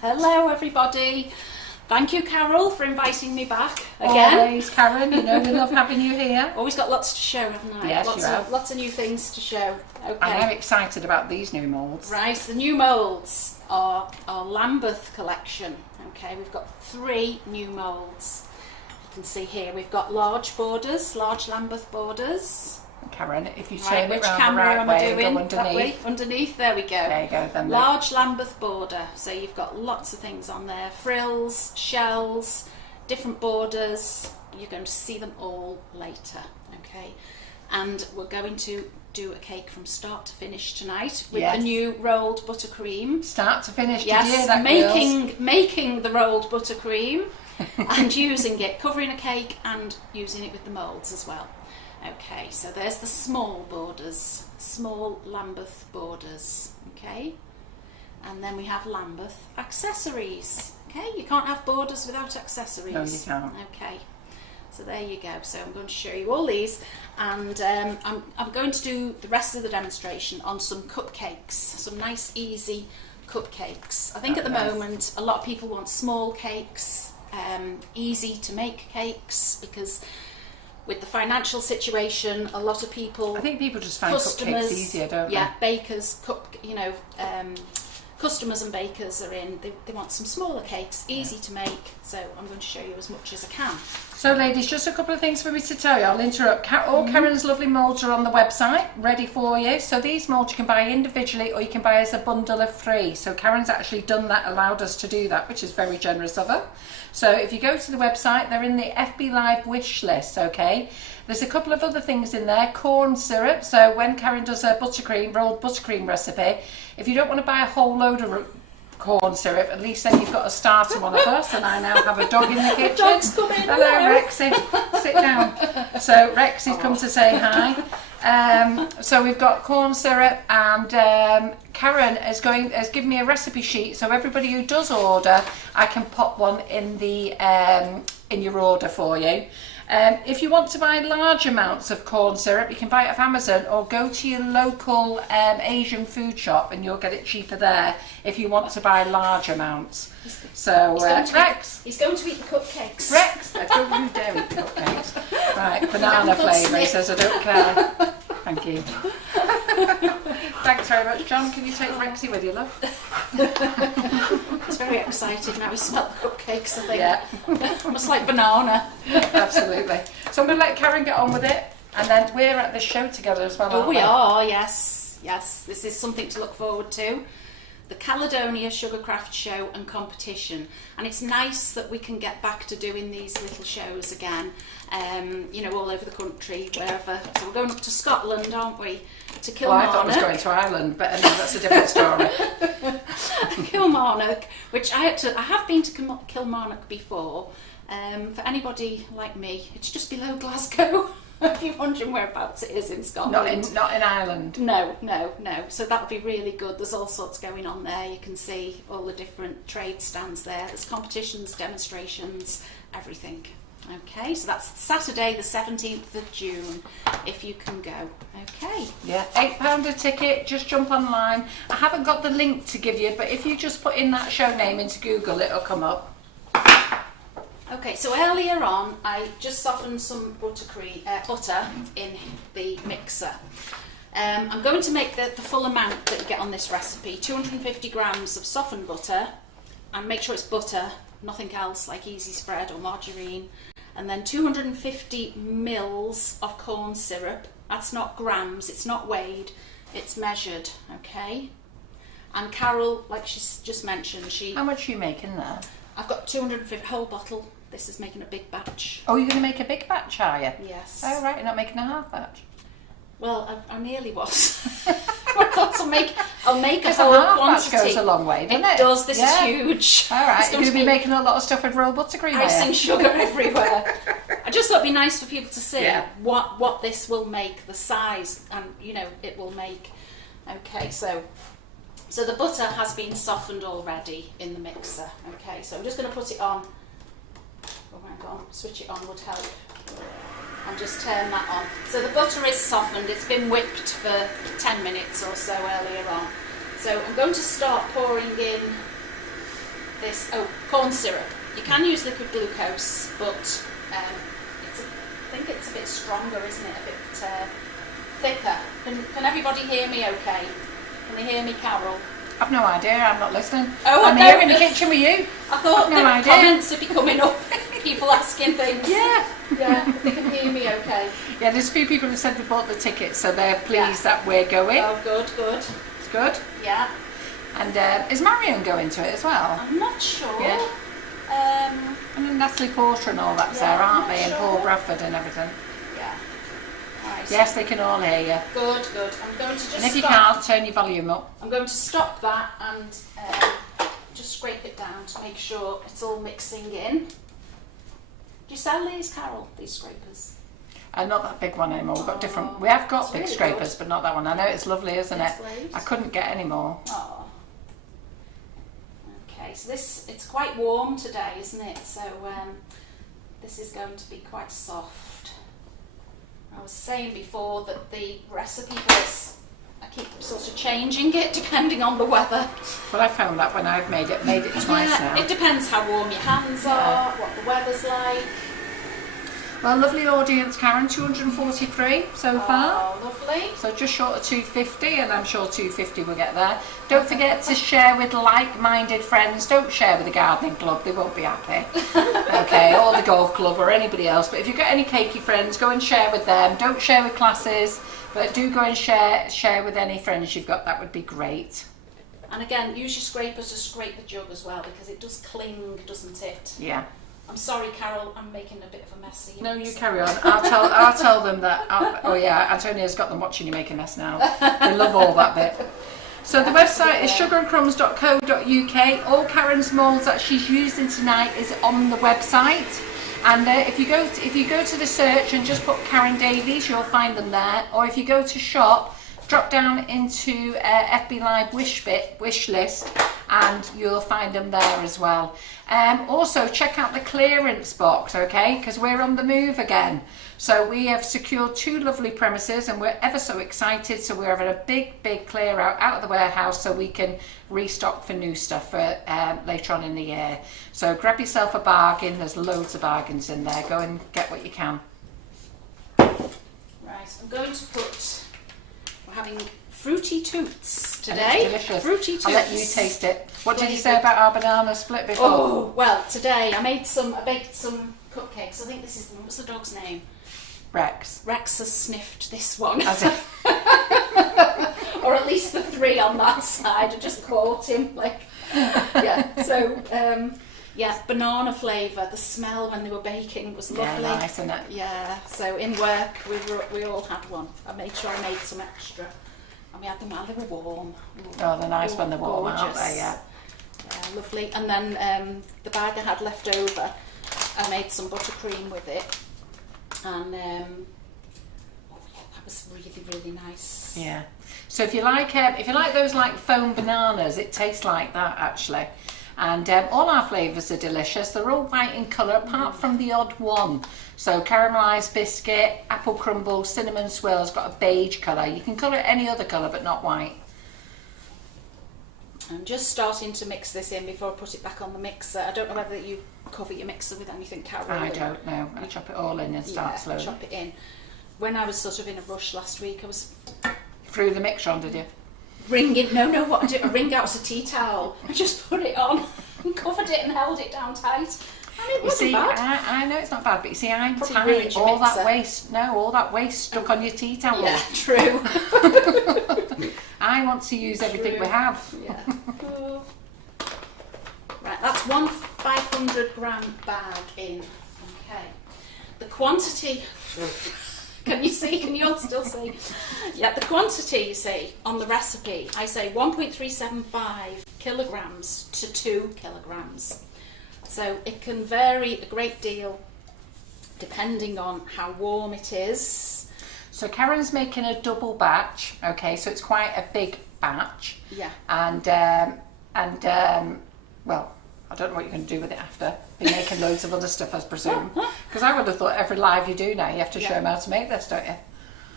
Hello everybody. Thank you, Carol, for inviting me back again. Always, Karen, you know we love having you here. Always got lots to show, haven't I? Yes, you have. Lots of new things to show. Okay. I'm excited about these new moulds. Right, the new moulds are our Lambeth collection. Okay, we've got 3 new moulds. You can see here we've got large borders, large Lambeth borders. Karen, if you Right, turn it which round camera the right am I way, doing? go underneath. That way? Underneath, there we go. There you go. Then Large Lambeth border, so you've got lots of things on there. Frills, shells, different borders. You're going to see them all later, okay? And we're going to do a cake from start to finish tonight with the new rolled buttercream. Start to finish, yes, did you hear that, making the rolled buttercream and using it, covering a cake and using it with the moulds as well. Okay, so there's the small borders, small Lambeth borders, okay? And then we have Lambeth accessories, okay? You can't have borders without accessories. No, you can't. Okay, so there you go. So I'm going to show you all these, and I'm going to do the rest of the demonstration on some cupcakes, some nice, easy cupcakes. I think at the moment, a lot of people want small cakes, easy to make cakes, because with the financial situation, a lot of people, I think people just find cupcakes easier, don't they? Yeah, bakers, customers and bakers are in. They want some smaller cakes, easy to make. So I'm going to show you as much as I can. So, ladies, just a couple of things for me to tell you. I'll interrupt. All Karen's lovely moulds are on the website, ready for you. So these moulds you can buy individually, or you can buy as a bundle of 3. So Karen's actually done that, allowed us to do that, which is very generous of her. So if you go to the website, they're in the FB Live wish list, okay? There's a couple of other things in there. Corn syrup. So when Karen does a rolled buttercream recipe, if you don't want to buy a whole load of corn syrup, at least then you've got a start on one of us, and I now have a dog in the kitchen. Dog's coming. Hello, Rexy. Sit down. So Rexy's come to say hi. So we've got corn syrup, and Karen has given me a recipe sheet, so everybody who does order, I can pop one in the in your order for you. If you want to buy large amounts of corn syrup, you can buy it off Amazon, or go to your local Asian food shop and you'll get it cheaper there if you want to buy large amounts. So, Rex. He's going to eat the cupcakes. Rex, I don't you dare eat the cupcakes. Right, banana flavour, he says, I don't care. Thank you. Thanks very much, John. Can you take Rexy with you, love? He's very excited now. He smelled the cupcakes, I think. Yeah. Almost like banana. Absolutely. So I'm going to let Karen get on with it, and then we're at the show together as well. Oh, we are, yes. Yes, this is something to look forward to. The Caledonia Sugarcraft Show and Competition, and it's nice that we can get back to doing these little shows again, all over the country, wherever. So we're going up to Scotland, aren't we, to Kilmarnock. Well, I thought I was going to Ireland, but anyway, that's a different story. Kilmarnock, which I have been to Kilmarnock before. For anybody like me, it's just below Glasgow. If you're wondering whereabouts it is in Scotland. Not in Ireland. No. So that'll be really good. There's all sorts going on there. You can see all the different trade stands there. There's competitions, demonstrations, everything. Okay, so that's Saturday the 17th of June, if you can go. Okay. Yeah, £8 a ticket, just jump online. I haven't got the link to give you, but if you just put in that show name into Google, it'll come up. Okay, so earlier on, I just softened some butter in the mixer. I'm going to make the full amount that you get on this recipe, 250 grams of softened butter, and make sure it's butter, nothing else like easy spread or margarine, and then 250 mils of corn syrup. That's not grams, it's not weighed, it's measured, okay? And Carol, like she's just mentioned, How much are you making there? I've got 250, whole bottle. This is making a big batch. Oh, you're going to make a big batch, are you? Yes. Oh, right, you're not making a half batch. Well, I nearly was. I thought I'll make a a whole half quantity. batch goes a long way, doesn't it? It does. This is huge. All right, It's you're going to be making a lot of stuff with rolled buttercream. Icing sugar everywhere. I just thought it'd be nice for people to see what this will make, the size, and it will make. Okay, so the butter has been softened already in the mixer. Okay, so I'm just going to put it on. Oh my God, switch it on would help. And just turn that on. So the butter is softened, it's been whipped for 10 minutes or so earlier on. So I'm going to start pouring in this, corn syrup. You can use liquid glucose, but I think it's a bit stronger, isn't it? A bit thicker. Can everybody hear me okay? Can they hear me, Carol? I've no idea, I'm not listening. Oh, I'm here in the kitchen with you. I thought no the idea. comments would be coming up, people asking things. Yeah. Yeah, they can hear me okay. Yeah, there's a few people who said they bought the tickets, so they're pleased that we're going. Oh, good. It's good. Yeah. And is Marion going to it as well? I'm not sure. Yeah. I mean, Natalie Porter and all that's there, aren't they? And Paul Bradford and everything. Yeah. Right. Yes, they can all hear you. Good. I'm going to just And if you can't, turn your volume up. I'm going to stop that and just scrape it down to make sure it's all mixing in. Do you sell these, Carol, these scrapers? Not that big one anymore. We've got different. We have got big really scrapers, good. but not that one. I know it's lovely, isn't it? Great. I couldn't get any more. Oh. Okay, so it's quite warm today, isn't it? So this is going to be quite soft. I was saying before that the recipe for this, I keep sort of changing it depending on the weather. Well, I found that when I've made it twice now. It depends how warm your hands are, what the weather's like. Well, lovely audience, Karen, 243 so far. Oh, lovely. So just short of 250, and I'm sure 250 will get there. Don't forget to share with like-minded friends. Don't share with the gardening club, they won't be happy. Okay, or the golf club or anybody else. But if you've got any cakey friends, go and share with them. Don't share with classes, but do go and share with any friends you've got. That would be great. And again, use your scrapers to scrape the jug as well, because it does cling, doesn't it? Yeah. I'm sorry, Carol, I'm making a bit of a mess here. No, you carry on. I'll tell them that. Oh yeah, Antonia's got them watching you make a mess now. They love all that bit. So the website is sugarandcrumbs.co.uk. All Karen's moulds that she's using tonight is on the website. And if you go to the search and just put Karen Davies, you'll find them there. Or if you go to shop, drop down into FB Live wish list, and you'll find them there as well. Also, check out the clearance box, okay? Because we're on the move again. So we have secured 2 lovely premises, and we're ever so excited. So we're having a big clear out of the warehouse so we can restock for new stuff for later on in the year. So grab yourself a bargain. There's loads of bargains in there. Go and get what you can. Right, I'm going to put... We're having fruity toots today. Delicious. Fruity toots. I'll let you taste it. What did you say about our banana split before? Oh, well, today I baked some cupcakes. I think this is what's the dog's name? Rex. Rex has sniffed this one. Has it? Or at least the 3 on that side. I just caught him. Yeah. So, banana flavour. The smell when they were baking was lovely. Yeah, nice, isn't it? Yeah. So in work, we all had one. I made sure I made some extra. And we had them while they were warm. Oh, they're nice when they're warm, aren't they? Yeah. Yeah, lovely. And then the bag I had left over, I made some buttercream with it. And that was really nice. Yeah. So if you like those like foam bananas, it tastes like that actually. And all our flavours are delicious. They're all white in colour apart from the odd one. So caramelised biscuit, apple crumble, cinnamon swirls got a beige colour. You can colour it any other colour but not white. I'm just starting to mix this in before I put it back on the mixer. I don't know whether you cover your mixer with anything, Carol. I don't know. I chop it all in and start slowly. Chop it in. When I was sort of in a rush last week, I was... Threw the mixer on, did you? What I did, I wring out a tea towel. I just put it on and covered it and held it down tight. And it wasn't bad. I know it's not bad, but you see, I'm Probably tired. ruined your All mixer. that waste stuck on your tea towel. Yeah, true. I want to use everything we have. Yeah. Right, that's one 500-gram bag in. Okay. The quantity... Can you see? Can you all still see? Yeah, the quantity, you see, on the recipe, I say 1.375 kilograms to 2 kilograms. So it can vary a great deal depending on how warm it is. So Karen's making a double batch, okay, so it's quite a big batch. Yeah. Well, I don't know what you're going to do with it after. You're making loads of other stuff, I presume. Because I would have thought every live you do now, you have to show them how to make this, don't you?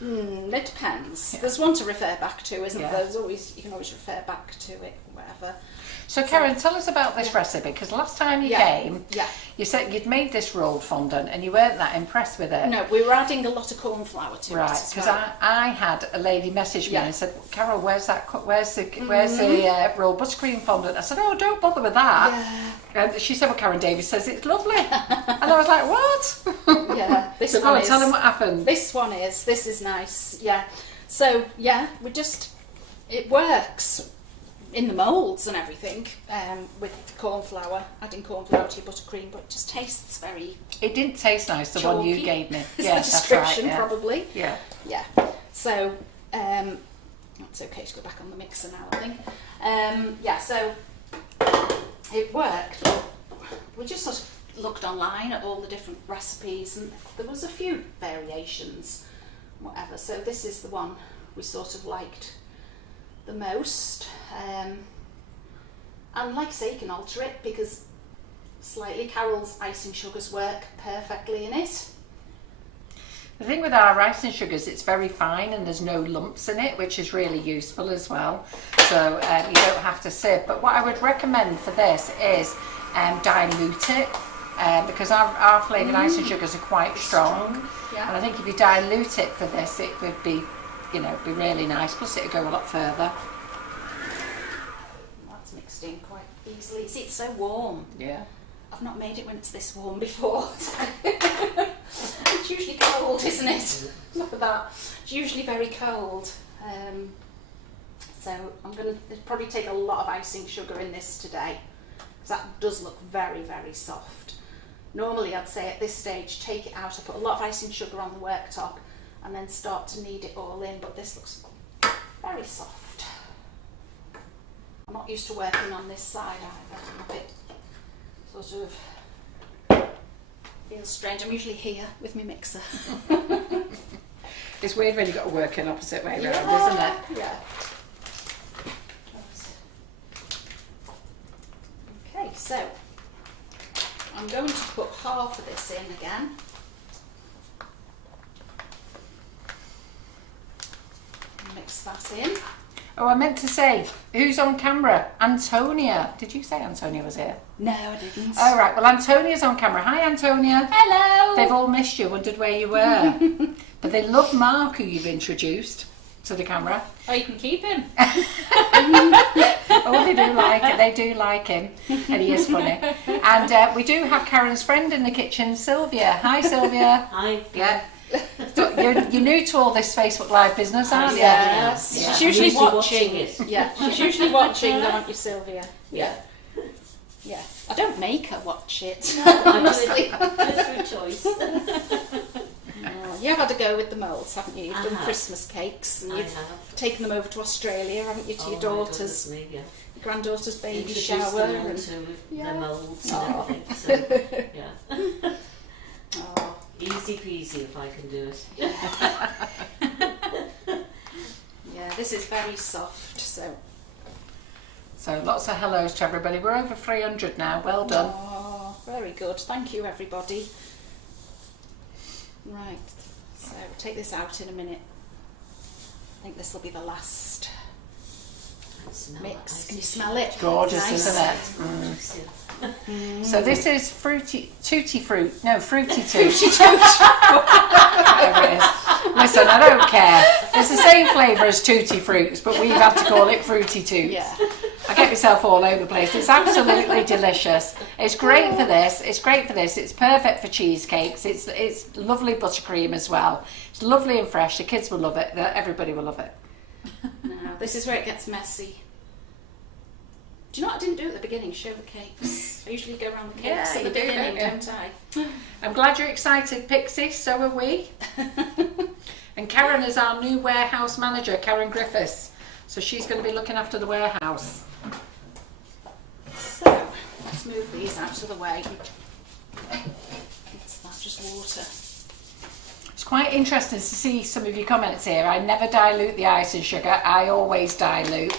It depends. There's one to refer back to, isn't there? There's always, you can always refer back to it, whatever. So Karen, tell us about this recipe, because last time you came, you said you'd made this rolled fondant and you weren't that impressed with it. No, we were adding a lot of corn flour to it. Right, because I had a lady message me and said, Carol, where's the rolled buttercream fondant? I said, oh, don't bother with that. And she said, well, Karen Davies says it's lovely. And I was like, what? Yeah, so go on, tell them what happened. This is nice, yeah. So, yeah, it works in the moulds and everything, with corn flour, adding corn flour to your buttercream, but it just tastes very... It didn't taste nice, the chalky. one you gave me. It's Yes, the description, that's right, probably. Yeah. Yeah. So, that's okay to go back on the mixer now, I think. Yeah, so it worked. We just sort of looked online at all the different recipes, and there was a few variations, whatever. So this is the one we sort of liked the most. And like I say, you can alter it because slightly Carol's icing sugars work perfectly in it. The thing with our icing sugars, it's very fine and there's no lumps in it, which is really useful as well. So you don't have to sieve. But what I would recommend for this is dilute it, because our flavoured icing sugars are quite strong. Yeah. And I think if you dilute it for this, it would be, be really nice. Plus it would go a lot further. That's mixed in quite easily. See, it's so warm. Yeah. I've not made it when it's this warm before. It's usually cold, isn't it? Look at that. It's usually very cold. So I'm going to probably take a lot of icing sugar in this today, because that does look very, very soft. Normally I'd say at this stage, take it out, I put a lot of icing sugar on the worktop and then start to knead it all in, but this looks very soft. I'm not used to working on this side either. I'm a bit sort of feels strange. I'm usually here with my mixer. It's weird when you've got to work in opposite way around, isn't it? Yeah. Okay, so I'm going to put half of this in again. Mix that in. Oh, I meant to say, who's on camera? Antonia. Did you say Antonia was here? No, I didn't. Oh, right. Well, Antonia's on camera. Hi, Antonia. Hello. They've all missed you, wondered where you were. But they love Mark, who you've introduced to the camera. Oh, you can keep him. Oh, they do like it. They do like him. And he is funny. And we do have Karen's friend in the kitchen, Sylvia. Hi, Sylvia. Hi. Yeah. So you're new to all this Facebook Live business, aren't you? Yes. Yeah. She's usually I'm usually watching it. Yeah, she's usually watching, aren't you, Sylvia? Yeah. Yeah. I don't make her watch it. Honestly. That's good choice. Oh, you've had to go with the moulds, haven't you? You've I done have. Christmas cakes, and I you've have. taken them over to Australia, haven't you, to your daughter's, Me, yeah. your granddaughter's baby Introduced shower. them all And to Yeah. the moulds Oh. and everything. So, yeah. oh, Easy peasy if I can do it. yeah, this is very soft. So Lots of hellos to everybody. We're over 300 now. Well done. Oh, very good. Thank you, everybody. Right, so we'll take this out in a minute. I think this will be the last mix. Can you smell it? Gorgeous, Nice. isn't it? So this is tutti fruit. No, fruity toot. Whatever it is. Listen, I don't care. It's the same flavour as tutti fruits, but we've had to call it fruity toots. Yeah. I get myself all over the place. It's absolutely delicious. It's great for this. It's great for this. It's perfect for cheesecakes. It's lovely buttercream as well. It's lovely and fresh. The kids will love it. Everybody will love it. Now, this is where it gets messy. Do you know what I didn't do at the beginning? Show the cakes. I usually go around the cakes Yeah, at the you do, beginning, don't don't I? I'm glad you're excited, Pixie. So are we. And Karen is our new warehouse manager, Karen Griffiths. So she's going to be looking after the warehouse. So, let's move these out of the way. What's that? Just water. It's quite interesting to see some of your comments here. I never dilute the ice and sugar. I always dilute.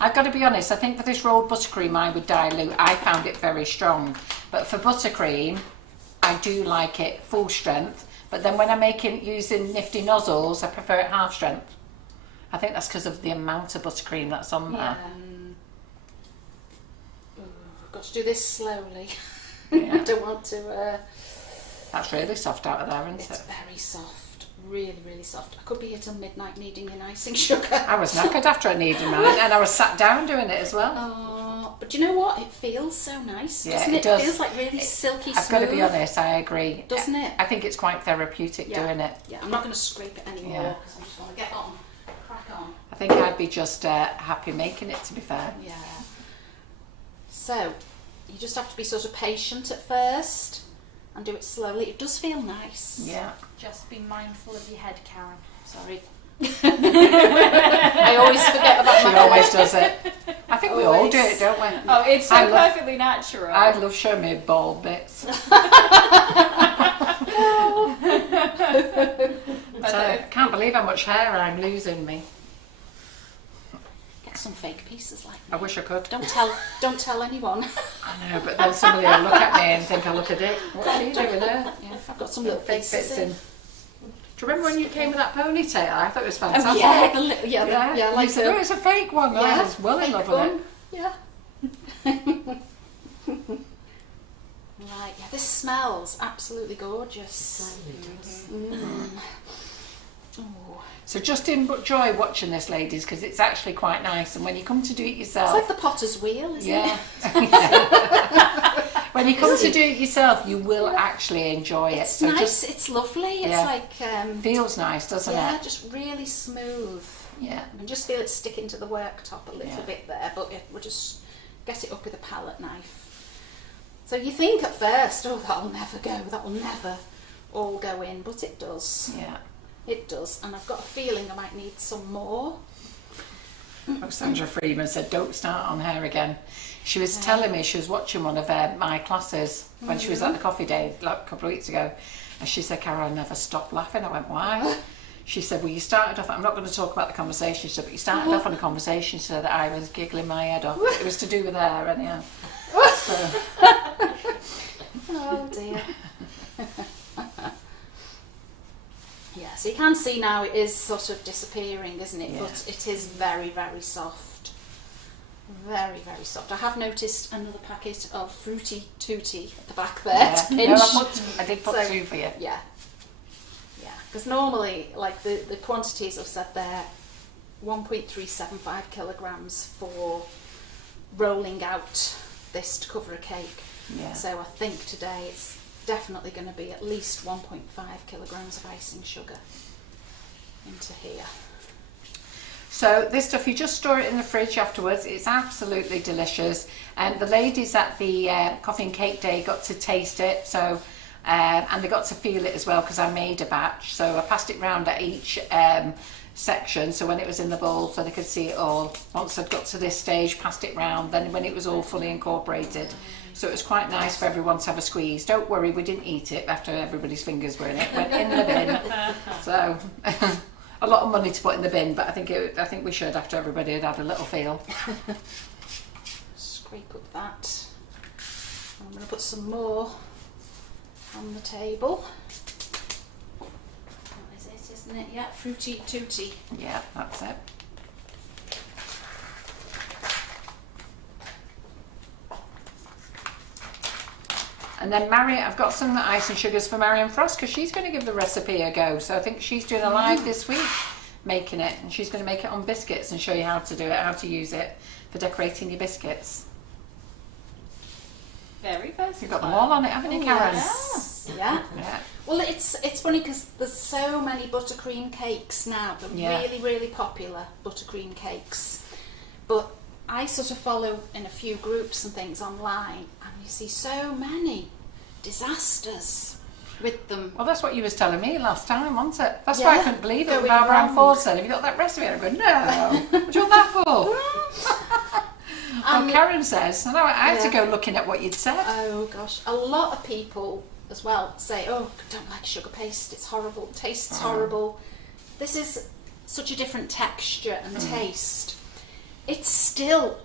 I've got to be honest, I think for this rolled buttercream I would dilute. I found it very strong. But for buttercream, I do like it full strength. But then when I'm using nifty nozzles, I prefer it half strength. I think that's because of the amount of buttercream that's on there. Yeah. I've got to do this slowly. Yeah. I don't want to... That's really soft out of there, isn't It's it? very soft, really, really soft. I could be here till midnight kneading in icing sugar. I was knackered after I kneaded mine, and I was sat down doing it as well. Oh, but do you know what? It feels so nice, Yeah, doesn't it? it does. It feels like really silky smooth. I've got to be honest, I agree. Doesn't it? I think it's quite therapeutic doing it. Yeah, I'm not going to scrape it anymore Yeah. because I just want to get on, crack on. I think I'd be just happy making it, to be fair. Yeah. So, you just have to be sort of patient at first and do it slowly. It does feel nice. Yeah. Just be mindful of your head, Karen. Sorry. I always forget about She my always does it. I think we all do it, don't we? Oh, it's so I love- perfectly natural. I love showing me bald bits. I can't believe how much hair I'm losing me. Get some fake pieces like I wish I could. Don't tell anyone. I know, but then somebody will look at me and think I look a dick. What's she doing there? Yeah, I've got some little Fake pieces bits in. in. Do you remember when you came with that ponytail? I thought it was Oh fantastic. yeah, the li- yeah, You like said, the oh, it's a fake one. I was well in love with it. Yeah. Right, yeah, this smells absolutely gorgeous. Mm. Ooh. So just enjoy watching this, ladies, because it's actually quite nice. And when you come to do it It's yourself, like the potter's wheel, isn't yeah. it? When you come to do it yourself, you will actually enjoy it. It's So nice, just it's lovely. It's Yeah. like feels nice, doesn't yeah, it? just really smooth. Yeah. I can just feel it sticking to the worktop a little Yeah. bit there, but we'll just get it up with a palette knife. So you think at first, oh, that'll never go, that'll never all go in, but it does. Yeah. It does, and I've got a feeling I might need some more. Oh, Sandra Freeman said, don't start on her again. She was telling me she was watching one of my classes when she was at the coffee day like a couple of weeks ago, and she said, Carol, I never stopped laughing. I went, why? She said, well, you started off, I'm not going to talk about the conversation, she said, but you started off on a conversation, so that I was giggling my head off. It was to do with her, anyhow. So. Oh dear. Yeah, so you can see now it is sort of disappearing, isn't it? Yeah. But it is very, very soft. Very, very soft. I have noticed another packet of Fruity Tooty at the back there Yeah. to No, pinch. I did put So, two for you. Yeah. Yeah, because normally, like the quantities I've said there, 1.375 kilograms for rolling out this to cover a cake. Yeah. So I think today it's definitely going to be at least 1.5 kilograms of icing sugar into here. So this stuff, you just store it in the fridge afterwards. It's absolutely delicious. And the ladies at the Coffee and Cake Day got to taste it. So and they got to feel it as well because I made a batch. So I passed it round at each section. So when it was in the bowl, so they could see it all. Once I'd got to this stage, passed it round. Then when it was all fully incorporated. So it was quite nice for everyone to have a squeeze. Don't worry, we didn't eat it after everybody's fingers were in it. It went in the bin. So a lot of money to put in the bin, but I think we should after everybody had had a little feel. Scrape up that. I'm going to put some more on the table. That is it, isn't it? Yeah, Fruity Tooty. Yeah, that's it. And then I've got some icing sugars for Marion Frost because she's going to give the recipe a go. So I think she's doing a live this week making it, and she's going to make it on biscuits and show you how to do it, how to use it for decorating your biscuits. Very versatile. You've got them all on it, haven't you, Karen? Yes. Yeah. Yeah. Well, it's funny because there's so many buttercream cakes now. They're Yeah. really, really popular buttercream cakes. But I sort of follow in a few groups and things online, and you see so many disasters with them. Well, that's what you was telling me last time, wasn't it? That's why I Yeah, couldn't believe it. going When Barbara Ann wrong. Ford said, have you got that recipe? And I go, no. What do you want that for? Well, Karen says, and I had to Yeah. go looking at what you'd said. Oh gosh, a lot of people as well say, oh, I don't like sugar paste, it's horrible, tastes horrible. This is such a different texture and taste. It's still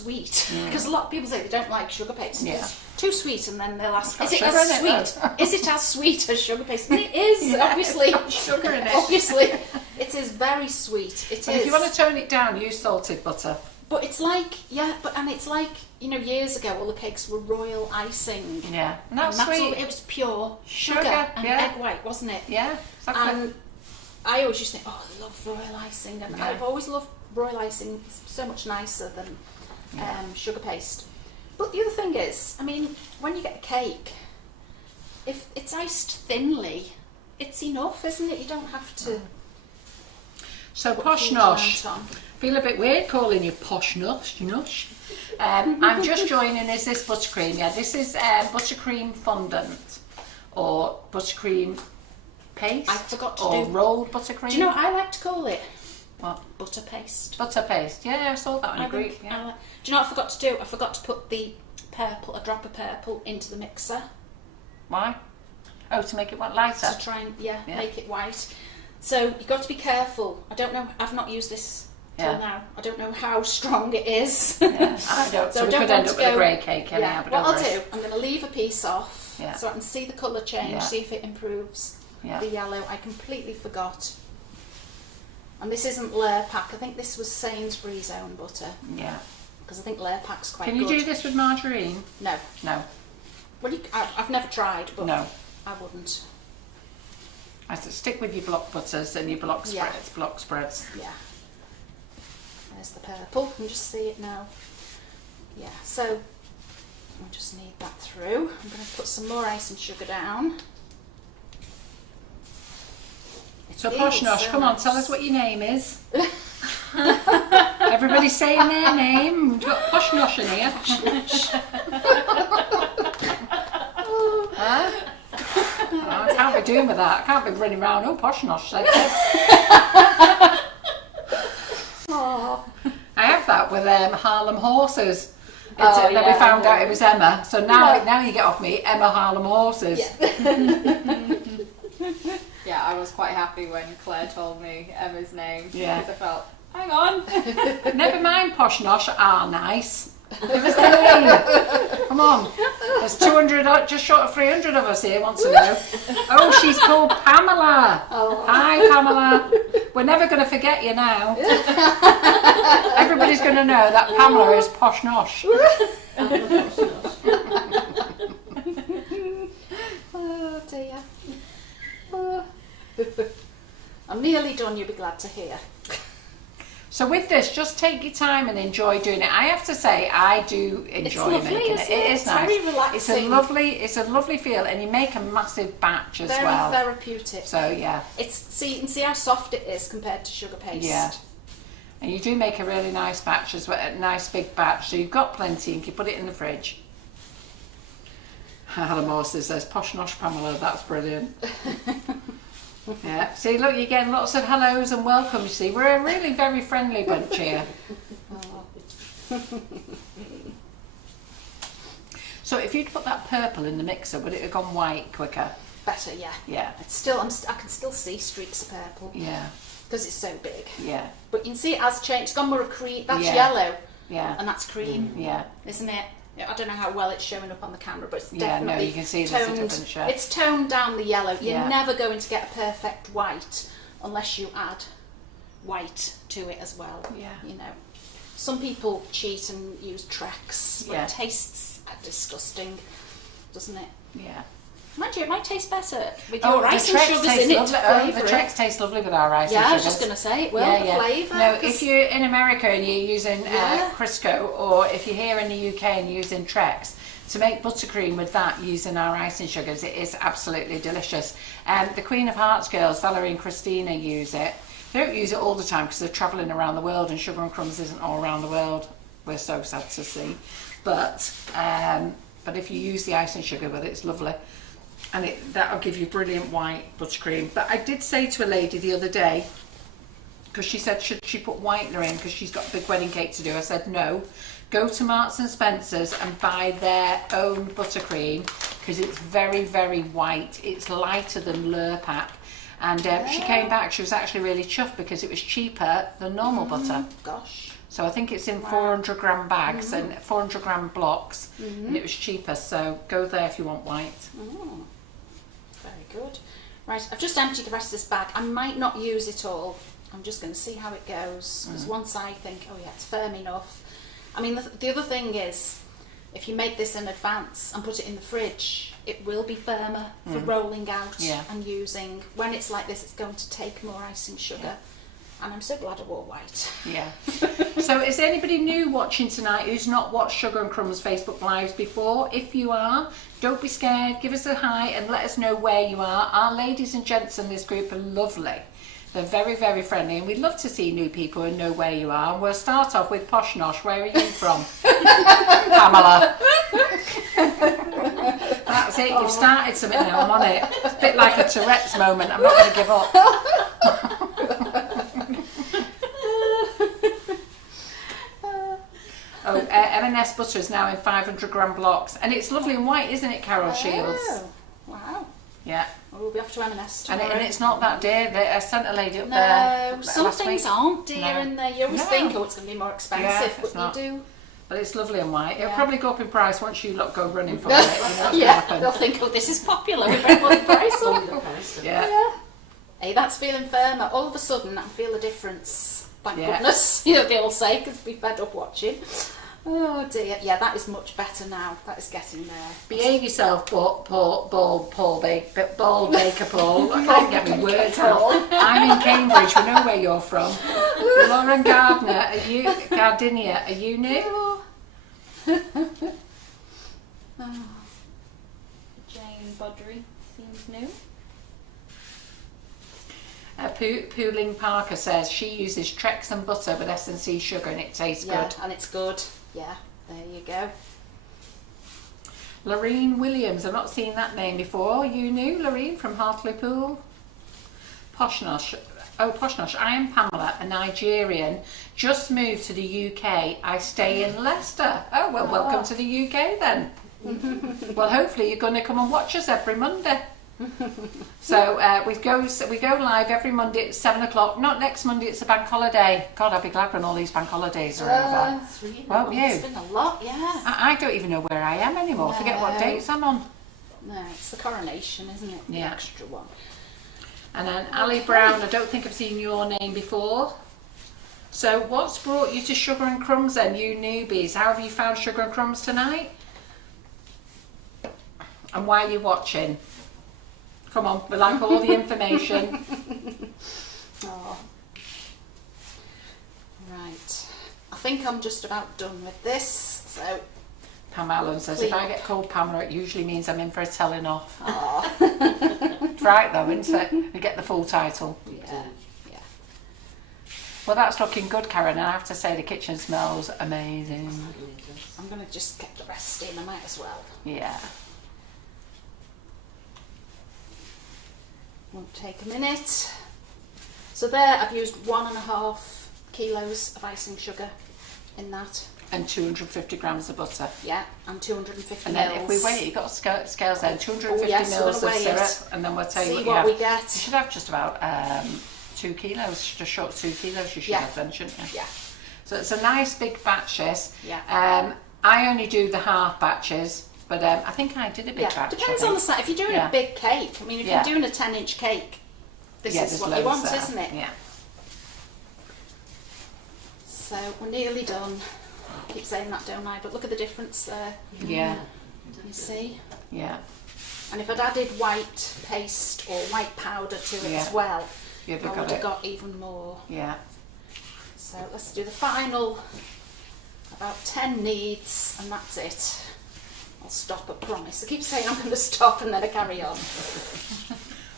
sweet. Because a lot of people say they don't like sugar paste. Yeah. It's too sweet, and then they'll ask, It's is it got as sugar in it, sweet? though. Is it as sweet as sugar paste? And it is, Yeah, obviously. it's got sugar in it. Obviously. It is very sweet. It is. And if you want to tone it down, use salted butter. But it's like, and it's like, you know, years ago all the cakes were royal icing. Yeah. And that's And sweet. all, it was pure sugar, Sugar, and yeah. egg white, wasn't it? Yeah, exactly. And I always used to think, oh, I love royal icing. And Yeah. I've always loved royal icing. It's so much nicer than sugar paste. But the other thing is, I mean, when you get a cake, if it's iced thinly, it's enough, isn't it? You don't have to. So put posh huge nosh. amount on. Feel a bit weird calling you posh nosh, I'm just joining is this buttercream. Yeah, this is buttercream fondant or buttercream paste. I forgot to or do- rolled buttercream. Do you know what I like to call it? What? Butter paste. Butter paste. Yeah, I saw that on I your group. think Yeah. do you know what I forgot to do? I forgot to put the purple, a drop of purple, into the mixer Why? Oh, to make it what lighter. to try and Yeah. make it white. So you've got to be careful. I don't know. I've not used this till Yeah. now. I don't know how strong it is. Yeah, I don't. So, So I we don't could want end to up with a go- grey cake anyhow. Yeah. But What don't I'll worry. do, I'm going to leave a piece off Yeah. so I can see the colour change, Yeah. see if it improves Yeah. the yellow. I completely forgot. And this isn't Lurpak. I think this was Sainsbury's own butter Yeah. because I think Lurpak's quite Can you good. do this with margarine? No. No. Well, I've never tried, but No. I wouldn't. I said stick with your block butters and your block Yeah. spreads. Block spreads. Yeah. There's the purple. You can just see it now. Yeah, so I just need that through. I'm going to put some more ice and sugar down. It So feels posh nosh, so come on, nice. tell us what your name is. Everybody's saying their name. We've got posh nosh in here. Huh? Oh, I can't be doing with that. I can't be running around. Oh, posh nosh. Said this. Oh, I have that with Harlem horses. Oh, Then we yeah, found I out know. it was Emma. So now, Yeah. now you get off me, Emma Harlem horses. yeah. Yeah, I was quite happy when Claire told me Emma's name. Yeah. Because I felt, hang on. Never mind posh nosh are nice. Give us the name. Come on. There's 200, just short of 300 of us here wants to know. Oh, she's called Pamela. Oh. Hi, Pamela. We're never going to forget you now. Everybody's going to know that Pamela is posh nosh. Oh dear. Oh. I'm nearly done, you'll be glad to hear. So with this, just take your time and enjoy doing it. I have to say, I do enjoy lovely, making it. isn't It it? is It's nice. very relaxing. It's a lovely feel, and you make a massive batch as Very well. therapeutic. So yeah, You can see how soft it is compared to sugar paste. yeah. And you do make a really nice batch as well, a nice big batch. So you've got plenty, and you can put it in the fridge. Adam Morse says, "Posh nosh Pamela." That's brilliant. Yeah. See, look, you're getting lots of hellos and welcomes. See, we're a really very friendly bunch here. So if you'd put that purple in the mixer, would it have gone white quicker? Better, yeah. Yeah. It's still, I can still see streaks of purple Yeah. because it's so big. Yeah. But you can see it has changed. It's gone more of cream. That's Yeah. yellow, Yeah. and that's cream, Yeah. isn't it? Yeah, I don't know how well it's showing up on the camera, but it's Yeah, no, definitely you can see there's a toned. different shade. It's toned down the yellow. You're Yeah. never going to get a perfect white unless you add white to it as well. Yeah. You know, some people cheat and use Trex, but Yeah. it tastes disgusting, doesn't it? Yeah. Mind you, it might taste better with Oh, your the rice and Trex sugars tastes in it to lovely. Oh, the flavour Trex it. tastes lovely with our rice Yeah, and I was sugars. just going to say it will, the flavour. No, 'cause- if you're in America and you're using Yeah. Crisco, or if you're here in the UK and you're using Trex, to make buttercream with that using our icing sugars, it is absolutely delicious. The Queen of Hearts girls, Valerie and Christina, use it. They don't use it all the time because they're travelling around the world, and Sugar and Crumbs isn't all around the world. We're so sad to see. But if you use the icing sugar with it, it's lovely. And that'll give you brilliant white buttercream. But I did say to a lady the other day, because she said, should she put whitener in because she's got a big wedding cake to do? I said, no. Go to Marks and Spencer's and buy their own buttercream because it's very, very white. It's lighter than Lurpak. And she came back, she was actually really chuffed because it was cheaper than normal butter. Gosh. So I think it's in 400 gram bags and 400 gram blocks, and it was cheaper. So go there if you want white. Oh, very good. Right, I've just emptied the rest of this bag. I might not use it all. I'm just going to see how it goes. Because once I think, oh yeah, it's firm enough. I mean, the other thing is, if you make this in advance and put it in the fridge, it will be firmer for rolling out and using. When it's like this, it's going to take more icing sugar. And I'm so glad I wore white. Yeah. So is there anybody new watching tonight who's not watched Sugar and Crumbs Facebook Lives before? If you are, don't be scared. Give us a hi and let us know where you are. Our ladies and gents in this group are lovely. They're very, very friendly, and we'd love to see new people and know where you are. And we'll start off with Posh Nosh. Where are you from? Pamela. That's it. You've started something now. I'm on it. It's a bit like a Tourette's moment. I'm not going to give up. Oh, M&S butter is now in 500 gram blocks, and it's lovely and white, isn't it, Carol Shields? Oh, wow. Yeah. Well, we'll be off to M&S And, tomorrow. and it's not that dear. I sent a lady up there. No, some last things week. aren't dear No. in there. You always No. think, oh, it's going to be more expensive, it's but not. you do. But it's lovely and white. It'll Yeah. probably go up in price once you lot go running for it. You know what's going to Yeah, happen. they'll think, oh, this is popular. We better put the price Only up. the price. Yeah. Yeah. Hey, that's feeling firmer. All of a sudden, I can feel a difference. Thank Yeah. goodness. You know, they'll say, because we fed up watching. Oh dear. Yeah, that is much better now. That is getting there. Behave yourself, Paul Baker Paul. I can't get my words out. I'm in Cambridge. We know where you're from. Lauren Gardner, Gardinia, are you new? Oh. Jane Budry seems new. Pooling Parker says she uses Trex and butter with S&C sugar and it tastes Yeah, good. and it's good. Yeah, there you go. Lorene Williams, I've not seen that name before. You knew Lorene from Hartlepool? Poshnosh. Oh, Poshnosh, I am Pamela, a Nigerian. Just moved to the UK. I stay in Leicester. Oh, well, welcome to the UK then. Well, hopefully you're going to come and watch us every Monday. So we go live every Monday at 7 o'clock. Not next Monday, it's a bank holiday. God, I'll be glad when all these bank holidays are over. 3 Won't you? It's been a lot, yeah. I don't even know where I am anymore. Forget what No. dates I'm on. No, it's the coronation, isn't it? The Yeah. extra one. And then Ali Brown, I don't think I've seen your name before. So what's brought you to Sugar and Crumbs then, you newbies? How have you found Sugar and Crumbs tonight? And why are you watching? Come on, we like all the information. Oh. Right. I think I'm just about done with this. So, Pam Allen says, if I get called Pamela, it usually means I'm in for a telling off. oh, It's right though, isn't it? You get the full title. yeah, yeah. Well, that's looking good, Karen, and I have to say the kitchen smells amazing. I'm going to just get the rest in. I might as well. Yeah. Won't take a minute. So there, I've used 1.5 kilos of icing sugar in that. And 250 grams of butter. Yeah, and 250 And mils. then if we weigh it, you've got scales there, 250 yes, we're mils gonna of weigh syrup, it. and then we'll tell you See what you what have. we You get. should have just about 2 kilos, just short of 2 kilos you should Yeah. have then, shouldn't you? Yeah, So it's a nice big batches. yeah. I only do the half batches, but I think I did a big Yeah, batch. depends I on the think. size. If you're doing Yeah. a big cake, I mean, if Yeah. you're doing a 10-inch cake, this Yeah, is there's what you loads want, there. isn't it? Yeah. So we're nearly done. I keep saying that, don't I? But look at the difference there. Yeah. You see? Yeah. And if I'd added white paste or white powder to it Yeah. as well, You'd I have would got have it. got even more. Yeah. So let's do the final, about 10 needs, and that's it. I'll stop, I promise. I keep saying I'm going to stop and then I carry on.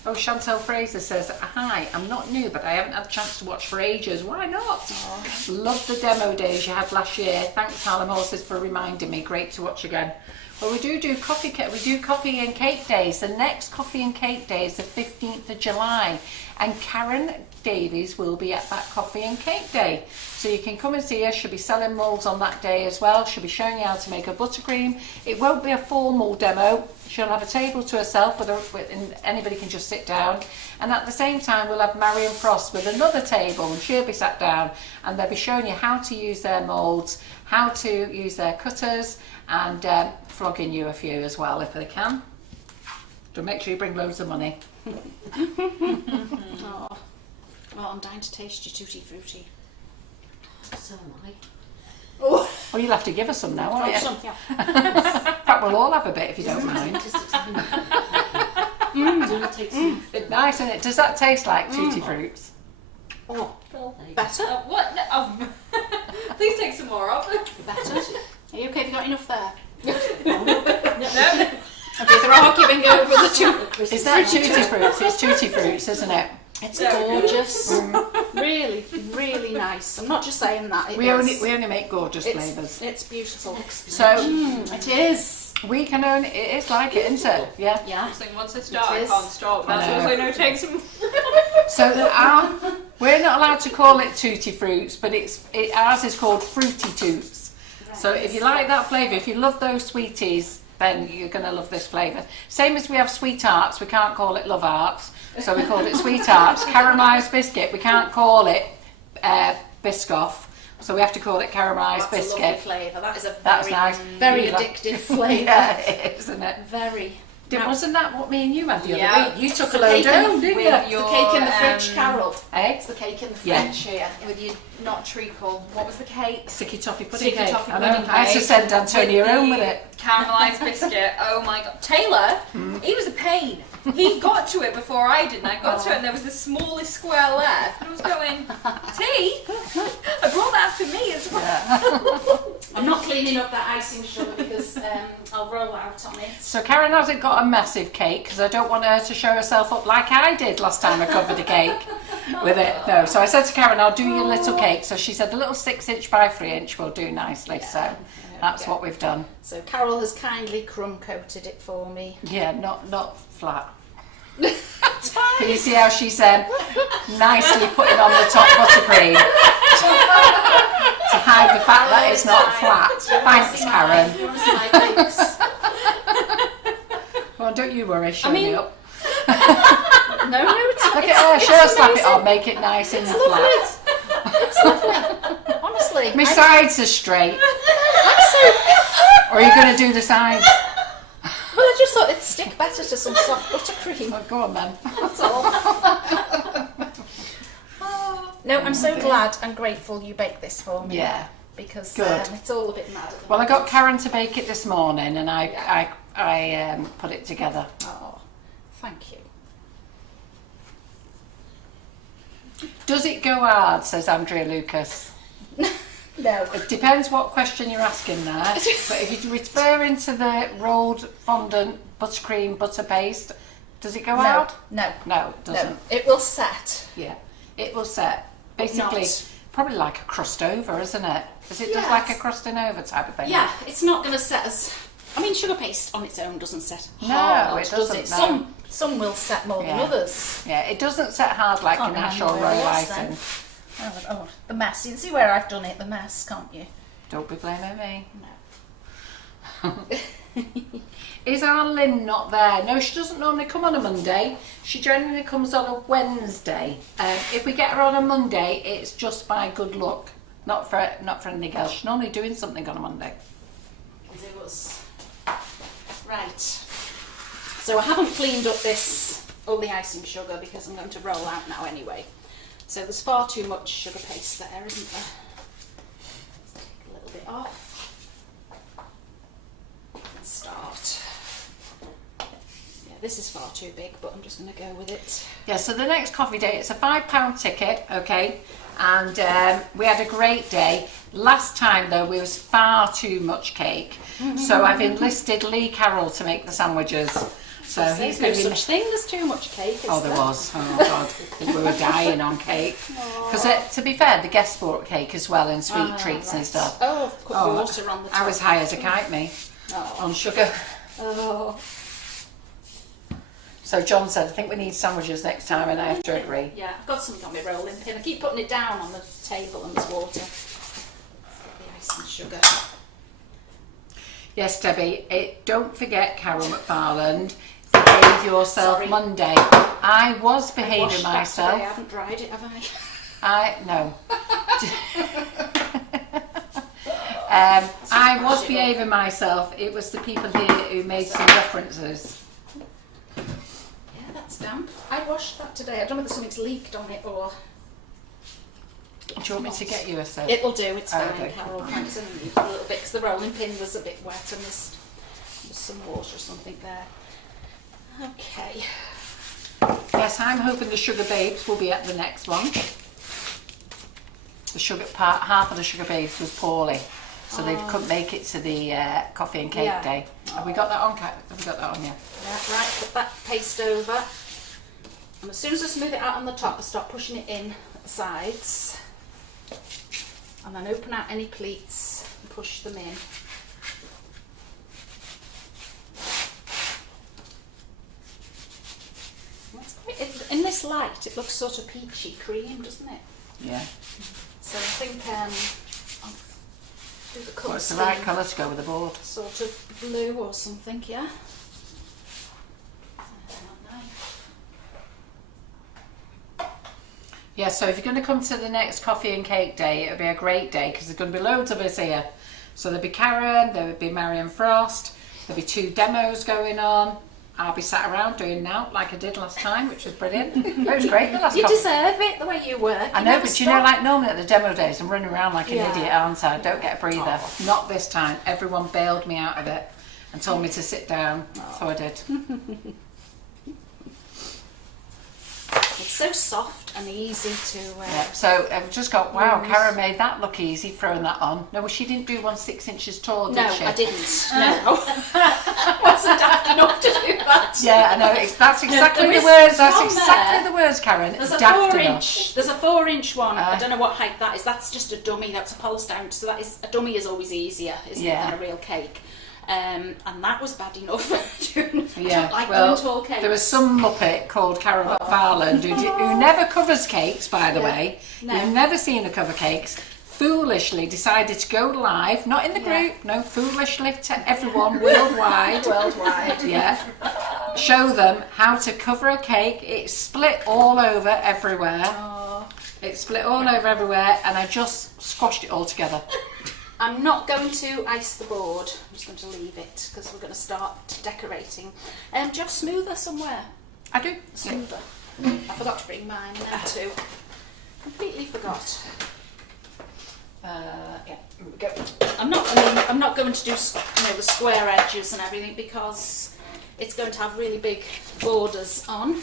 Oh, Chantel Fraser says, hi, I'm not new, but I haven't had a chance to watch for ages. Why not? Oh. Love the demo days you had last year. Thanks, Harlem Horses, for reminding me. Great to watch again. Well, we do coffee cake. We do coffee and cake days. The next coffee and cake day is the 15th of July, and Karen Davies will be at that coffee and cake day. So you can come and see her. She'll be selling moulds on that day as well. She'll be showing you how to make a buttercream. It won't be a formal demo. She'll have a table to herself and anybody can just sit down. And at the same time, we'll have Marion Frost with another table, and she'll be sat down and they'll be showing you how to use their moulds, how to use their cutters, and flogging you a few as well if they can. So make sure you bring loads of money. Oh. Well, I'm dying to taste your tutti frutti. So am I. Oh, Well, you'll have to give us some now, won't you? some, yeah. In fact, we'll all have a bit if you don't mind. Just a tiny Do you want to take some? It's nice, isn't it? Does that taste like tutti fruits? Oh, Well, there you go. better. What? No, oh. Please take some more off. Better. Are you okay? Have you got enough there? No. Okay, they're arguing over the two. Is that tutti fruits? It's tutti fruits, isn't it? It's Yeah. gorgeous. Really, really nice. I'm not just saying that. We only make gorgeous flavours. It's beautiful. So It is. we can only. It is like it, isn't it? Yeah. Yeah. Once I start, I It is. can't stop. I That's know. also no take some. So we're not allowed to call it tutti fruits, but ours is called fruity toots. So if you like that flavour, if you love those sweeties, then you're going to love this flavour. Same as we have sweet arts, we can't call it love arts, so we call it sweet arts. Caramelised biscuit, we can't call it Biscoff, so we have to call it caramelised That's a lovely biscuit. flavour. That is a That's very, nice. very You like- addictive flavour. Yeah, it is, isn't it? Very. Wasn't that what me and you had the Yeah. other week? You took a the load cake in home, the- didn't with you? It's the your, cake in the fridge, Carol. Eh? It's the cake in the Yeah. fridge here. With your not treacle. What was the cake? Sticky toffee pudding Sticky cake. toffee I know. pudding I had to cake. send Antonio home with it. Caramelised biscuit. Oh my god. Taylor, he was a pain. He got to it before I did, and I got to it, and there was the smallest square left. And I was going, tea? I brought that for me as well. I'm not cleaning up that icing sugar because I'll roll out on it. So Karen hasn't got a massive cake because I don't want her to show herself up like I did last time I covered a cake with it. No, so I said to Karen, I'll do your little cake. So she said a little 6-inch by 3-inch will do nicely. So that's what we've done. So Carol has kindly crumb coated it for me. Yeah, not flat. Can you see how she's nicely putting on the top buttercream to hide the fact that it's not flat? Thanks, Karen. You want to see my cakes? Well, don't you worry, show I mean, me up. No, it's Look at her, she'll slap it on, make it nice and flat. It's lovely. Honestly. My sides are straight. Or are you going to do the sides? Well, I just thought it'd stick better to some soft buttercream. Oh, go on then. That's all. No, I'm so glad and grateful you baked this for me. Yeah. Because Good. it's all a bit mad at the Well, I moment. got Karen to bake it this morning and I put it together. Oh, thank you. Does it go hard, says Andrea Lucas. No. It depends what question you're asking there. But if you're referring to the rolled fondant buttercream butter paste, does it go hard? No. No, it doesn't. No. It will set. Yeah. It will set. But Basically, not- probably like a crust over, isn't it? Is it just Yes. like a crusting over type of thing? Yeah, it's not going to set as... I mean, sugar paste on its own doesn't set No, hard, it does doesn't, it? no. Some will set more than Yeah. others. Yeah, it doesn't set hard like Can't a natural remember roll where it was icing. Oh, the mess. You can see where I've done it, the mess, can't you? Don't be blaming me. No. Is our Lynn not there? No, she doesn't normally come on a Monday. She generally comes on a Wednesday. If we get her on a Monday, it's just by good luck, not for anything else. She's normally doing something on a Monday. It was... Right. So I haven't cleaned up all the icing sugar because I'm going to roll out now anyway. So there's far too much sugar paste there, isn't there? Let's take a little bit off. And start. Yeah, this is far too big, but I'm just going to go with it. Yeah, so the next coffee day, it's a £5 ticket, okay? And we had a great day. Last time, though, we was far too much cake. So I've enlisted Lee Carroll to make the sandwiches. So There's he's no going to such thing as too much cake, is Oh, there there? was. Oh, God. We were dying on cake. Because, to be fair, the guests brought cake as well and sweet treats and right. stuff. Oh, put Oh, water on the top. I was high as a kite, me. on sugar. Oh. So John said, I think we need sandwiches next time, and I have to agree. Yeah, I've got something on my rolling pin. I keep putting it down on the table and there's water. Let's get the ice and sugar. Yes, Debbie, don't forget, Carol McFarland, behave yourself Sorry. Monday. I was I behaving washed that myself. today. I haven't dried it, have I? No. I was behaving myself. It was the people here who made some references. Yeah, that's damp. I washed that today. I don't know whether something's leaked on it or... Do you want me to get you a soap? It'll do, it's Oh, fine, okay. Carol. Thanks, I need a little bit because the rolling pin was a bit wet and there's some water or something there. Okay. Yes, I'm hoping the Sugar Babes will be at the next one. The sugar part, half of the Sugar Babes was poorly, so they couldn't make it to the coffee and cake day. Have we got that on? Have we got that on? Yeah. Yeah, right, put that paste over. And as soon as I smooth it out on the top, I start pushing it in at the sides. And then open out any pleats and push them in. In this light, it looks sort of peachy cream, doesn't it? Yeah. So I think I'll do the colour What's the right scheme, colour to go with the board? sort of blue or something, yeah. Yeah, so if you're going to come to the next coffee and cake day, it'll be a great day because there's going to be loads of us here. So there'll be Karen, there'll be Marion Frost, there'll be 2 demos going on. I'll be sat around doing now like I did last time, which was brilliant. It was great the last You coffee. deserve it the way you work. I know, but you know, like normally at the demo days, I'm running around like an Yeah. idiot, aren't I? I don't get a breather. Not this time. Everyone bailed me out of it and told me to sit down, so I did. It's so soft and easy to... Yeah. So I've just got, wow, Karen made that look easy, throwing that on. No, well, she didn't do one 6 inches tall, did No, she? I didn't. No. I wasn't daft enough to do that. Yeah, I know. That's exactly there the is words. That's one exactly there. the words, Karen. There's a Daft 4 enough. inch. There's a 4 inch one. I don't know what height that is. That's just a dummy. That's a polystyrene. So that is a dummy is always easier, isn't it, Yeah. than a real cake. And that was bad enough. I don't Yeah, like well, doing tall cakes. there was some muppet called Carol McFarland who never covers cakes, by the way. No. You've never seen her cover cakes. Foolishly decided to go live, not in the group, no, foolishly to everyone worldwide. Worldwide. Yeah. Show them how to cover a cake. It's split all over everywhere. Oh. It's split all over everywhere, and I just squashed it all together. I'm not going to ice the board. I'm just going to leave it because we're going to start decorating. Do you have smoother somewhere? I do. Smoother. I forgot to bring mine then too. Completely forgot. Yeah, here we go. I'm not going to do the square edges and everything because it's going to have really big borders on.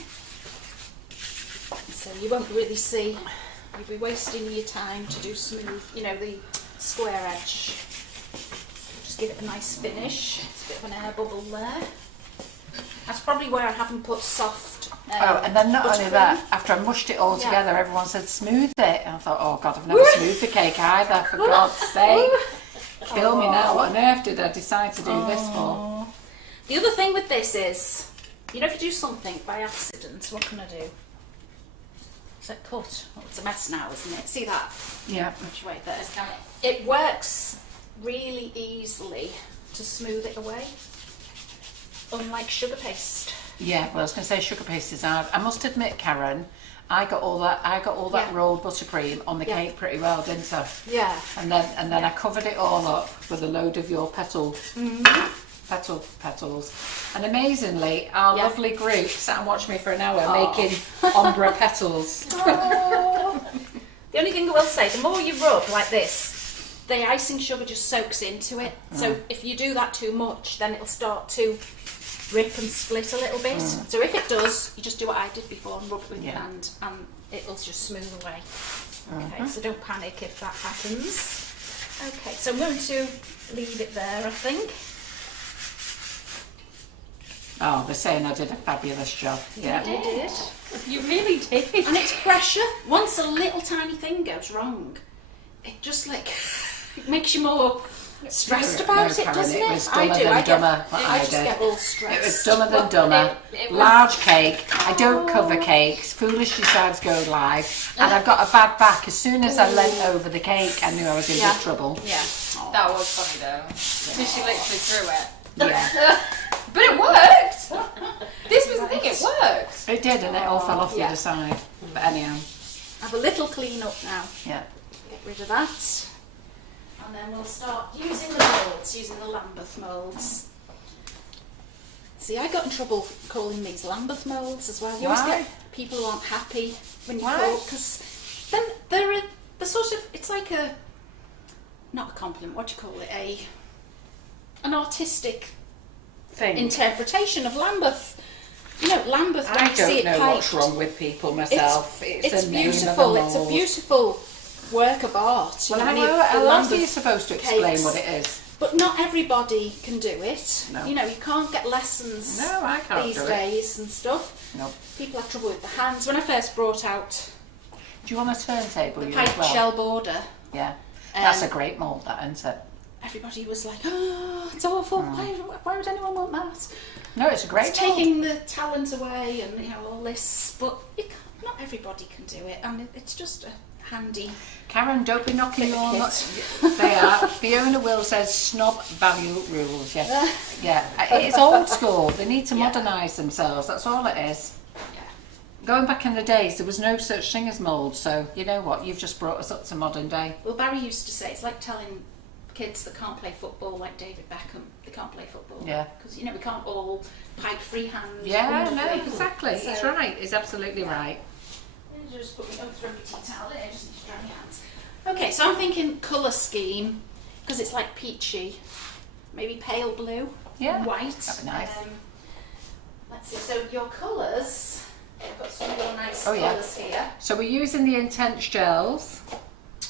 So you won't really see. You'll be wasting your time to do smooth. The square edge. Just give it a nice finish. It's a bit of an air bubble there. That's probably where I haven't put soft. And then not only buttercream. that, after I mushed it all together, everyone said smooth it. And I thought, oh God, I've never smoothed the cake either, for God's sake. Kill me now. What on earth did I decide to do this for? The other thing with this is, if you do something by accident, what can I do? Is it cut? Well, it's a mess now, isn't it? See that? Yeah. Which way there is. It works really easily to smooth it away, unlike sugar paste. Yeah, well, I was going to say sugar paste is hard. I must admit, Karen, I got all that rolled buttercream on the cake pretty well, didn't I? Yeah. And then I covered it all up with a load of your petals. And amazingly, our lovely group sat and watched me for an hour making ombre petals. The only thing I will say, the more you rub like this, the icing sugar just soaks into it. So if you do that too much, then it'll start to rip and split a little bit. So if it does, you just do what I did before and rub it with your hand and it'll just smooth away. Okay, so don't panic if that happens. Okay, so I'm going to leave it there, I think. Oh, they're saying I did a fabulous job. Yeah. You did. You really did. And it's pressure. Once a little tiny thing goes wrong, it just it makes you more stressed No, about it, Karen, doesn't it it? was I dumber do. than I get, dumber, what I I just did. get all stressed. It was dumber than dumber. It was- Large cake. I don't cover cakes. Foolish decides to go live. And I've got a bad back. As soon as I leant over the cake, I knew I was in big trouble. Yeah. That was funny though. So she literally threw it. Yeah. But it worked! This was the thing, it worked! It did, and it all fell off the Yeah. other side. But anyhow, Have a little clean up now. yeah. Get rid of that. And then we'll start using the moulds, using the Lambeth moulds. See, I got in trouble calling these Lambeth moulds as well. You always Why? get people who aren't happy when you Why? call, because then they're sort of, it's like a, not a compliment, what do you call it, an artistic Thing. interpretation of Lambeth. You know, Lambeth, when I you see don't it know what's piped, wrong with people myself. it's a name of a beautiful. It's a mould. beautiful work of art. Well, You I know, know. the How else are you Lambeth supposed to explain cakes. what it is? But not everybody can do it. No. You know, you can't get lessons No, I can't these do it. days and stuff. No. People have trouble with the hands. When I first brought out Do you want a turntable? the You pipe as well? shell border, Yeah. That's a Um, great mould, that, isn't it? everybody was like, "Oh, it's awful. Why would anyone want that?" No, it's a great It's mould. taking the talent away, and you know all this. But you can't, not everybody can do it, and it's just a handy. Karen, don't be knocking your... Kit. They are. Fiona Will says snob value rules. Yeah. Yeah. It's old school. They need to Yeah. modernise themselves. That's all it is. Yeah. Going back in the days, there was no such thing as mould. So, you know what? You've just brought us up to modern day. Well, Barry used to say it's like telling kids that can't play football, like David Beckham, they can't play football. Yeah. Because, you know, we can't all pipe freehand. Yeah, no, wonderfully. exactly. So, He's right. He's absolutely Yeah. right. You just put me throw your tea towel in, just need to dry your hands. Okay, so I'm thinking colour scheme, because it's like peachy, maybe pale blue, Yeah, white. that'd be nice. Let's see, so your colours, I've got some more nice Oh, yeah. colours here. So we're using the Intense gels.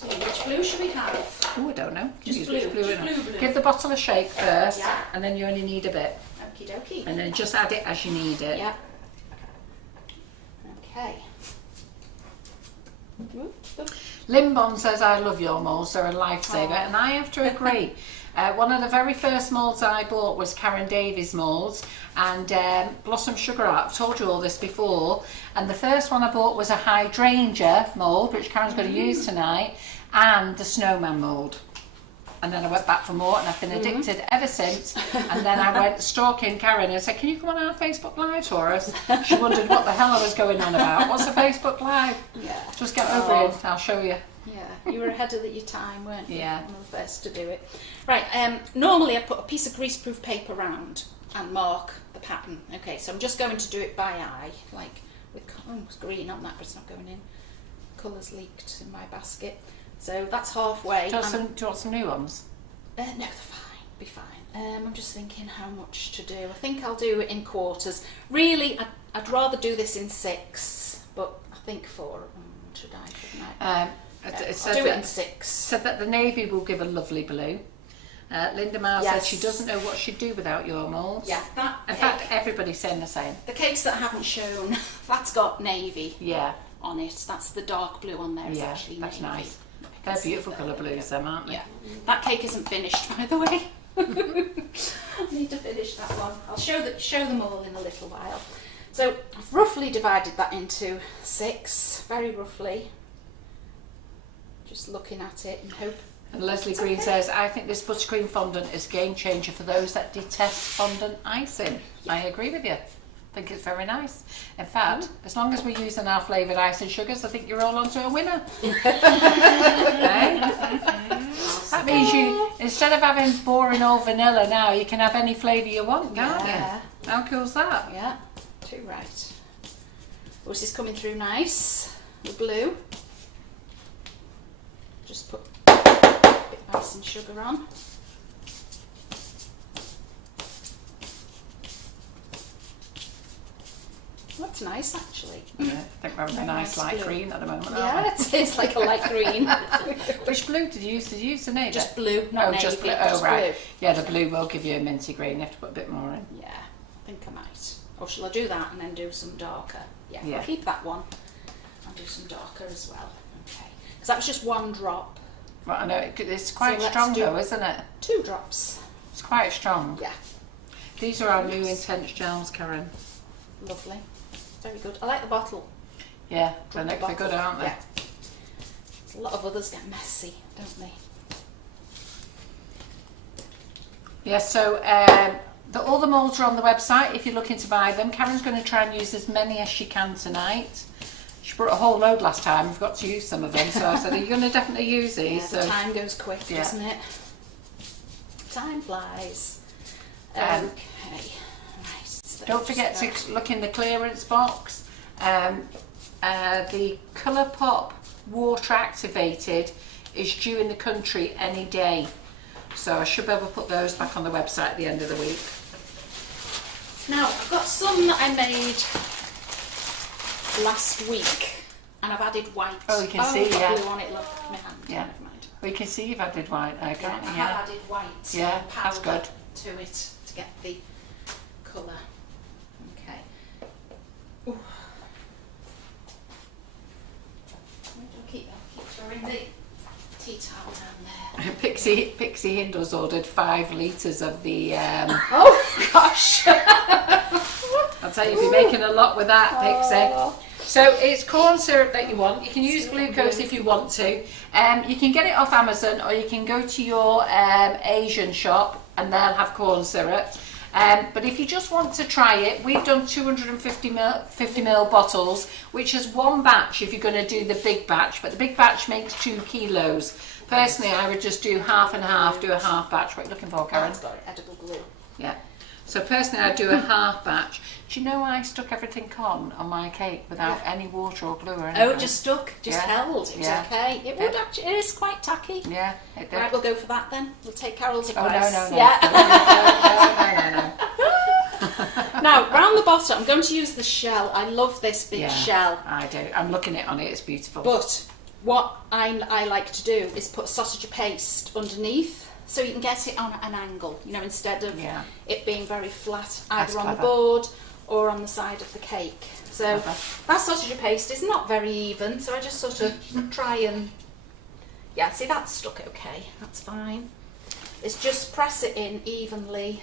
Which blue should we have? Oh, I don't know. Just Use blue, which just in it. blue. Give the bottle a shake first, Yeah. and then you only need a bit. Okie dokie. And then just add it as you need it. Yeah. Okay. Limbon says, I love your moulds, they're a lifesaver, Aw. and I have to agree. One of the very first moulds I bought was Karen Davies moulds, and Blossom Sugar Art. I've told you all this before, and the first one I bought was a hydrangea mould, which Karen's going to use tonight, and the snowman mould. And then I went back for more, and I've been addicted ever since. And then I went stalking Karen and said, can you come on our Facebook Live for us? She wondered what the hell I was going on about. What's a Facebook Live? Yeah. Just get over Oh. it, I'll show you. Yeah, you were ahead of your time, weren't you? Yeah. One of the first to do it. Right, normally I put a piece of greaseproof paper round and mark the pattern. Okay, so I'm just going to do it by eye, like with it's green on that, but it's not going in. Colours leaked in my basket. So that's halfway. Do you want some new ones? No, they're fine, be fine. I'm just thinking how much to do. I think I'll do it in quarters. Really, I'd rather do this in 6, but I think 4. Should I, shouldn't I? It I'll do it in 6. said that the navy will give a lovely blue. Linda Miles said Yes. she doesn't know what she'd do without your moulds. Yeah, that In cake, fact, everybody's saying the same. the cakes that I haven't shown, that's got navy Yeah, on it. That's the dark blue on there. Is yeah, actually that's navy. nice. I can They're see beautiful it there. colour blues, them, aren't they? Yeah, that cake isn't finished, by the way. I need to finish that one. I'll show them all in a little while. So I've roughly divided that into 6, very roughly. Just looking at it and hope. And Leslie It's Green okay. says, I think this buttercream fondant is a game changer for those that detest fondant icing. I agree with you. I think it's very nice. In fact, as long as we're using our flavoured icing sugars, I think you're all onto a winner. Eh? That means you, instead of having boring old vanilla now, you can have any flavour you want, can't Yeah. you? How cool's that? Yeah, too right. Oh, this is coming through nice. The blue. Just put a bit of icing sugar on. That's nice, actually. Yeah, I think we're having a nice light blue. green at the moment, aren't Yeah, it's like a light green. we? Which blue did you use? Did you use the navy? Just blue, not Oh, navy. just blue. Oh, just right. blue. Yeah, the blue will give you a minty green. You have to put a bit more in. Yeah, I think I might. Or shall I do that and then do some darker? Yeah, Yeah. I'll keep that one. I'll do some darker as well. Okay. Because that was just 1 drop. Right, I know it's quite let's strong do- though, isn't it? 2 drops. It's quite strong. Yeah, These are our new intense gels, Karen. lovely. Very good. I like the bottle. Yeah, Drop they're the good, bottle. aren't they? Yeah. A lot of others get messy, don't they? Yeah, so all the moulds are on the website if you're looking to buy them. Karen's going to try and use as many as she can tonight. She brought a whole load last time. We've got to use some of them, so I said, are you going to definitely use these? Yeah, So, time goes quick, Yeah. doesn't it? Time flies. Um, Okay. Right. so don't forget to look in the clearance box. The Colourpop Water Activated is due in the country any day. So I should be able to put those back on the website at the end of the week. Now, I've got some that I made last week, and I've added white. Oh, you can see, I've got yeah. blue on it, look, my hand. Yeah. Never mind. Well, you can see you've added white there, Yeah, can't I you? have added white Yeah, that's powder good. to it to get the colour. Okay. Ooh. Where do I keep that? I keep throwing the tea towel down there. Pixie Hindle's ordered 5 litres of the... Oh gosh! I'll tell you, you'll be making a lot with that, Pixie. So it's corn syrup that you want. You can use glucose if you want to. You can get it off Amazon, or you can go to your Asian shop and they'll have corn syrup. But if you just want to try it, we've done 250ml bottles, which is 1 batch if you're going to do the big batch. But the big batch makes 2 kilos. Personally, I would just do half and half, do a half batch. What are you looking for, Karen? It's got edible glue. Yeah. So personally, I do a half batch. Do you know I stuck everything on my cake without any water or glue or anything? Oh, it just stuck, just Yeah. held. It was Yeah. okay. It would actually. It is quite tacky. Yeah, it did. Right, we'll go for that then. We'll take Carol's Oh, no, advice. no, no. Yeah. No. Now, round the bottom, I'm going to use the shell. I love this big Yeah, shell. I do. I'm looking at it on it. It's beautiful. But what I like to do is put sausage paste underneath, so you can get it on an angle, you know, instead of Yeah. it being very flat, That's either on the clever. board or on the side of the cake. So Clever. that sausage paste is not very even, so I just sort of try and, yeah, see, that's stuck okay, that's fine. It's just press it in evenly.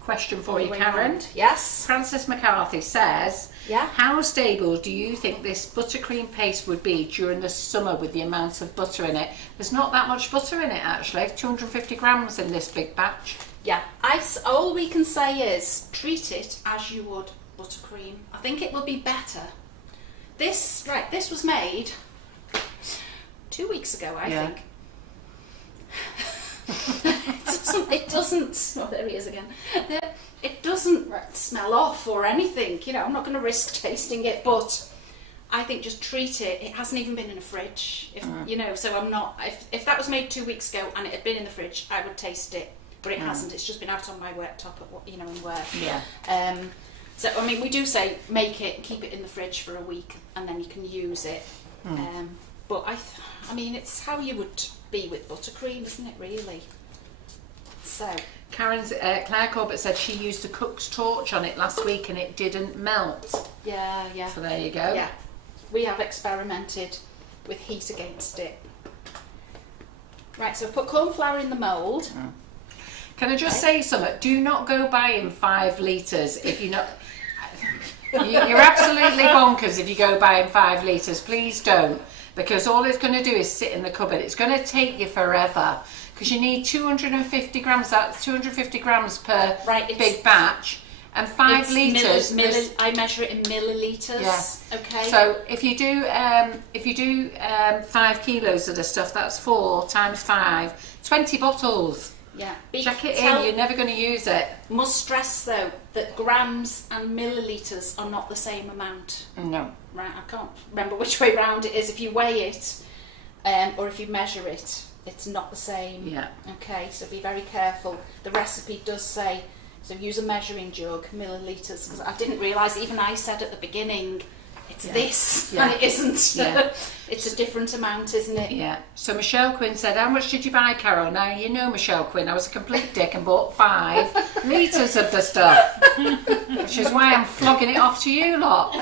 Question all for the you, way Karen. round. Yes. Frances McCarthy says, Yeah. how stable do you think this buttercream paste would be during the summer with the amount of butter in it? There's not that much butter in it, actually. 250 grams in this big batch. Yeah, all we can say is treat it as you would buttercream. I think it will be better. This was made 2 weeks ago, I Yeah. think. It doesn't, oh, there he is again. It doesn't smell off or anything, you know, I'm not going to risk tasting it, but I think just treat it. It hasn't even been in a fridge, you know, so I'm not, if that was made 2 weeks ago and it had been in the fridge, I would taste it, but it hasn't. It's just been out on my worktop at, you know, in work. Yeah. So, I mean, we do say make it, keep it in the fridge for a week and then you can use it. But I mean, it's how you would be with buttercream, isn't it, really? So, Claire Corbett said she used a cook's torch on it last week and it didn't melt. yeah. So there you go. Yeah, we have experimented with heat against it. Right, so put corn flour in the mould. Can I just say something? Do not go buying 5 litres if you're not... You're absolutely bonkers if you go buying 5 litres. Please don't. Because all it's going to do is sit in the cupboard. It's going to take you forever. Because you need 250 grams. That's 250 grams per big batch. And 5 litres... I measure it in millilitres. Yeah. Okay. So if you do 5 kilos of the stuff, that's 4 times 5, 20 bottles. Yeah. Chuck it in. You're never going to use it. Must stress though that grams and millilitres are not the same amount. No. Right. I can't remember which way round it is. If you weigh it, or if you measure it, it's not the same. Yeah. Okay. So be very careful. The recipe does say. So use a measuring jug, millilitres, because I didn't realise, even I said at the beginning, it's this, and it isn't. Yeah. It's a different amount, isn't it? Yeah. So Michelle Quinn said, how much did you buy, Carol? Now, you know Michelle Quinn, I was a complete dick and bought 5 litres of the stuff. Which is why I'm flogging it off to you lot.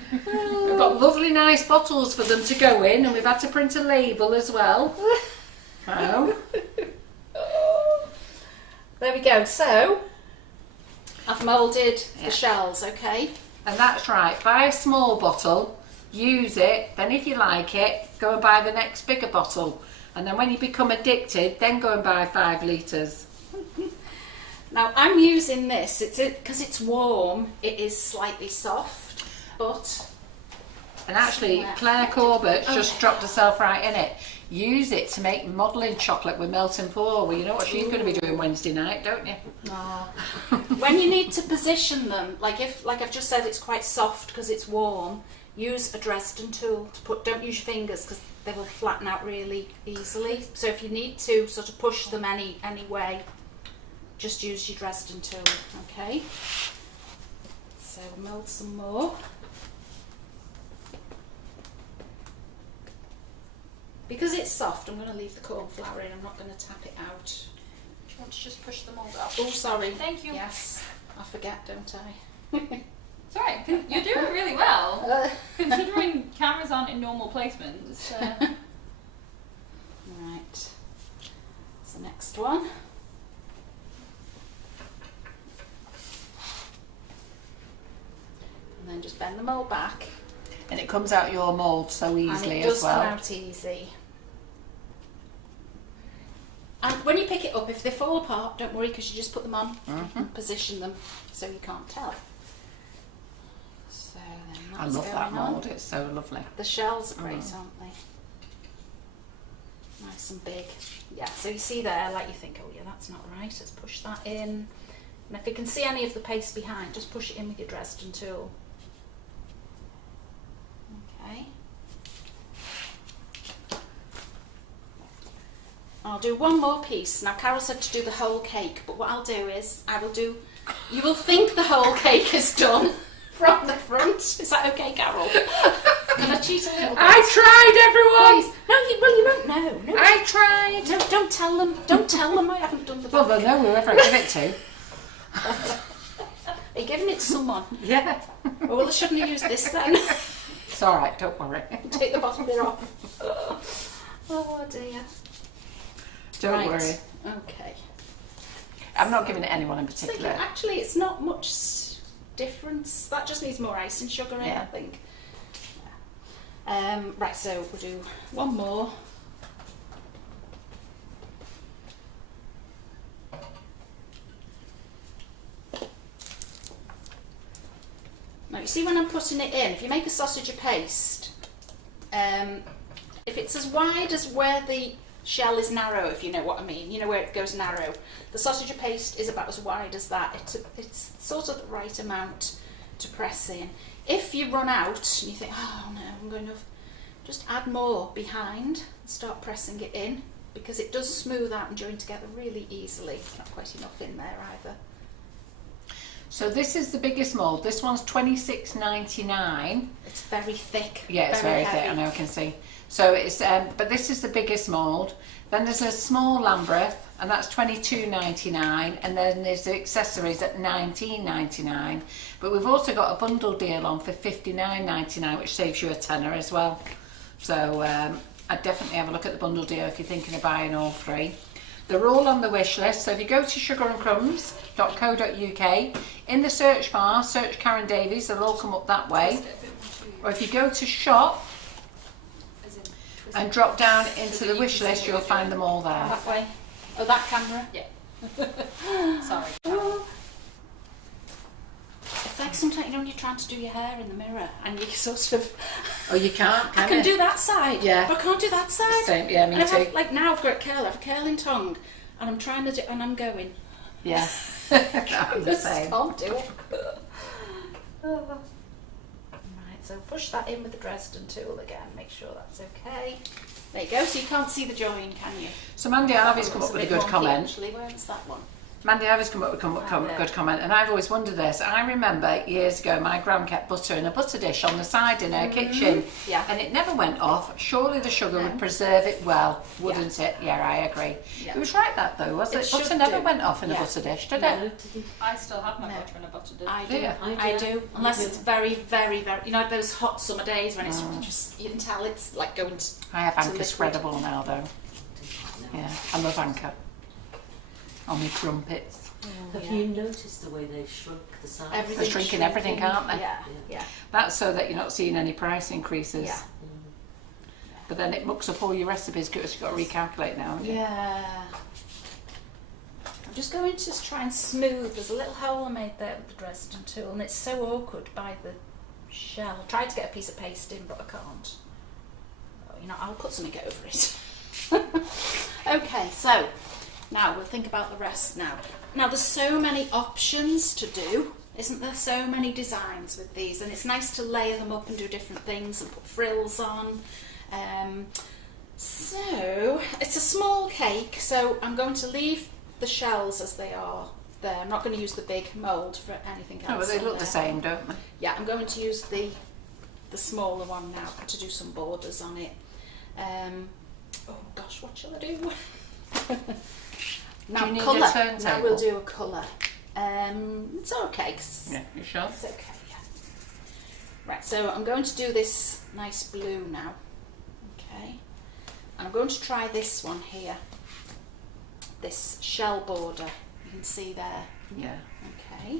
We've got lovely nice bottles for them to go in, and we've had to print a label as well. Oh. There we go. So I've moulded the shells, okay? And that's right. Buy a small bottle, use it, then if you like it, go and buy the next bigger bottle. And then when you become addicted, then go and buy 5 litres. Now I'm using this, because it's warm, it is slightly soft, but... And actually, Claire Corbett's just dropped herself right in it. Use it to make modelling chocolate with melt and pour. Well, you know what she's going to be doing Wednesday night, don't you? Oh. When you need to position them, like I've just said, it's quite soft because it's warm, use a Dresden tool to put, don't use your fingers because they will flatten out really easily. So if you need to sort of push them any way, just use your Dresden tool, okay? So melt some more. Because it's soft, I'm going to leave the corn flour in. I'm not going to tap it out. Do you want to just push the mould up? Oh, sorry. Thank you. Yes, I forget, don't I? It's alright, you're doing really well. Considering cameras aren't in normal placements. Right. So next one. And then just bend the mould back. And it comes out your mould so easily And it does as well. come out easy. And when you pick it up, if they fall apart, don't worry because you just put them on and position them so you can't tell. So then that's I love that going on. mould, it's so lovely. The shells are great, aren't they? Nice and big. Yeah, so you see there, like you think, oh yeah, that's not right, let's push that in. And if you can see any of the paste behind, just push it in with your Dresden tool. Okay. I'll do one more piece. Now Carol said to do the whole cake, but what I'll do is, you will think the whole cake is done from the front. Is that okay, Carol? Can I cheat a little bit? I tried, everyone! Please. No, you won't know. No, I tried! don't tell them. Don't tell them I haven't done the Well, back. they'll know whoever I give it to. Are you giving it to someone? Yeah. Oh, well, I shouldn't have used this then. It's alright, don't worry. Take the bottom bit off. Oh dear. Don't Right. worry. Okay. I'm not giving it anyone in I was thinking, particular. actually, it's not much difference. That just needs more icing sugar in, Yeah. I think. Right, so we'll do one more. Now, you see when I'm putting it in, if you make a sausage of paste, if it's as wide as where the shell is narrow, if you know what I mean, you know where it goes narrow, the sausage of paste is about as wide as that. It's sort of the right amount to press in. If you run out and you think, oh no, I'm going to just add more behind and start pressing it in, because it does smooth out and join together really easily. It's not quite enough in there either. So this is the biggest mould. This one's $26.99. It's very thick. Yeah, it's very thick. heavy. I know, I can see. So it's, but this is the biggest mould. Then there's a small Lambeth, and that's $22.99. And then there's the accessories at $19.99. But we've also got a bundle deal on for $59.99, which saves you a tenner as well. So I'd definitely have a look at the bundle deal if you're thinking of buying all 3. They're all on the wish list. So if you go to sugarandcrumbs.co.uk, in the search bar, search Karen Davies, they'll all come up that way. Or if you go to shop and drop down into the wish list, you'll find them all there. That way. Oh, that camera? Yeah. Sorry. It's like sometimes, you know, when you're trying to do your hair in the mirror and you sort of... Oh, you can't, I can do that side, Yeah. but I can't do that side. Same, yeah, me and I too. have, like now I've got a curl, I have a curling tongue, and I'm trying to do, and I'm going. Yeah. I'm the Just same. can't do it. Right, so push that in with the Dresden tool again, make sure that's okay. There you go, so you can't see the join, can you? So Mandy Harvey's come up with a good comment. Actually, where's that one? Mandy Ivy's come up with a good comment, and I've always wondered this. I remember years ago my gran kept butter in a butter dish on the side in her kitchen, and it never went off. Surely the sugar would preserve it well, wouldn't it? Yeah, I agree. It was right that though, was it? Butter never went off in a butter dish, did it? I still have my butter in a butter dish. I do. Unless it's very, very, very, you know, those hot summer days when it's just, you can tell it's like going to. I have Anchor spreadable now though. Yeah, I love Anchor. On my crumpets. Have you noticed the way they've shrunk the size? They're shrinking everything, aren't they? Yeah. That's so that you're not seeing any price increases. Yeah. But then it mucks up all your recipes because you've got to recalculate now, haven't you? Yeah. I'm just going to try and smooth. There's a little hole I made there with the Dresden tool, and it's so awkward by the shell. I tried to get a piece of paste in, but I can't. Oh, you know, I'll put something over it. Okay, so now we'll think about the rest now. Now there's so many options to do, isn't there? So many designs with these, and it's nice to layer them up and do different things and put frills on. So it's a small cake, so I'm going to leave the shells as they are there. I'm not going to use the big mould for anything else. No, but they look the same, don't they? Yeah, I'm going to use the smaller one now to do some borders on it. Oh gosh, what shall I do? Now, do you need colour. a turntable? Now we'll do a colour. It's okay. Yeah, you sure? It's okay, yeah. Right, so I'm going to do this nice blue now. Okay. I'm going to try this one here. This shell border. You can see there. Yeah. Okay.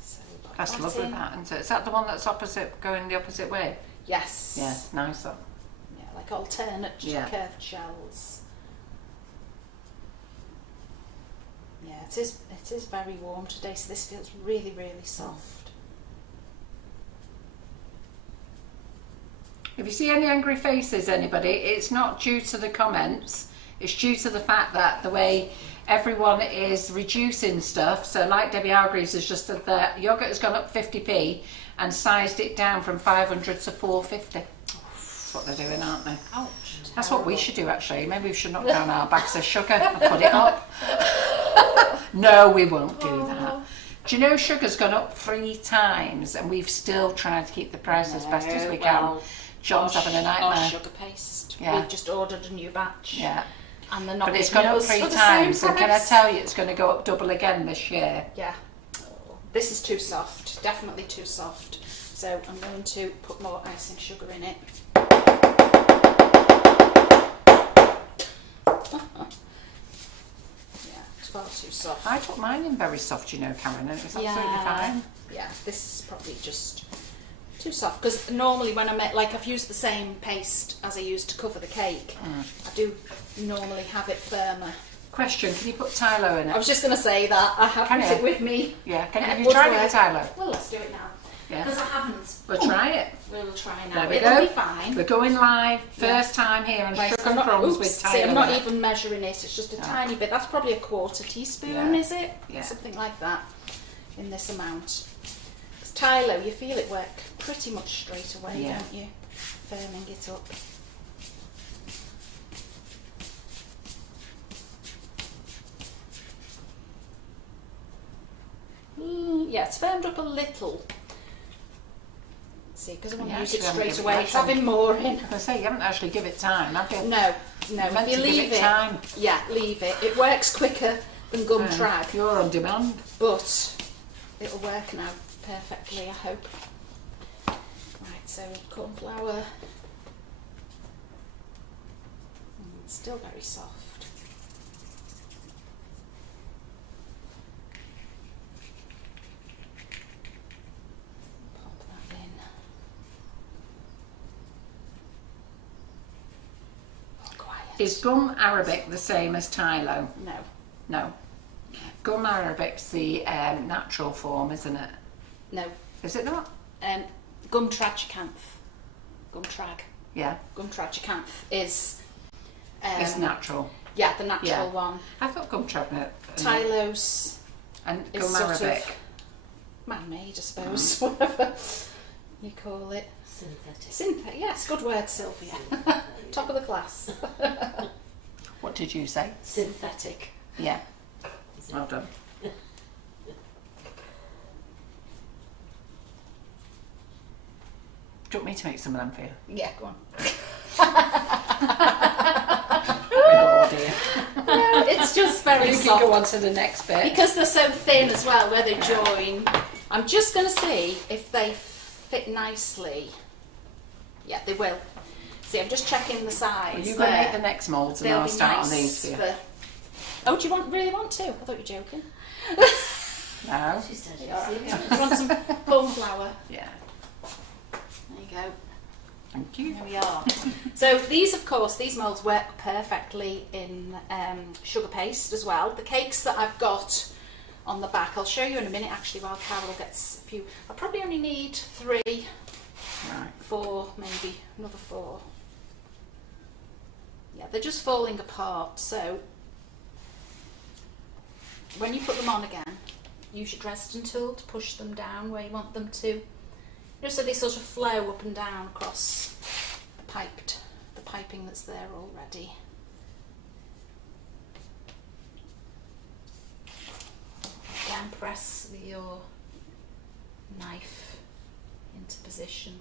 So we'll put That's that lovely, in. that, isn't it? Is that the one that's opposite, going the opposite way? Yes. Yeah, nice that. Yeah, like alternate curved shells. Yeah, it is very warm today, so this feels really, really soft. If you see any angry faces, anybody, it's not due to the comments. It's due to the fact that the way everyone is reducing stuff. So like Debbie Hargreaves has just said that yogurt has gone up 50p and sized it down from 500 to 450. That's what they're doing, aren't they? Ouch. That's what we should do actually. Maybe we should knock down our bags of sugar and put it up. No, we won't do that. Do you know sugar's gone up 3 times and we've still tried to keep the price as best as we can. John's having a nightmare. Our sugar paste. Yeah. We've just ordered a new batch. Yeah. And they're not But it's giving gone up us 3 for the times, same and can I price. tell you it's going to go up double again this year. Yeah. This is too soft. Definitely too soft. So I'm going to put more icing sugar in it. Yeah, it's far too soft. I put mine in very soft, you know, Karen, and it was absolutely fine. Yeah, this is probably just too soft, because normally when I make, like I've used the same paste as I used to cover the cake, I do normally have it firmer. Question, can you put Tylo in it? I was just going to say that, I have Can put you? it with me. Yeah, have you tried it with Tylo? Well, let's do it now. Yeah. Because I haven't. We'll try it. We'll try now. There we It'll go. be fine. We're going live, first time here on Right, Sugar I'm and not, Crumbs oops, with see, Tylo I'm not in it. even measuring it, it's just a tiny bit. That's probably a 1/4 teaspoon, Yeah. is it? Yeah. Something like that, in this amount. Because Tylo, you feel it work pretty much straight away, Yeah. don't you? Firming it up. Yeah, it's firmed up a little. See, because I want to use it straight away. It's having more in. I say, you haven't actually give it time, have you? No, You're if meant you to give leave it it, time. yeah, leave it. It works quicker than gum trag, You're on demand. but it'll work now perfectly, I hope. Right, so corn flour. It's still very soft. Pop that in. Oh, quiet. Is gum arabic the same as Tylo? No. No. Gum arabic's the natural form, isn't it? No. Is it not? Gum tragacanth. Gum trag. Yeah. Gum tragacanth is It's natural. yeah, the natural Yeah. one. I thought gum trag Tylos and is gum sort arabic. of man-made, I suppose, whatever you call it. Synthetic. Yes, good word, Sylvia. Top of the class. What did you say? Synthetic. Yeah. Well done. Do you want me to make some of them for you? Yeah, go on. Oh dear. No, it's just very You soft. can go on to the next bit. Because they're so thin as well, where they join. I'm just going to see if they fit nicely. Yeah, they will. See, I'm just checking the size. Well, you go make the next moulds and They'll I'll be start on nice these for you. Oh, do you really want to? I thought you were joking. No? She's dead. Do you want some corn flour? Yeah. There you go. Thank you. Here we are. So these, of course, these moulds work perfectly in sugar paste as well. The cakes that I've got on the back, I'll show you in a minute actually while Carol gets a few. I probably only need 3, Right. 4, maybe another 4. Yeah, they're just falling apart. So when you put them on again, use your Dresden tool to push them down where you want them to. So they sort of flow up and down across the piping that's there already. Again, press with your knife into position.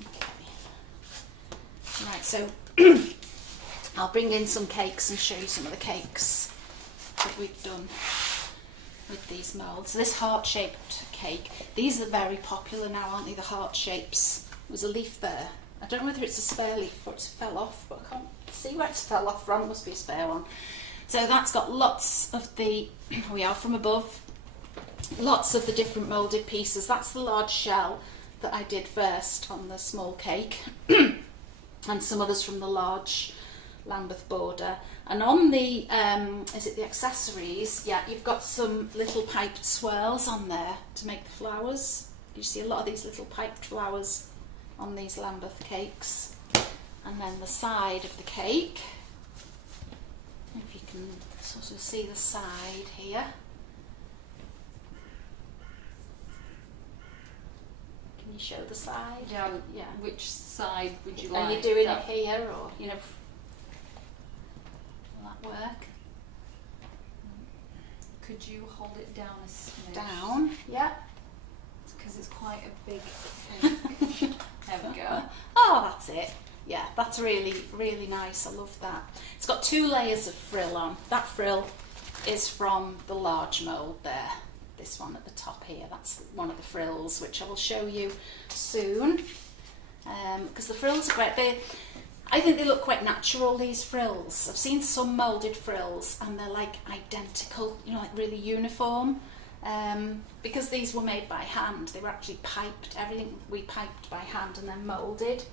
Okay. Right, so I'll bring in some cakes and show you some of the cakes that we've done with these moulds. This heart-shaped cake, these are very popular now, aren't they? The heart shapes. There's a leaf there. I don't know whether it's a spare leaf or it's fell off, but I can't see where it's fell off from. It must be a spare one. So that's got lots of the, we are from above, lots of the different moulded pieces. That's the large shell that I did first on the small cake, and some others from the large Lambeth border. And on the, is it the accessories? Yeah, you've got some little piped swirls on there to make the flowers. You see a lot of these little piped flowers on these Lambeth cakes. And then the side of the cake, if you can sort of see the side here. Can you show the side? Yeah. Yeah. Which side would you like? Are you doing that? it here, or, you know, will that work? Could you hold it down a smidge? Down, yeah. Because it's quite a big cake. There we go. Oh, that's it. Yeah, that's really, really nice. I love that. It's got 2 layers of frill on. That frill is from the large mould there. This one at the top here, that's one of the frills, which I will show you soon. Because the frills are great. I think they look quite natural, these frills. I've seen some moulded frills and they're like identical, you know, like really uniform. Because these were made by hand, they were actually piped, everything we piped by hand and then moulded.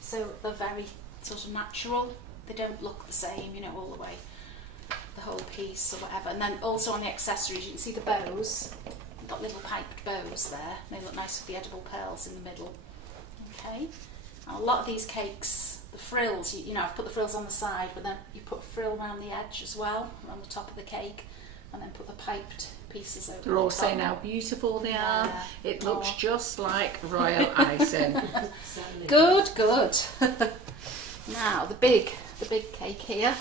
So they're very sort of natural. They don't look the same, you know, all the way, the whole piece or whatever. And then also on the accessories, you can see the bows. They've got little piped bows there. They look nice with the edible pearls in the middle. Okay. Now, a lot of these cakes, the frills, you know, I've put the frills on the side, but then you put a frill around the edge as well, around the top of the cake, and then put the piped pieces over They're the all top. saying how beautiful they are. Yeah. It looks Oh. just like royal icing. Certainly. Good, good. Now the big cake here.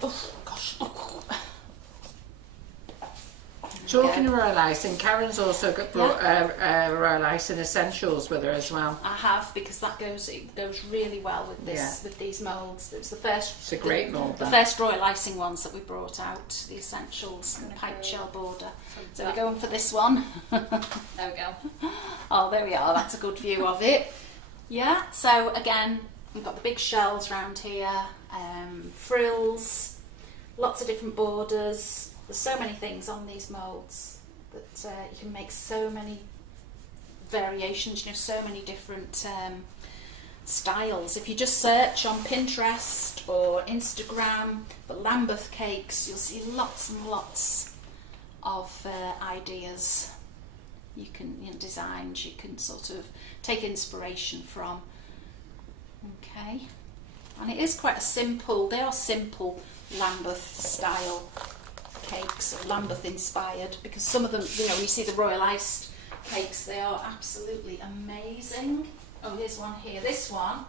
Oh gosh. Oh. Talking of royal icing, Karen's also got brought royal icing essentials with her as well. I have, because it goes really well with this, with these moulds. It was the first. It's a great mould. The that. first royal icing ones that we brought out, the essentials, and the piped shell border. So we're going for this one. There we go. Oh, there we are. That's a good view of it. Yeah. So again, we've got the big shells around here, frills, lots of different borders. There's so many things on these moulds that you can make so many variations. You know, so many different styles. If you just search on Pinterest or Instagram for Lambeth cakes, you'll see lots and lots of ideas. You can, you know, designs you can sort of take inspiration from. Okay, and it is quite a simple. They are simple Lambeth style cakes, or Lambeth inspired, because some of them, you know, you see the royal iced cakes, they are absolutely amazing. Oh, here's one here. This one,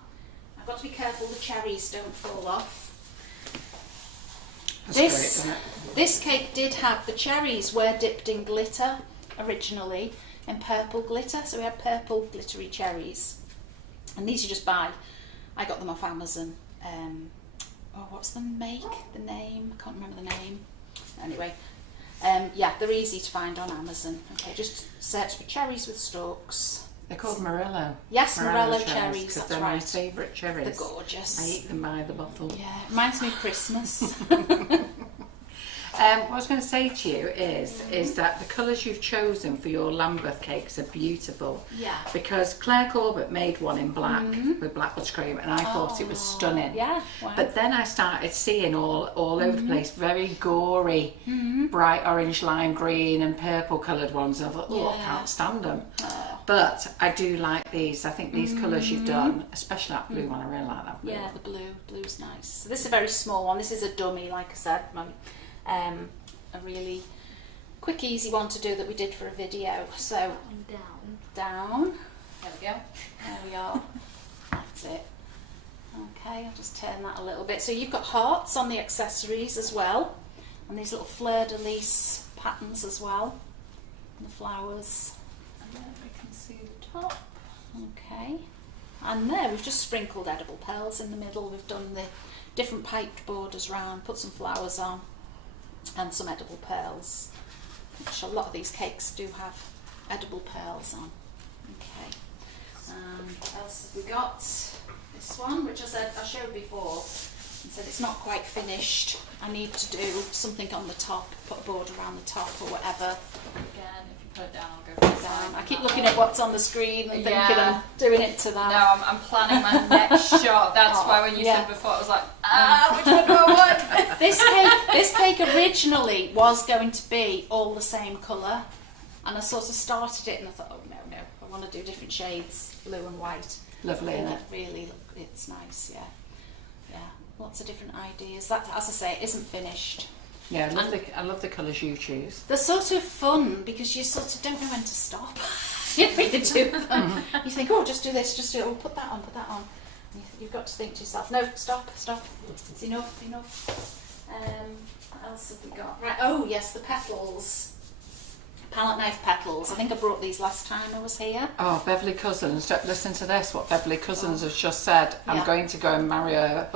I've got to be careful the cherries don't fall off. That's This great, isn't it? This cake did have the cherries were dipped in glitter originally, in purple glitter. So we had purple glittery cherries. And these you just buy. I got them off Amazon. What's the make? The name? I can't remember the name. Anyway, yeah, they're easy to find on Amazon. Okay, just search for cherries with stalks. They're called Morello. Yes, Morello cherries, because that's they're right. my favourite cherries. They're gorgeous. I eat them by the bottle. Yeah, reminds me of Christmas. What I was going to say to you is that the colours you've chosen for your Lambeth cakes are beautiful. Yeah. Because Claire Corbett made one in black with black buttercream, and I thought it was stunning. Yeah, wow. But then I started seeing all over the place very gory, bright orange, lime green, and purple coloured ones. And I thought, oh, I can't stand them. But I do like these. I think these colours you've done, especially that blue one, I really like that blue. Yeah, one. the blue's nice. So this is a very small one. This is a dummy, like I said. A really quick, easy one to do that we did for a video. So down. There we go. There we are. That's it. Okay, I'll just turn that a little bit. So you've got hearts on the accessories as well, and these little fleur-de-lis patterns as well, and the flowers. And then we can see the top. Okay. And there we've just sprinkled edible pearls in the middle. We've done the different piped borders round, put some flowers on, and some edible pearls, which a lot of these cakes do have edible pearls on. Okay. What else have we got? This one, which I showed before, and said it's not quite finished. I need to do something on the top, put a border around the top or whatever. Again, if you put it down, I'll go for it. I keep looking at what's on the screen and thinking Yeah. I'm doing it to that. No, I'm planning my next shot. That's why when you yeah. said before, I was like, which one do I want? This cake originally was going to be all the same colour, and I sort of started it and I thought, oh no, I want to do different shades, blue and white. Lovely, isn't it? Really, it's nice, yeah. Lots of different ideas. That, as I say, it isn't finished. Yeah, I love the colours you choose. They're sort of fun because you sort of don't know when to stop. You do them. You think, oh, just do this, just do it. Oh, put that on. And you've got to think to yourself, no, stop. It's enough. What else have we got? Right. Oh, yes, the petals. Palette knife petals. I think I brought these last time I was here. Oh, Beverly Cousins. Listen to this, what Beverly Cousins has just said. I'm going to go and marry her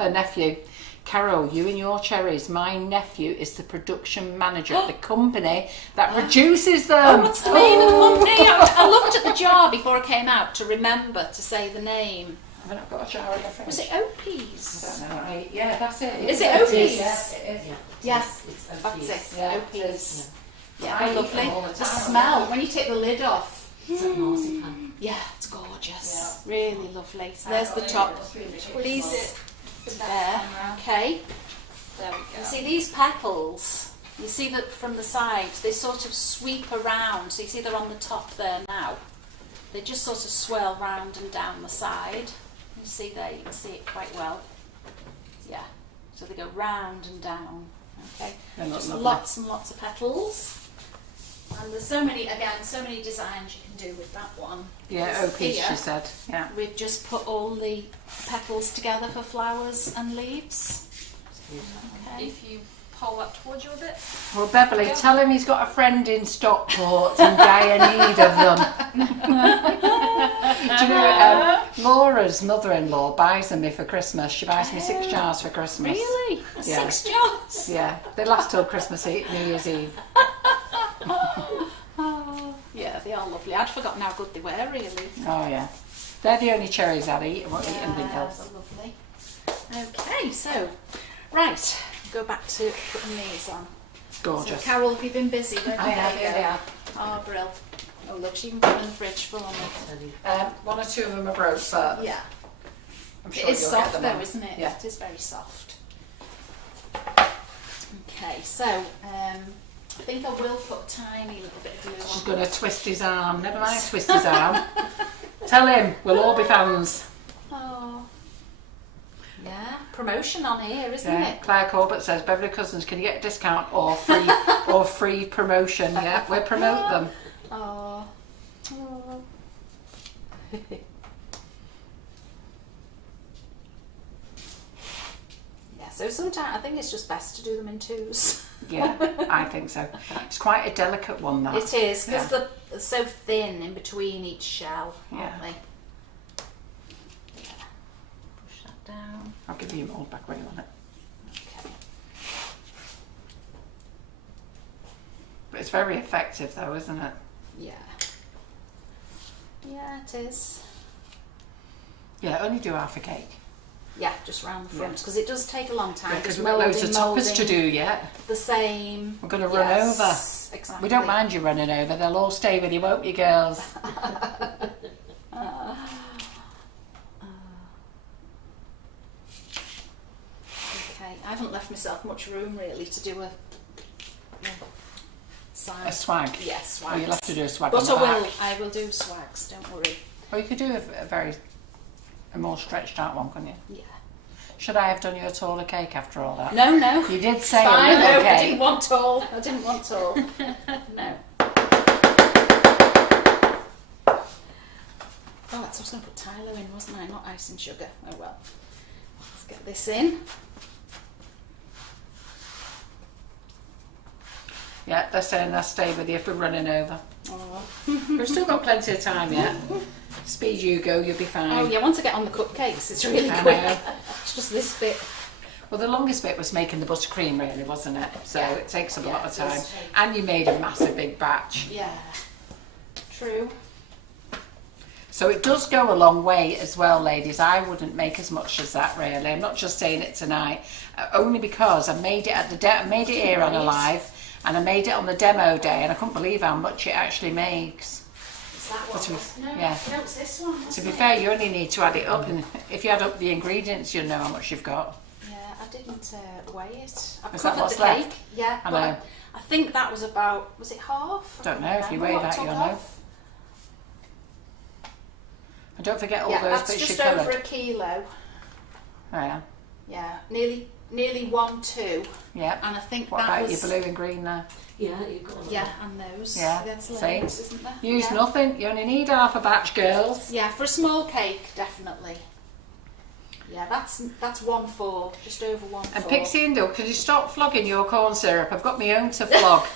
nephew. Carol, you and your cherries. My nephew is the production manager at the company that produces them. Oh, what's the name of the company? I looked at the jar before I came out to remember to say the name. Haven't I got a jar in the fridge? Was it Opie's? I don't know. Right? Yeah, that's it. Is it Opie's? Yes, it is. Yes, It's that's it. Yeah, Opie's. Yeah, I eat lovely. them all the The time. smell when you take the lid off. It's like marzipan. Yeah, it's gorgeous. Really lovely. So there's the top. Please it there. Okay. There we go. You see these petals? You see that from the side, they sort of sweep around. So you see they're on the top there now. They just sort of swirl round and down the side. You see there, you can see it quite well. Yeah. So they go round and down. Okay. They look Just lovely. lots and lots of petals. And there's so many designs you can do with that one. Yeah, Because Opie's, here, she said. Yeah. we've just put all the petals together for flowers and leaves. Okay. If you pull that towards you a bit. Well, Beverly, tell him he's got a friend in Stockport in dire need of them. Do you know, Laura's mother-in-law buys them me for Christmas. She buys me 6 jars for Christmas. Really? Yeah. 6 jars? Yeah, they last till Christmas Eve, New Year's Eve. Oh, yeah, they are lovely. I'd forgotten how good they were, really. Oh yeah, they're the only cherries I'd eat. I won't eat anything Yeah, else. they're lovely. Okay, so, right, go back to putting these on. Gorgeous. So, Carol, have you been busy? Where I have, they go? yeah. Oh, brill. Oh, look, she even put them in the fridge for me. One or two of them are broke, but Yeah. I'm It sure is you'll soft get them though, on. isn't it? Yeah. It is very soft. Okay, so I think I will put a tiny little bit of glue on. She's going to twist his arm. Never mind, twist his arm. Tell him, we'll all be fans. Oh. Yeah, promotion on here, isn't Yeah. it? Claire Corbett says, Beverly Cousins, can you get a discount or free promotion? Yeah, we'll promote them. Oh. Oh. Yes, so sometimes I think it's just best to do them in twos. Yeah, I think so. It's quite a delicate one, that. It is, because Yeah. they're so thin in between each shell, aren't Yeah. they? Yeah. Push that down. I'll give you your mould back when you want it. Okay. But it's very effective though, isn't it? Yeah. Yeah, it is. Yeah, only do half a cake. Yeah, just round the front, Yeah. because it does take a long time. Because just we've got loads of toppers to moulding do yet. the same. We're going to run Yes, over. Exactly. We don't mind you running over. They'll all stay with you, won't you, girls? Okay, I haven't left myself much room really to do a side. A swag. Yes, Oh, swags. you'll have to do a swag But on the I will. back. I will do swags. Don't worry. Or you could do a more stretched out one, couldn't you? Yeah. Should I have done you a taller cake after all that? No, no. You did It's say fine. a little No, I cake. didn't want tall. I didn't want tall. No. Oh, that's, I was going to put Tyler in, wasn't I? Not ice and sugar. Oh well. Let's get this in. Yeah, they're saying they'll stay with you if we're running over. Oh. We've still got plenty of time yet. Speed you go, you'll be fine. Oh yeah, once I get on the cupcakes, it's really I quick. know. It's just this bit. Well, the longest bit was making the buttercream, really, wasn't it? So Yeah. it takes a Yeah, lot of it time. does take- And you made a massive big batch. Yeah. True. So it does go a long way as well, ladies. I wouldn't make as much as that, really. I'm not just saying it tonight, only because I made it at the I made it here on a live, and I made it on the demo day, and I couldn't believe how much it actually makes. Is that But one? No, yeah. no, it's this one. To wasn't be it? fair, you only need to add it up, and if you add up the ingredients, you'll know how much you've got. Yeah, I didn't weigh it. I've Is that covered what's the left? cake. Yeah, I but know. I think that was about, was it half? Don't know, can't if you remember weigh what I that, took you'll know. off. And don't forget all Yeah, those that's bits you just over coloured. a kilo. Oh, yeah. Yeah, nearly 1-2, Yeah. and I think What that about was your blue and green there? Yeah, you've got yeah, and those. Yeah, That's see? loads, isn't there? Use yeah. nothing. You only need half a batch, girls. Yeah, for a small cake, definitely. Yeah, that's 1/4, just over 1/4. And Pixie and Doug, could you stop flogging your corn syrup? I've got my own to flog.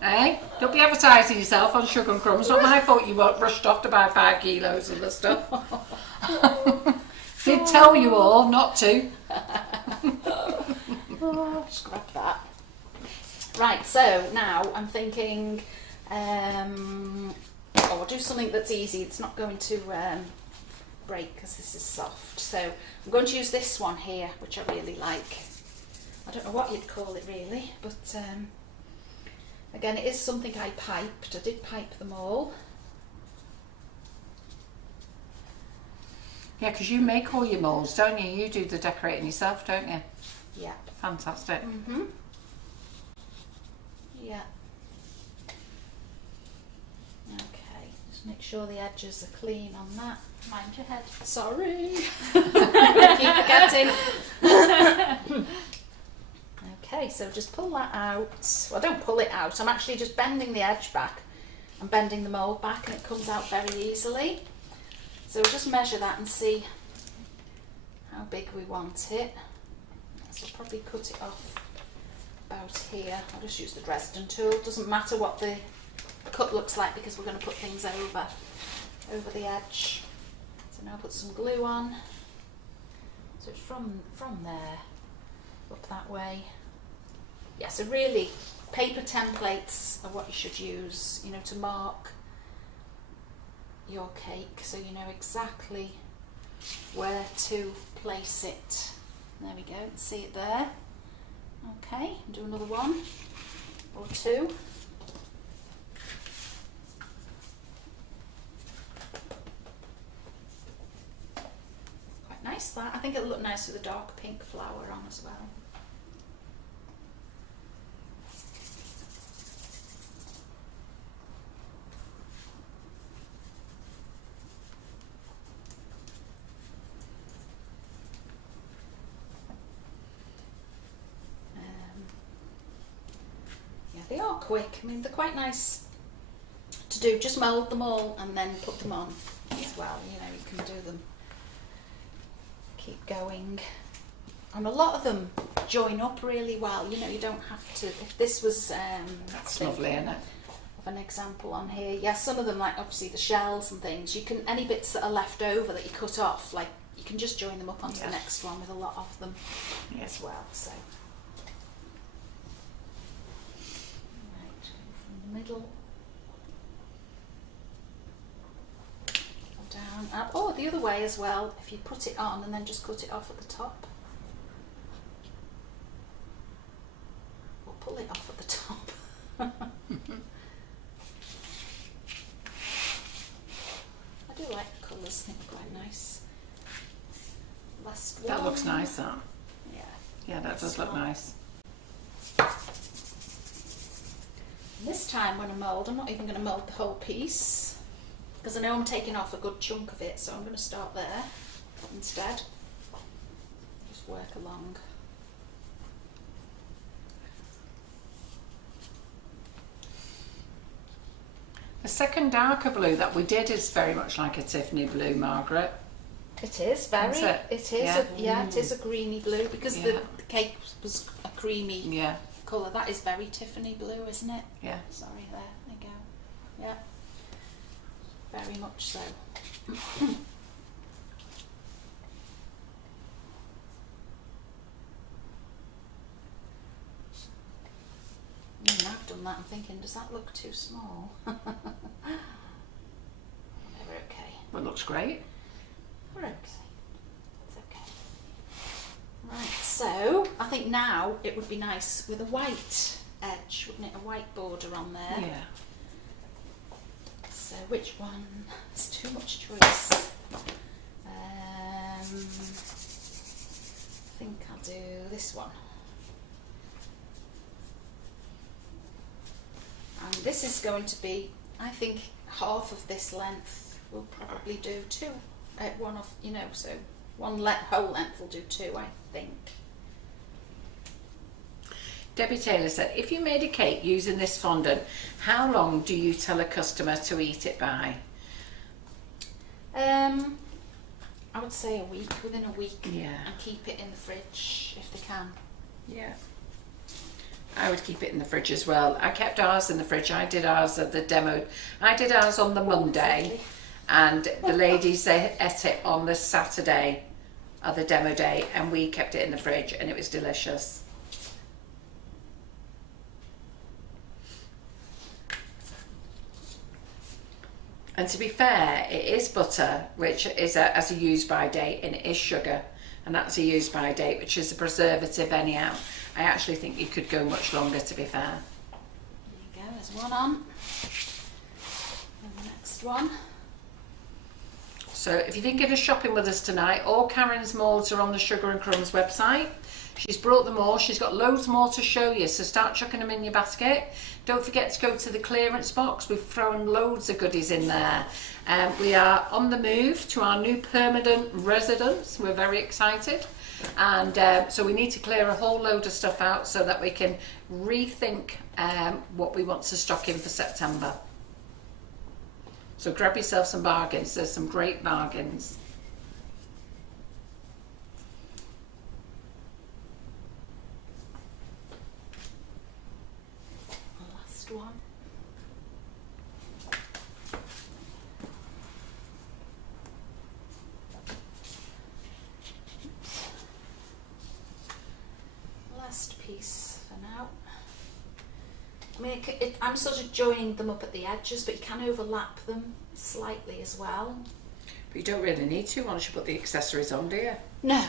Eh? Don't be advertising yourself on Sugar and Crumbs. Not my fault you weren't rushed off to buy 5 kilos of the stuff. Did tell you all not to. Just grab that. Right, so now I'm thinking, I'll do something that's easy. It's not going to break because this is soft. So I'm going to use this one here, which I really like. I don't know what you'd call it really, but again, it is something I piped. I did pipe them all. Yeah, because you make all your moulds, don't you? You do the decorating yourself, don't you? Yeah. Fantastic. Mhm. Yeah. Okay, just make sure the edges are clean on that. Mind your head. Sorry. Keep forgetting. Okay, so just pull that out. Well, don't pull it out. I'm actually just bending the edge back. I'm bending the mould back and it comes out very easily. So we'll just measure that and see how big we want it. So I'll probably cut it off about here. I'll just use the Dresden tool. Doesn't matter what the cut looks like because we're going to put things over the edge. So now put some glue on. So it's from there up that way. Yeah, so really paper templates are what you should use, you know, to mark your cake so you know exactly where to place it. There we go, see it there. Okay, do another one or two. Quite nice that. I think it'll look nice with a dark pink flower on as well. They are quick. I mean, they're quite nice to do. Just mould them all and then put them on as well. You know, you can do them. keep going. And a lot of them join up really well. You know, you don't have to. If this was That's lovely, isn't it? of an example on here, yeah, some of them, like obviously the shells and things, you can, any bits that are left over that you cut off, like you can just join them up onto the next one with a lot of them as well. So right, from the middle down. Oh, the other way as well, if you put it on and then just cut it off at the top. Or pull it off at the top. I do like the colours, I think they're quite nice. Last one. That looks nice, that. Yeah. Yeah, that does look nice. This time when I mould, I'm not even going to mould the whole piece, because I know I'm taking off a good chunk of it, so I'm going to start there instead. Just work along. The second darker blue that we did is very much like a Tiffany blue, Margaret. It is very. Is it? It is. Yeah. It is a greeny blue because the cake was a creamy Yeah, colour. That is very Tiffany blue, isn't it? yeah. Sorry, there you go. Yeah, very much so. Now I've done that, I'm thinking, does that look too small? Whatever, okay. Well, it looks great. We're okay. It's okay. Right, so I think now it would be nice with a white edge, wouldn't it? A white border on there. Yeah. So which one? It's too much choice. I think I'll do this one. And this is going to be, I think, half of this length. We'll probably do two. One of, you know, so one whole length will do two, I think. Debbie Taylor said, if you made a cake using this fondant, how long do you tell a customer to eat it by? I would say a week, within a week. Yeah. And keep it in the fridge if they can. Yeah. I would keep it in the fridge as well. I kept ours in the fridge. I did ours at the demo. I did ours on the Monday, and the ladies, they ate it on the Saturday of the demo day, and we kept it in the fridge, and it was delicious. And to be fair, it is butter, which is has a use by date, and it is sugar, and that's a use by date, which is a preservative anyhow. I actually think you could go much longer, to be fair. There you go, there's one on. And the next one. So if you're thinking of shopping with us tonight, all Karen's moulds are on the Sugar and Crumbs website. She's brought them all. She's got loads more to show you, so start chucking them in your basket. Don't forget to go to the clearance box. We've thrown loads of goodies in there. We are on the move to our new permanent residence. We're very excited. And so we need to clear a whole load of stuff out so that we can rethink what we want to stock in for September. So grab yourself some bargains. There's some great bargains. Last one. Last piece for now. I mean, I'm sort of joining them up at the edges, but you can overlap them slightly as well. But you don't really need to once you put the accessories on, do you? No,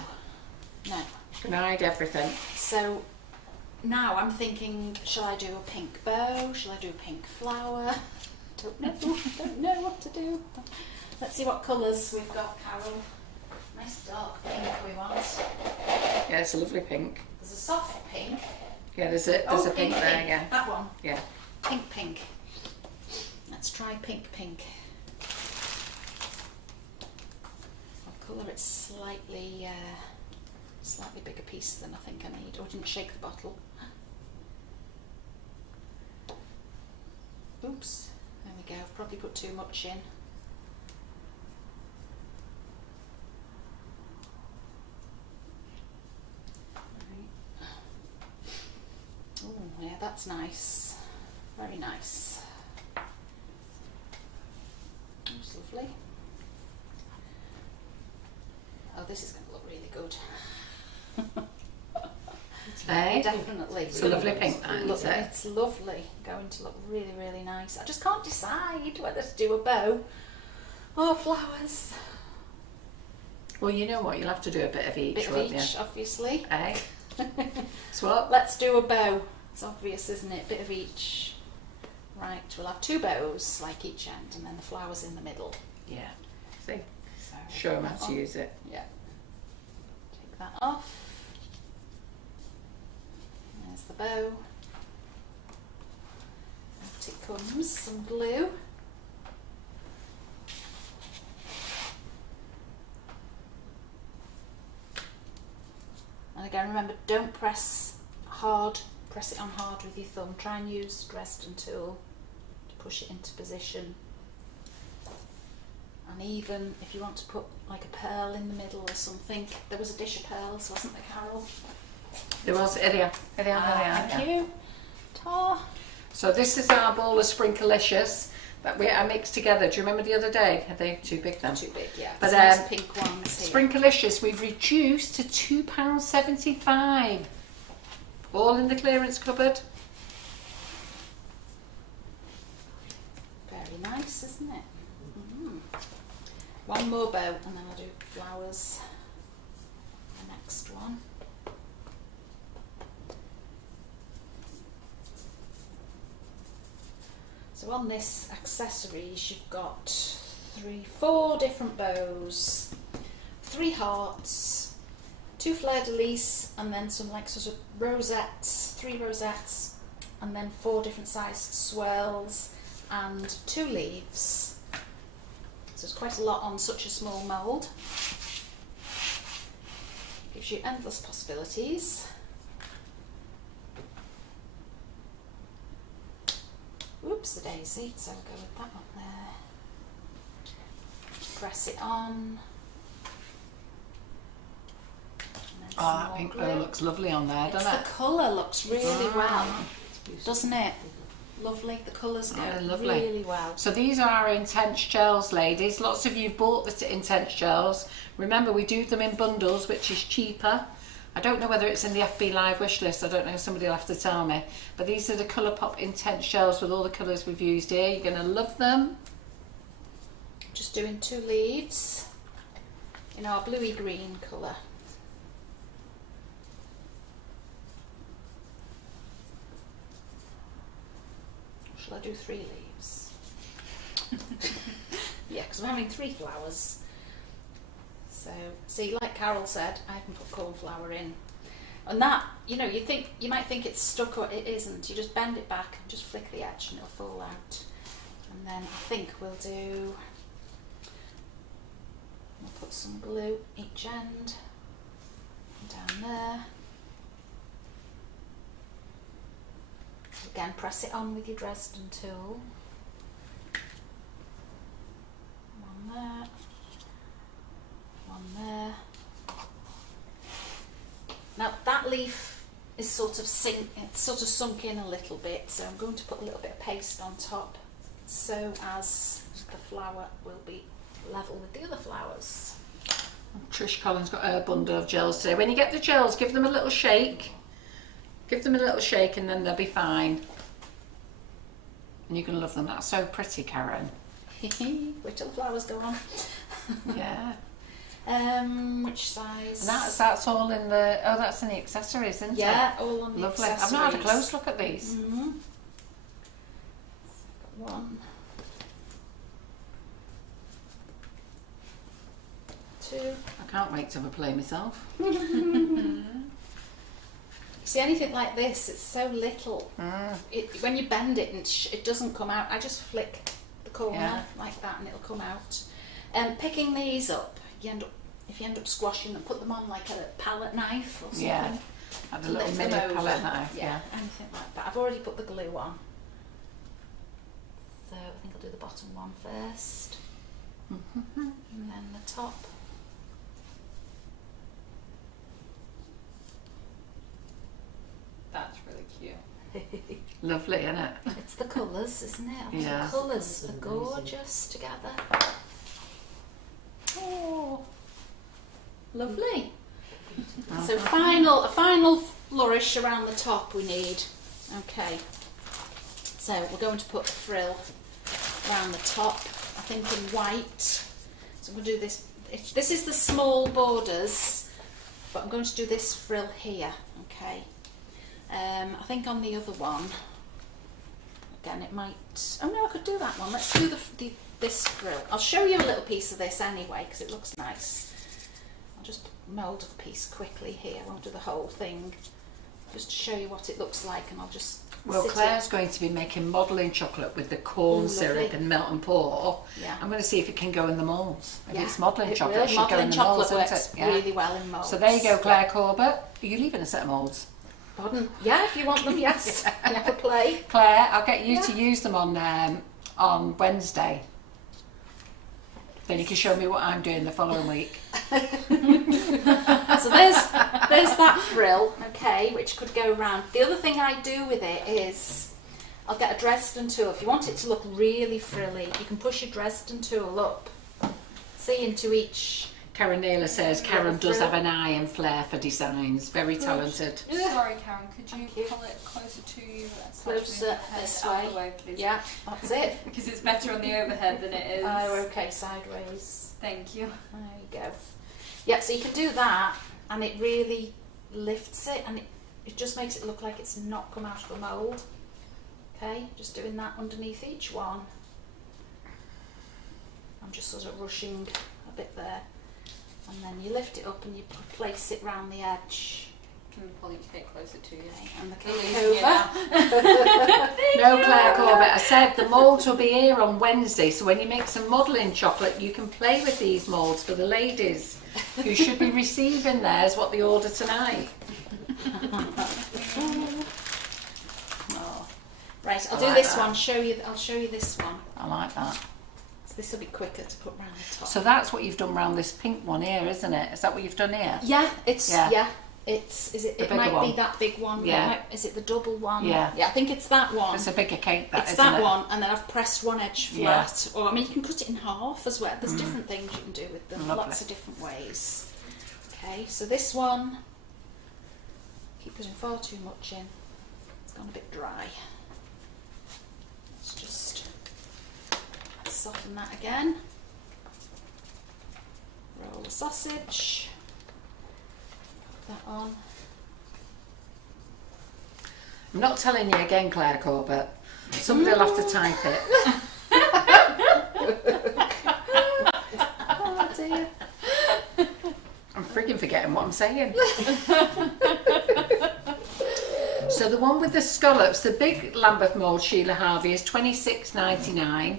no. You can hide everything. So now I'm thinking, shall I do a pink bow? Shall I do a pink flower? Don't know what to do. Let's see what colours we've got, Carol. Nice dark pink we want. Yeah, it's a lovely pink. There's a soft pink. Yeah, there's a pink there, yeah. That one. Yeah. Pink. Let's try pink. I'll colour it slightly bigger piece than I think I need. Oh, I didn't shake the bottle. Oops. There we go. I've probably put too much in. that's nice. Very nice. That's lovely. Oh, this is going to look really good. Hey, Definitely. it's a lovely pink, that, Look, isn't it? it's lovely. Going to look really, really nice. I just can't decide whether to do a bow or flowers. Well, you know what? You'll have to do a bit of each, Bit of won't each, obviously. you? Hey, swap. Let's do a bow. It's obvious, isn't it? Bit of each. Right, we'll have 2 bows, like each end, and then the flowers in the middle. Yeah. See, So show them how that to on. use it. Yeah. Take that off. There's the bow. Out it comes, some glue. And again, remember, don't press hard, press it on hard with your thumb. Try and use the Dresden tool to push it into position. And even if you want to put like a pearl in the middle or something, there was a dish of pearls, wasn't there, Carol? There was, here they are. Here they are, here they are. Thank you. Ta. So this is our bowl of Sprinkalicious that I mixed together. Do you remember the other day? Are they too big then? Too big, yeah. But, There's nice pink ones here. Sprinkalicious we've reduced to £2.75. All in the clearance cupboard. Very nice, isn't it? One more bow and then I'll do flowers. The next one. So on this accessories you've got 4 different bows, 3 hearts, 2 fleur-de-lis, and then some like sort of rosettes, 3 rosettes, and then 4 different sized swirls and 2 leaves. So it's quite a lot on such a small mould. Gives you endless possibilities. Oops, the daisy, so we'll go with that one there. Press it on. And then some Oh, that more pink glue. bow looks lovely on there, It's doesn't the it? colour looks really well, doesn't it? Lovely, the colours go Yeah, lovely. really well. So these are our Intense Gels, ladies. Lots of you bought the Intense Gels. Remember, we do them in bundles, which is cheaper. I don't know whether it's in the FB Live wish list. I don't know, somebody will have to tell me. But these are the Colourpop Intense Gels with all the colours we've used here. You're going to love them. Just doing 2 leaves in our bluey green colour. Shall I do 3 leaves? Yeah, because I'm having 3 flowers. So, see, like Carol said, I haven't put cornflower in. And that, you know, you might think it's stuck or it isn't. You just bend it back and just flick the edge and it'll fall out. And then I think we'll put some glue each end down there. Again, press it on with your Dresden tool. One there. One there. Now that leaf is sort of sunk in a little bit, so I'm going to put a little bit of paste on top so as the flower will be level with the other flowers. Trish Collins got her bundle of gels today. When you get the gels, give them a little shake. Give them a little shake and then they'll be fine. And you're going to love them. That's so pretty, Karen. Wait till the flowers go on. Yeah. Which size? And that's all in the, oh, that's in the accessories, isn't it? Yeah, all on the Lovely. accessories. I've not had a close look at these. Mm-hmm. Got 1, 2. I can't wait to have a play myself. See, anything like this, it's so little. Mm. When you bend it and it doesn't come out, I just flick the corner Yeah. like that and it'll come out. Picking these up, if you end up squashing them, put them on like a palette knife or something. Yeah. Had a to little lift mini them over. palette knife, yeah. Anything like that. I've already put the glue on. So I think I'll do the bottom one first. Mm-hmm. And then the top. That's really cute. Lovely, isn't it? It's the colours, isn't it? Yeah. The colours are gorgeous together. Oh, lovely. So a final flourish around the top we need. Okay. So we're going to put the frill around the top, I think in white. So we'll do this. This is the small borders, but I'm going to do this frill here. Okay. I think on the other one, again it might. Oh no, I could do that one. Let's do this frill. I'll show you a little piece of this anyway because it looks nice. I'll just mould a piece quickly here. I won't do the whole thing, just to show you what it looks like, and I'll just. Well, Claire's going to be making modelling chocolate with the corn syrup and melt and pour. Yeah. I'm going to see if it can go in the moulds. If Yeah, it's modelling it chocolate, will. it should go in Modelling the chocolate moulds, works isn't it? Yeah. really well in moulds. So there you go, Claire Corbett. Are you leaving a set of moulds? Pardon? Yeah, if you want them, yes. You have a play. Claire, I'll get you to use them on Wednesday. Then you can show me what I'm doing the following week. So there's that frill, okay, which could go around. The other thing I do with it is I'll get a Dresden tool. If you want it to look really frilly, you can push your Dresden tool up, see, into each. Karen Naylor says Karen does frill. have an eye and flair for designs. Very talented. Sorry, Karen, could you Thank you. pull it closer to you? Closer this out way. the way, please. Yeah, that's it. Because it's better on the overhead than it is. Oh, okay, sideways. Thank you. There you go. Yeah, so you can do that, and it really lifts it, and it just makes it look like it's not come out of a mould. Okay, just doing that underneath each one. I'm just sort of rushing a bit there, and then you lift it up and you place it round the edge. Can we pull each bit closer to you? Okay, and the Losing cake you over. No, Claire Corbett, I said the moulds will be here on Wednesday, so when you make some modelling chocolate, you can play with these moulds for the ladies who should be receiving theirs, what they order tonight. Oh. Right, I'll I do like this that. one. I'll show you this one. I like that. So this will be quicker to put round the top. So that's what you've done round this pink one here, isn't it? Is that what you've done here? Yeah, it's Yeah. It's The it bigger might one. be that big one. Yeah. Is it the double one? Yeah. Yeah, I think it's that one. It's a bigger cake, that, It's isn't that it? one, and then I've pressed one edge Yeah. flat. Or I mean, you can cut it in half as well. There's different things you can do with them. Lovely. Lots of different ways. Okay, so this one, keep putting far too much in. It's gone a bit dry. Let's just soften that again. Roll the sausage. Put that on. I'm not telling you again, Claire Corbett. Somebody will have to type it. Oh dear. I'm frigging forgetting what I'm saying. So the one with the scallops, the big Lambeth mould, Sheila Harvey, is $26.99.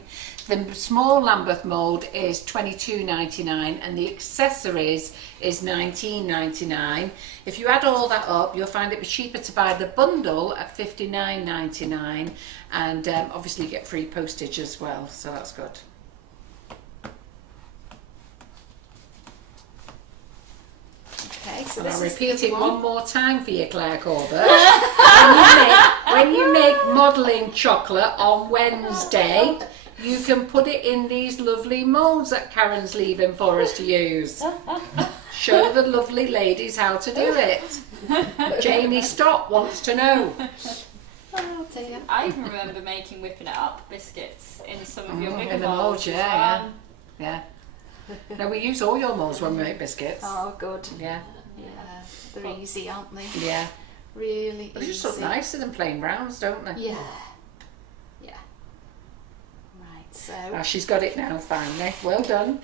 The small Lambeth mould is $22.99, and the accessories is $19.99. If you add all that up, you'll find it was cheaper to buy the bundle at $59.99, and obviously you get free postage as well, so that's good. Okay, so And this I'll is repeat the it other one more time for you, Claire Corbett. when you make modelling chocolate on Wednesday, you can put it in these lovely moulds that Karen's leaving for us to use. Show the lovely ladies how to do it. Janie Stott wants to know. Oh dear. I even remember making whipping it up biscuits in some of your bigger In the moulds, moulds as yeah, well. yeah. No, we use all your moulds when we make biscuits. Oh good. Yeah, Yeah, they're easy, aren't they? yeah. Really They easy. just look nicer than plain rounds, don't they? Yeah. Yeah. Right, so Ah, she's got it now, finally. Well done.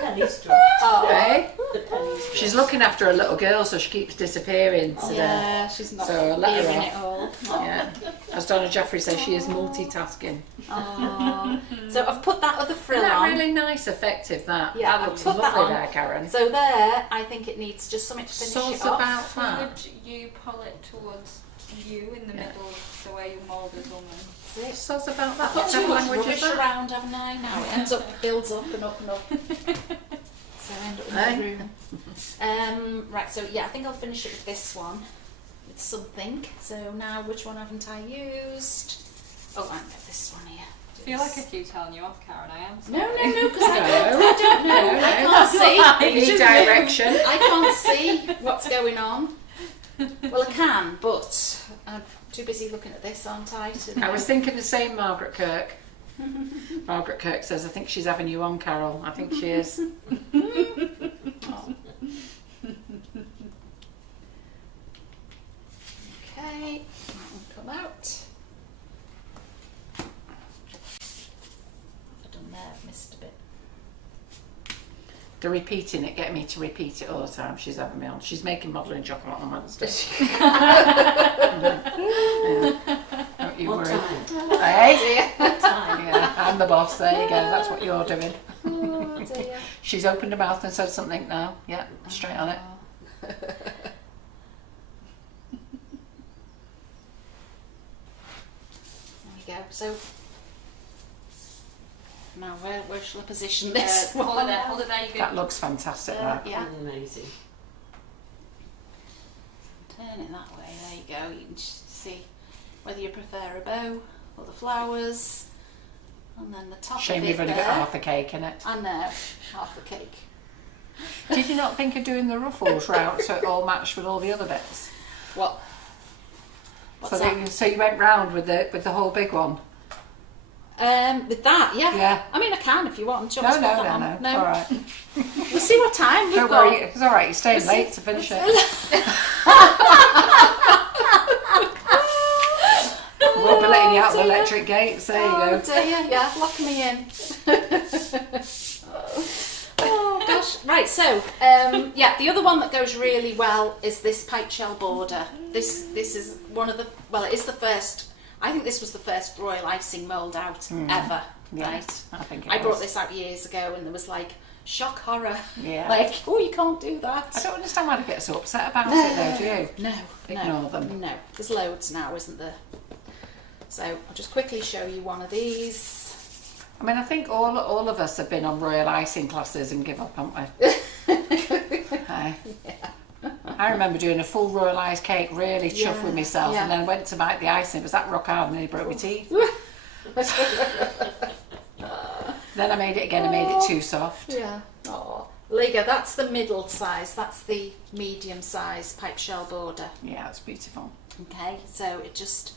Penny's drop. oh, Eh? The penny's drop. She's looking after her little girl, so she keeps disappearing today. yeah, she's not So let her hearing off. it all. Yeah. As Donna Jeffrey says, she is multitasking. Oh. So I've put that other frill Isn't that on. really nice, effective, that? Yeah, That I've looks put that lovely on. there, Karen. So there, I think it needs just something to finish Soz it off. about that. Would you pull it towards you in the Yeah. middle, so where your mould is almost? That's it. Soz about that. I've got What too type of much language is rubbish that? around, haven't I? Now it ends up, builds up and up and up. So I end up in Eh? the room. Right, so yeah, I think I'll finish it with this one. with something. So now, which one haven't I used? Oh, I know this one here. I feel like I keep telling you off, Karen. I am. No, Sorry. no, because I don't know. I can't see. Any direction. I can't see what's going on. Well, I can, but I'm too busy looking at this, aren't I? I was thinking the same, Margaret Kirk. Margaret Kirk says, I think she's having you on, Carol. I think she is. Oh. Okay, that one come out. What have I done there? I've missed a bit. They're repeating it, getting me to repeat it all the time. She's having me on. She's making modelling chocolate on Wednesday. Don't you What worry. time? Hey? What time? Yeah, I'm the boss. There you go. That's what you're doing. Oh dear. She's opened her mouth and said something now. Yeah, straight on it. There we go. So now where shall I position this? Hold it there. Hold it there. You go. That looks fantastic. That. Yeah. Amazing. Turn it that way. There you go. You can just see whether you prefer a bow or the flowers, and then the top Shame of it you've only got there. half a cake in it. I know, half a cake. Did you not think of doing the ruffles route so it all matched with all the other bits? What? What's So, that? so you went round with the whole big one? With that, yeah. Yeah. I mean, I can if you want. Do you want No, me to no, put no, that no. on? All right. We'll see what time we've Don't got. worry, it's all right. You're staying late to finish it. We'll be letting you out the dear. electric gates. There you Oh go. dear, yeah, lock me in. Oh gosh. Right, so yeah, the other one that goes really well is this pipe shell border. This is one of the, well, it is the first. I think this was the first royal icing mould out ever. Yeah, Right. I think it I brought was. this out years ago, and there was like shock horror. Yeah. Like, oh, you can't do that. I don't understand why they get so upset about it though, do you? No, Ignore them. No, there's loads now, isn't there? So I'll just quickly show you one of these. I mean, I think all of us have been on royal icing classes and give up, haven't we? Aye. I remember doing a full royal ice cake, really chuffed with myself, yeah. and then I went to bite the icing. It was that rock hard and nearly broke my teeth. Then I made it again and made it too soft. Yeah. Oh, Liga, that's the middle size. That's the medium size pipe shell border. Yeah, it's beautiful. Okay, so it just,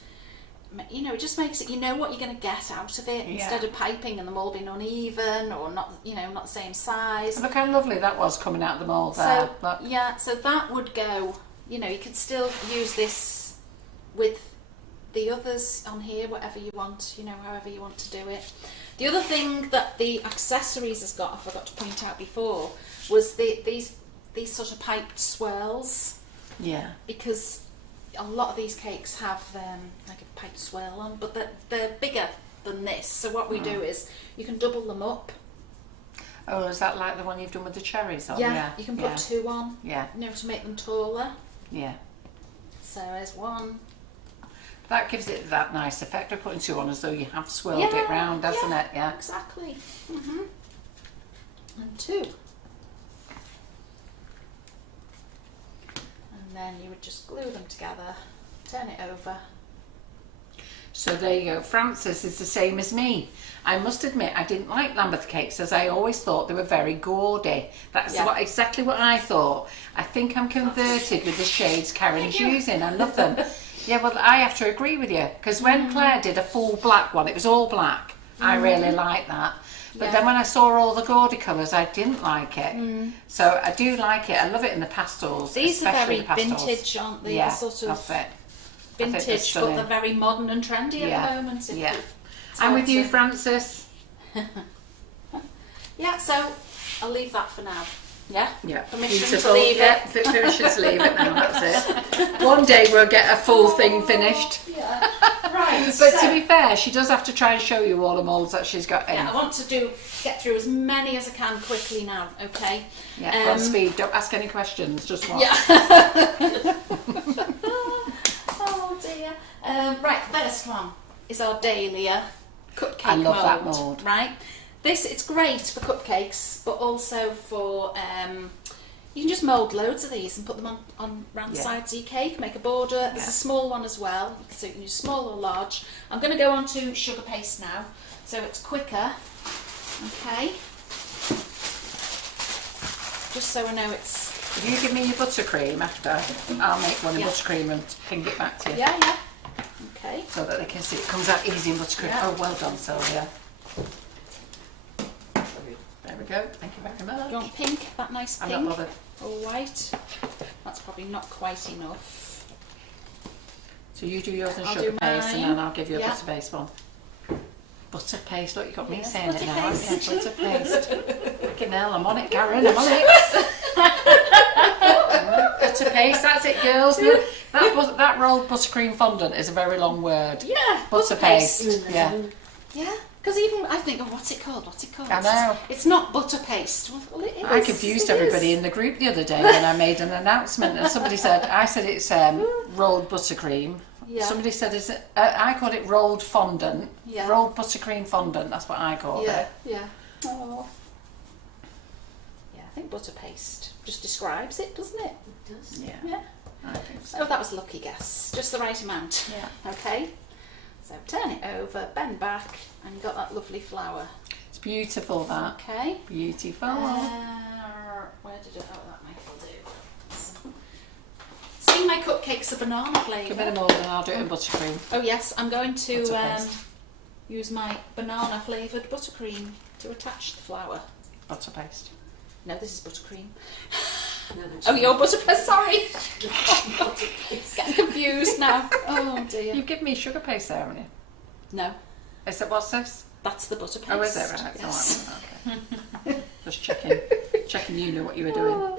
you know, it just makes it, you know what you're going to get out of it, Yeah. instead of piping and them all being uneven or not, you know, not the same size. Look how lovely that was coming out of the mould there. So Look. yeah, so that would go, you know, you could still use this with the others on here, whatever you want, you know, however you want to do it. The other thing that the accessories has got, I forgot to point out before, was these sort of piped swirls, Yeah. because a lot of these cakes have like a piped swirl on, but they're bigger than this. So what we do is you can double them up. Oh, is that like the one you've done with the cherries on? Yeah, you can put yeah. two on, Yeah, you know, to make them taller. yeah. So there's one. That gives it that nice effect of putting two on as though you have swirled Yeah, it round, doesn't it? Yeah. Exactly. And two. And then you would just glue them together, turn it over. So there you go. Frances is the same as me. I must admit I didn't like Lambeth cakes as I always thought they were very gaudy. That's Yeah. exactly what I thought. I think I'm converted with the shades Karen's using. I love them. Yeah, well, I have to agree with you because when Claire did a full black one, it was all black. I really like that. But Yeah. then when I saw all the gaudy colours, I didn't like it. So I do like it. I love it in the pastels. These are especially very the pastels. vintage, aren't they? Yeah, Sort of that's it. I think they're vintage, but stunning. they're very modern and trendy Yeah, at the moment. yeah. I'm with you, Frances. Yeah, so I'll leave that for now. Yeah? Yeah. Permission to Beautiful. leave Yeah, it. permission to leave it now, that's it. One day we'll get a full thing finished. Yeah. Right. But to be fair, she does have to try and show you all the moulds that she's got in. Yeah, I want to get through as many as I can quickly now, okay? Yeah, go on speed. Don't ask any questions, just watch. Yeah. Oh dear. Right, first one is our Dahlia cupcake I love mould. that mould. Right. It's great for cupcakes, but also for You can just mould loads of these and put them on round the sides of your cake, make a border. There's a small one as well, so you can use small or large. I'm going to go on to sugar paste now, so it's quicker. Okay. Just so I know it's... If you give me your buttercream after, I'll make one in buttercream and ping it back to you. Yeah, yeah. Okay. So that they can see it comes out easy in buttercream. Yeah. Oh, well done, Sylvia. There we go. Thank you very much. Do you want pink? That nice pink? I'm not bothered. Or white? That's probably not quite enough. So you do yours in I'll sugar do paste and mine. then I'll give you a butter paste one. Butter paste, look, you got me saying it now, haven't you? Butter paste. Fucking hell, I'm on it, Karen, I'm on it. Butter paste, that's it, girls. That rolled buttercream fondant is a very long word. Yeah, Butter paste. Yeah. Yeah, because even I think, oh, what's it called? What's it called? I know. It's not butter paste. Well, it is. I confused everybody in the group the other day when I made an announcement and somebody said, I said it's rolled buttercream. Yeah. Somebody said, is it, I called it rolled fondant. Yeah. Rolled buttercream fondant, that's what I called it. Yeah. Oh. Yeah, I think butter paste just describes it, doesn't it? It does. Yeah, Yeah. I think so. Oh, that was a lucky guess. Just the right amount. Yeah. Okay. So turn it over, bend back, and you've got that lovely flour. It's beautiful, that. Okay. Beautiful. Where did it? Oh, that might will do. See, my cupcakes are banana flavour. Give me the mould and I'll do it in buttercream. Oh yes, I'm going to Butter paste. use my banana flavoured buttercream to attach the flour. Butter paste. No, this is buttercream. No, Oh, your butter paste. Sorry, butter paste. getting confused now. Oh dear. You've given me sugar paste there, haven't you? No, Is it, what's this? that's the butter paste. Oh, is it? Right. Yes. Oh, okay. Just checking you knew what you were doing.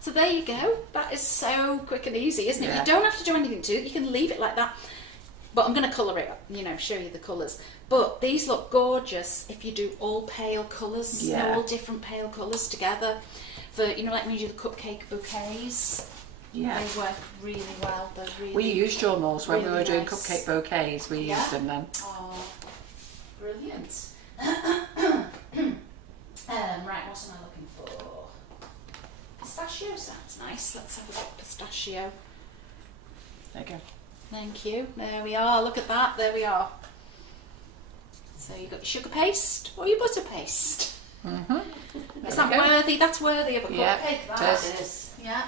So there you go. That is so quick and easy, isn't it? Yeah. You don't have to do anything to it. You can leave it like that. But I'm going to colour it, show you the colours. But these look gorgeous if you do all pale colours, Yeah. all different pale colours together. For, like when you do the cupcake bouquets, Yeah. they work really well. They're really... We used your molds when we really were doing nice. cupcake bouquets. We Yeah. used them then. Oh, brilliant. Right, what am I looking for? Pistachios, that's nice. Let's have a look. Pistachio. There you go. Thank you. There we are. Look at that. There we are. So you've got your sugar paste or your butter paste. Is that worthy? That's worthy of a cupcake. Yeah, That it is. Yeah.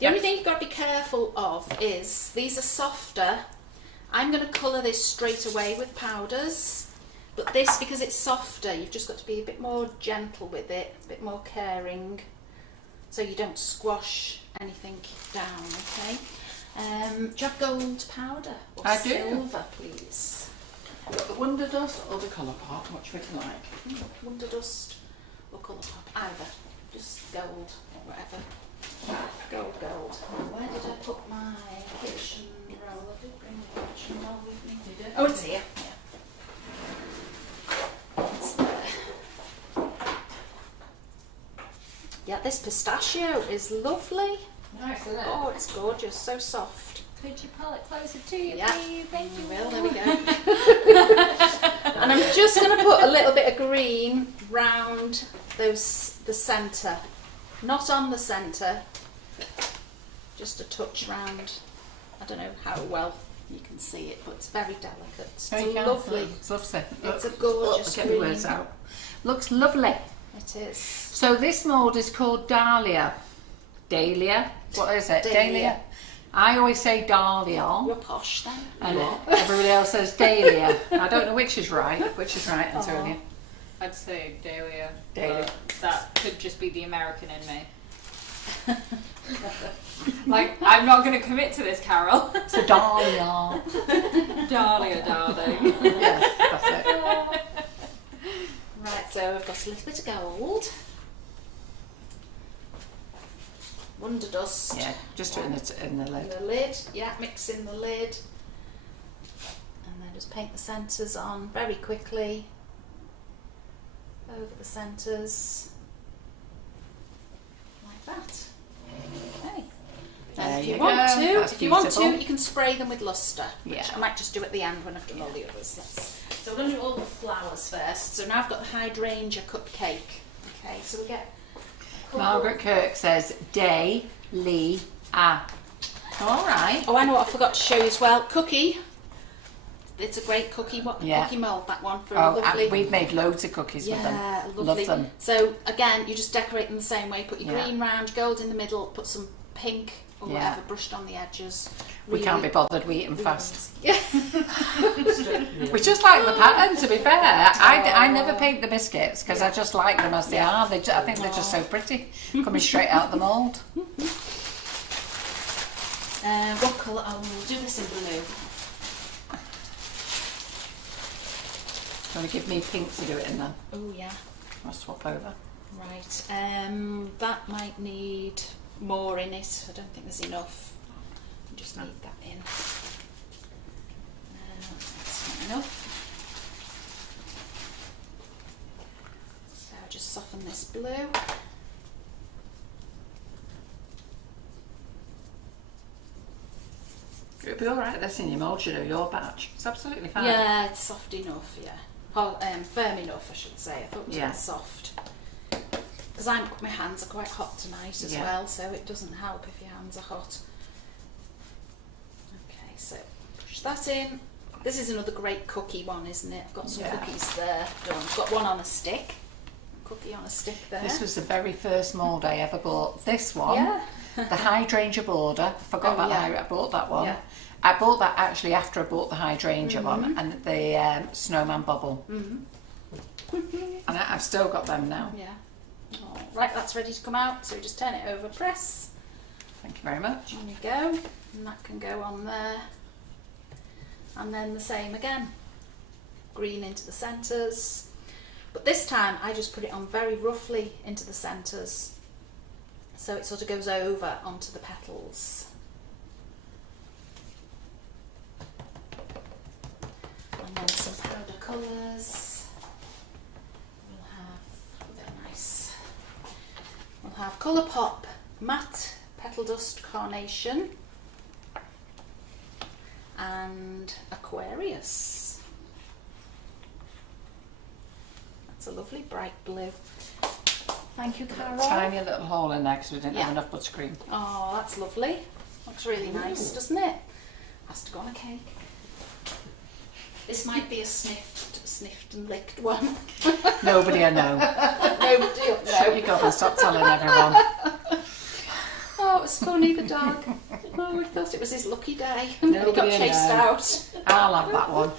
The only thing you've got to be careful of is these are softer. I'm going to colour this straight away with powders, but this, because it's softer, you've just got to be a bit more gentle with it, a bit more caring, so you don't squash anything down. Okay. Do you have gold powder or I do. silver, please? I've got the Wonder Dust or the Colour Pop, which would you like? Wonder Dust or Colour Pop, either. Just gold or whatever. Gold. Where did I put my kitchen roll? I did bring the kitchen roll with me. You did? Oh, it's here. Yeah. It's there. Yeah, this pistachio is lovely. Nice, isn't it? Oh, it's gorgeous. So soft. Could you pull it closer to you, Yeah. please? Thank you. Well, there we go. And I'm just going to put a little bit of green round the centre. Not on the centre, just a touch round. I don't know how well you can see it, but it's very delicate. It's lovely. It's lovely. It's a gorgeous Get the green. words out. Looks lovely. It is. So this mould is called Dahlia. Dahlia? What is it? Dahlia. I always say Dahlia. You're posh then. And everybody else says Dahlia. I don't know which is right. Which is right, Antonia? I'd say Dahlia. Dahlia. but That could just be the American in me. Like, I'm not going to commit to this, Carol. So Dahlia. Dahlia, darling. Yes, that's it. Right, so I've got a little bit of gold. Wonder Dust. Yeah, just do it in the In lid. the lid, yeah, mix in the lid. And then just paint the centres on very quickly. Over the centres. Like that. Okay. There And if you you want go. to, That's if you want to, beautiful. you can spray them with luster. Which Yeah. I might just do at the end when I've done all the others. So we're going to do all the flowers first. So now I've got the hydrangea cupcake. Okay, so we get a couple. Margaret Kirk says day, Lee, ah. All right. Oh, I know what I forgot to show you as well. Cookie. It's a great cookie. Yeah. Cookie mould, that one, for a lovely. We've made loads of cookies with them. Yeah, lovely. Love them. So again, you just decorate them the same way. Put your Yeah. green round, gold in the middle. Put some pink or Yeah. whatever brushed on the edges. We can't be bothered. We eat them fast. Yeah. We just like the pattern, to be fair. I never paint the biscuits because I just like them as they are. I think they're just so pretty, coming straight out of the mould. What colour? Oh, we'll do this in blue. Want to give me pink to do it in then? Oh yeah. I'll swap over. Right. That might need more in it. I don't think there's enough. I just need that in. That's not enough. So I'll just soften this blue. It'll be all right. This in your mould, you know, your batch. It's absolutely fine. Yeah, it's soft enough. Yeah, firm enough, I should say. I thought it was a bit soft because my hands are quite hot tonight as well, so it doesn't help if your hands are hot. Okay, so push that in. This is another great cookie one, isn't it? I've got some cookies there done. I've got one on a stick. Cookie on a stick there. This was the very first mould I ever bought. This one, Yeah. the hydrangea border. Forgot about that. I bought that one. Yeah. I bought that actually after I bought the hydrangea one and the snowman bubble. And I've still got them now. Yeah. Oh, right, that's ready to come out. So we just turn it over, press. Thank you very much. On you go, and that can go on there. And then the same again. Green into the centres. But this time I just put it on very roughly into the centres. So it sort of goes over onto the petals. And then some powder colours. They're nice. We'll have Colourpop Matte Petal Dust Carnation and Aquarius. That's a lovely bright blue. Thank you, Carol. Tiny little hole in there because we didn't have enough buttercream. Oh, that's lovely. Looks really nice, doesn't it? Has to go on a cake. This might be a sniffed and licked one. Nobody I know. Nobody will Shut know. your gob and stop telling everyone. Oh, it was funny, the dog. Oh, we thought it was his lucky day. And then he got Nobody will chased know. out. I'll have that one.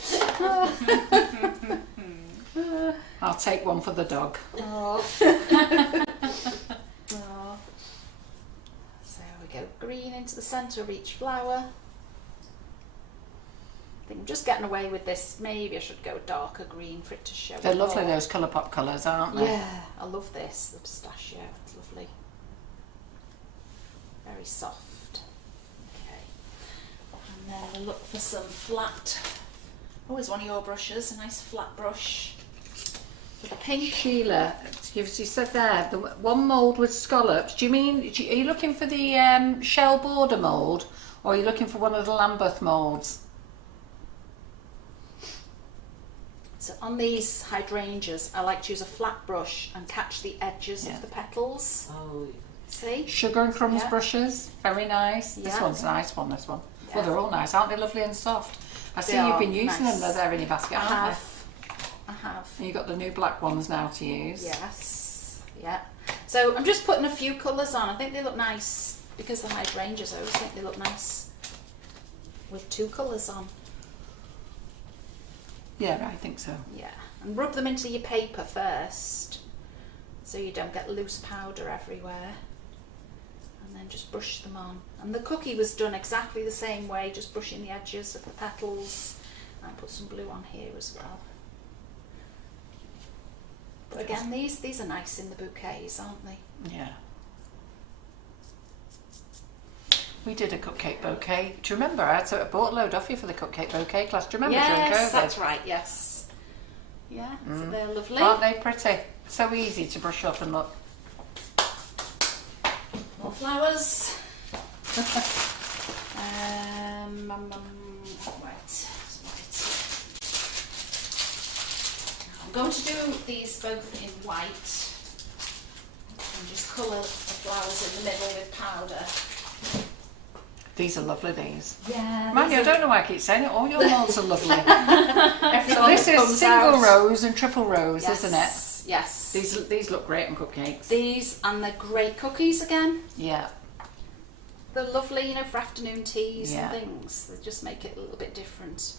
I'll take one for the dog. Oh. Oh. So we go green into the centre of each flower. I think I'm just getting away with this. Maybe I should go darker green for it to show. They're it lovely, more. those Colourpop colours, aren't they? Yeah, I love this. The pistachio, it's lovely. Very soft. Okay. And then we'll look for some flat. Oh, here's one of your brushes, a nice flat brush. With a pink. Sheila, you said there, the one mould with scallops. Do you mean, are you looking for the shell border mould or are you looking for one of the Lambeth moulds? So on these hydrangeas, I like to use a flat brush and catch the edges of the petals. Oh, See? Sugar and Crumbs Yeah. brushes, very nice. This Yeah. one's a nice one, this one. Yeah. Well, they're all nice, aren't they? Lovely and soft. I see They you've are been using nice. them, they're there in your basket, I aren't have. I have. they? And you've got the new black ones now to use. Yes. Yeah. So I'm just putting a few colours on. I think they look nice because the hydrangeas, I always think they look nice with two colours on. Yeah, I think so. Yeah. And rub them into your paper first so you don't get loose powder everywhere. And then just brush them on. And the cookie was done exactly the same way, just brushing the edges of the petals. And put some blue on here as well. But again, these are nice in the bouquets, aren't they? Yeah. We did a cupcake bouquet. Do you remember? I bought a load off you for the cupcake bouquet class. Do you remember during Yes, COVID? that's right, yes. Yeah, so they're lovely. Aren't they pretty? So easy to brush up and look. More flowers. Right. I'm going to do these both in white. colour the flowers in the middle with powder. These are lovely, these. Yeah. Mind you, I don't know why I keep saying it. All your moulds are lovely. Everyone This that is comes single out. rows and triple rows, Yes, isn't it? Yes. These look great on cupcakes. These and the great cookies again. Yeah. They're lovely, you know, for afternoon teas Yeah. and things. They just make it a little bit different.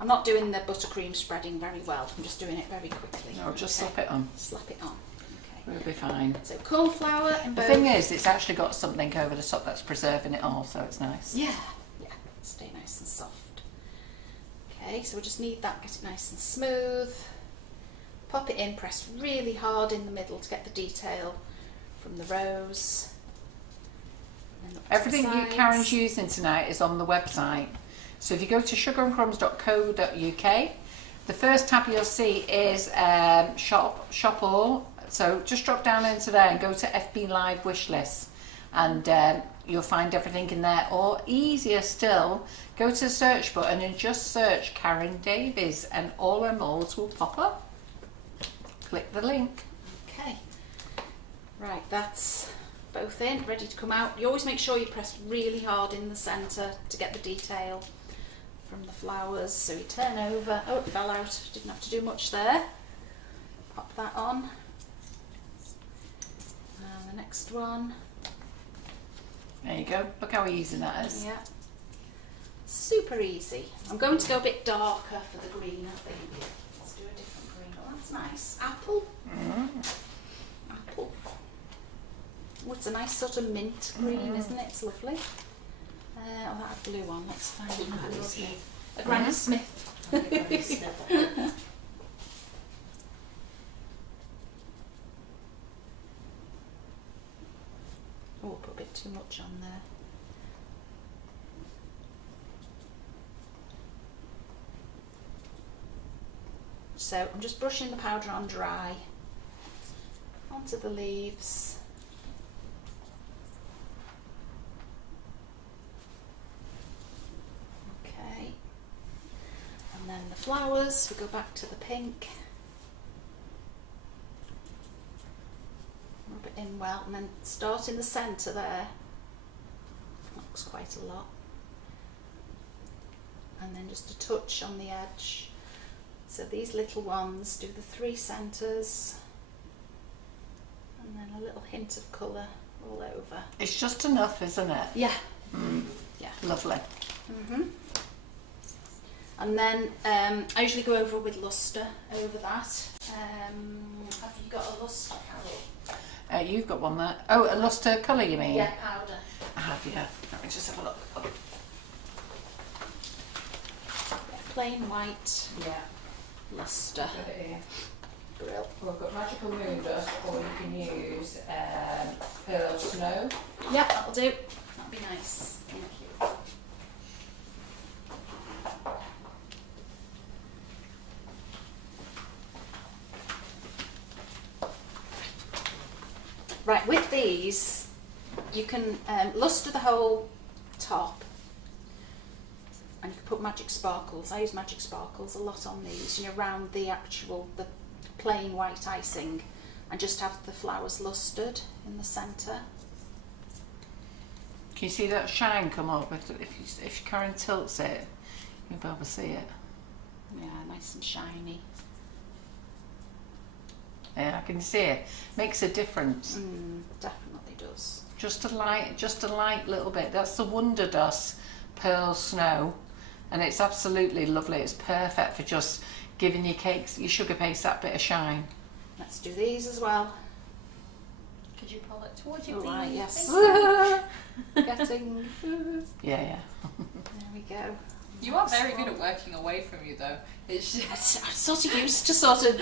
I'm not doing the buttercream spreading very well. I'm just doing it very quickly. No, just Okay. slap it on. Slap it on. Okay. We'll be fine. So cornflour in The both. thing is, it's actually got something over the top that's preserving it all, so it's nice. Yeah, yeah. Stay nice and soft. Okay, so we just need that. Get it nice and smooth. Pop it in. Press really hard in the middle to get the detail from the rose. And then up to the Everything sides. Karen's using tonight is on the website. So if you go to sugarandcrumbs.co.uk, the first tab you'll see is shop all. So just drop down into there and go to FB Live wish list, and you'll find everything in there. Or easier still, go to the search button and just search Karen Davies, and all her moulds will pop up. Click the link. Okay, right, that's both in, ready to come out. You always make sure you press really hard in the centre to get the detail from the flowers. So you turn over. Oh, it fell out. Didn't have to do much there. Pop that on. And the next one. There you go. Look how easy that is. Yeah. Super easy. I'm going to go a bit darker for the green, I think. Let's do a different green. Oh, that's nice. Apple. Apple. Oh, it's a nice sort of mint green, isn't it? It's lovely. Oh, that blue one. Let's find a Granny Smith. Granny Smith. Oh, put a bit too much on there. So I'm just brushing the powder on dry onto the leaves. Okay. And then the flowers, we go back to the pink. Rub it in well, and then start in the centre there. Looks quite a lot. And then just a touch on the edge. So these little ones do the 3 centres, and then a little hint of colour all over. It's just enough, isn't it? Yeah. Yeah. Lovely. And then I usually go over with lustre over that. Have you got a lustre, Carol? You've got one there. Oh, a lustre colour, you mean? Yeah, powder. I have, yeah. Let me just have a look. Yeah, plain white Yeah. lustre. Brill. We've got Magical Moon Dust, or you can use Pearl Snow. Yeah, that'll do. That'll be nice. Thank you. Right, with these, you can lustre the whole top, and you can put magic sparkles. I use magic sparkles a lot on these, you know, around the plain white icing, and just have the flowers lustered in the centre. Can you see that shine come up? If Karen tilts it, you'll be able to see it. Yeah, nice and shiny. Yeah, I can see it. Makes a difference. Definitely does. Just a light little bit. That's the Wonder Dust Pearl Snow, and it's absolutely lovely. It's perfect for just giving your cakes, your sugar paste, that bit of shine. Let's do these as well. Could you pull it towards you, All please? right, yes. Thank Getting. Yeah. There we go. You are very good at working away from you, though. It's I'm sort of used to sort of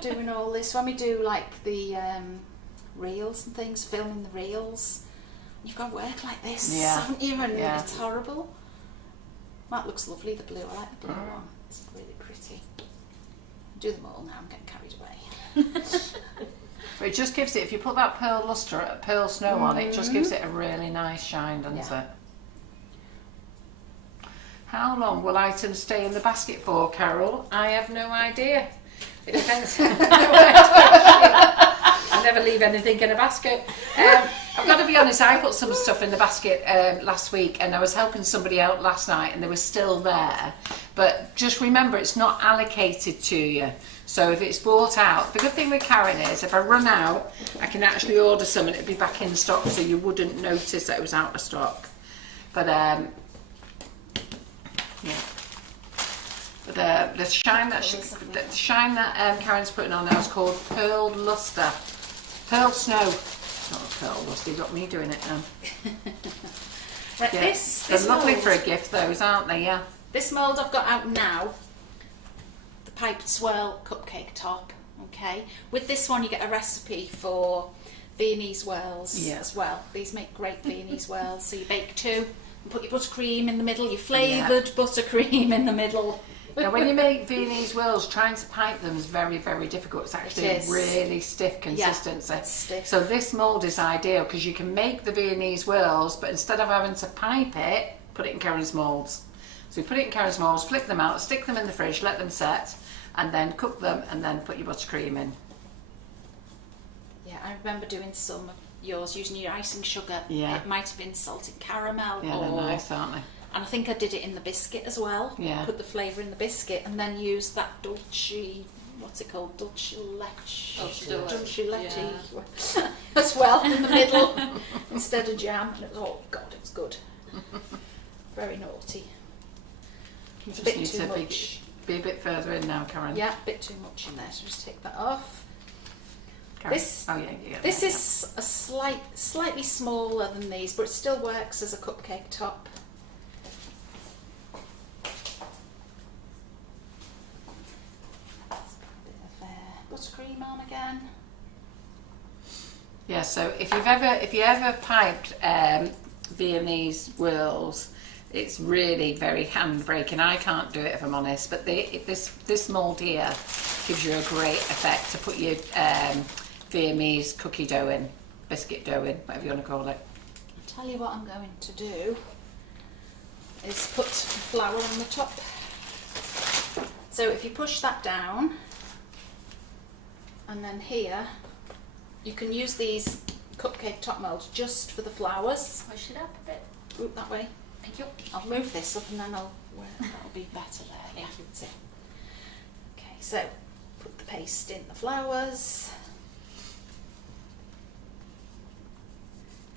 doing all this. When we do like the reels and things, filming the reels, you've got to work like this, Yeah. haven't you? And Yeah. it's horrible. That looks lovely, the blue. I like the blue one. It's really pretty. Do them all now, I'm getting carried away. But it just gives it, if you put that pearl lustre, pearl snow on, it just gives it a really nice shine, doesn't Yeah. it? How long will items stay in the basket for, Carol? I have no idea. It depends. I never leave anything in a basket. I've got to be honest, I put some stuff in the basket last week, and I was helping somebody out last night and they were still there. But just remember, it's not allocated to you. So if it's bought out, the good thing with Karen is if I run out, I can actually order some and it'll be back in stock, so you wouldn't notice that it was out of stock. But yeah. But the shine that Karen's putting on now is called Pearl Luster. Pearl Snow. Not Pearl Luster, you've got me doing it now. Right, Yeah. this They're lovely mould, for a gift, those, aren't they? Yeah. This mould I've got out now, the piped swirl cupcake top. Okay. With this one, you get a recipe for Viennese whirls as well. These make great Viennese whirls. So you bake two and put your buttercream in the middle, your flavoured buttercream in the middle. Now, when you make Viennese whirls, trying to pipe them is very, very difficult. It's actually a really stiff consistency. Yeah, it's stiff. So this mould is ideal because you can make the Viennese whirls, but instead of having to pipe it, put it in Karen's moulds. So you put it in Karen's moulds, flick them out, stick them in the fridge, let them set, and then cook them, and then put your buttercream in. Yeah, I remember doing some of yours using your icing sugar. Yeah. It might have been salted caramel. Yeah, they're or nice, aren't they? And I think I did it in the biscuit as well. Yeah. Put the flavour in the biscuit and then used that dolce, what's it called? Dolce leche. As well in the middle instead of jam. And it was, oh God, it was good. Very naughty. You It's a just bit need too to much. be a bit further in now, Karen. Yeah, a bit too much in there. So just take that off. Karen. This, oh, yeah, you get this that, is a slightly smaller than these, but it still works as a cupcake top. Buttercream on again. Yeah, so if you ever piped Viennese whirls, it's really very hand-breaking. I can't do it if I'm honest, but this mould here gives you a great effect to put your Viennese cookie dough in, biscuit dough in, whatever you want to call it. I'll tell you what I'm going to do is put flour on the top. So if you push that down, and then here, you can use these cupcake top moulds just for the flowers. Push it up a bit. Oop, that way. Thank you. I'll move this up and then that'll be better there. Yeah, that's it. Okay, so put the paste in the flowers.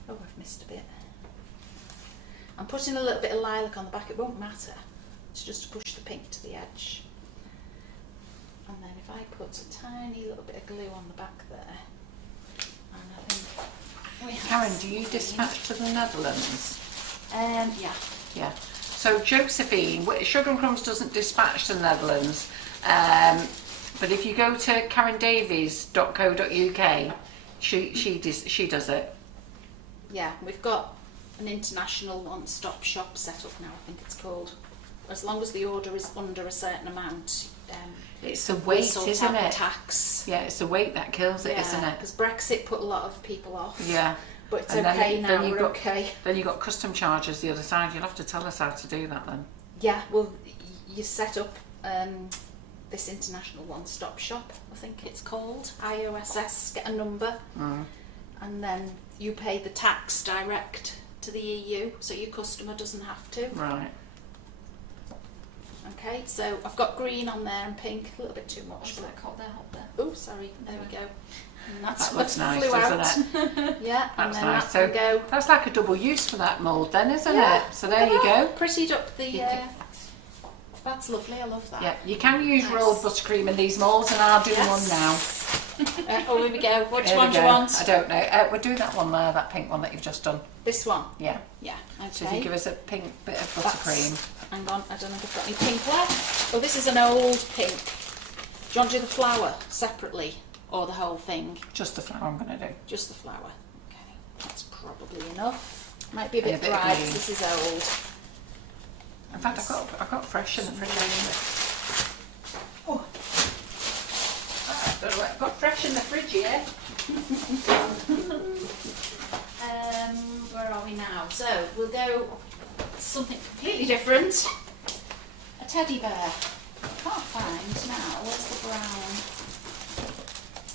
Oh, I've missed a bit. I'm putting a little bit of lilac on the back. It won't matter. It's just to push the pink to the edge. And then if I put a tiny little bit of glue on the back there, and I think we have Karen, do you dispatch to the Netherlands? yeah. Yeah. So Josephine, Sugar and Crumbs doesn't dispatch to the Netherlands, but if you go to karendavies.co.uk, she does it. Yeah, we've got an international one-stop shop set up now, I think it's called. As long as the order is under a certain amount, it's the weight, isn't it? Tax. Yeah, it's the weight that kills it, isn't it? Because Brexit put a lot of people off. Yeah. But it's And okay now, you've we're got, okay. Then you've got custom charges the other side. You'll have to tell us how to do that then. Yeah, well, you set up this international one-stop shop, I think it's called. IOSS, get a number, and then you pay the tax direct to the EU, so your customer doesn't have to. Right. Okay, so I've got green on there and pink, a little bit too much. That hot there, hot there. Oh, sorry, there we go. And that's That looks what nice, flew doesn't out. it? Yeah, and That's then nice. that can So go. that's like a double use for that mould then, isn't Yeah, it? So there you go. Prettied up the. You can- That's lovely. I love that. Yeah, you can use Nice. rolled buttercream in these moulds, and I'll do one now. Oh, here we go. Which Here we one do you go. want? I don't know. We'll do that one there, that pink one that you've just done. This one. Yeah. Yeah. Okay. So if you give us a pink bit of That's- buttercream. Hang on, I don't know if I've got any pink left. Oh, this is an old pink. Do you want to do the flower separately or the whole thing? Just the flower I'm going to do. Just the flower. Okay, that's probably enough. Might be a bit Yeah, a bit dry green. because this is old. In fact, I've got fresh in the fridge actually. Oh. I've got fresh in the fridge here. Where are we now? So we'll go something completely different. A teddy bear. I can't find now. Where's the brown?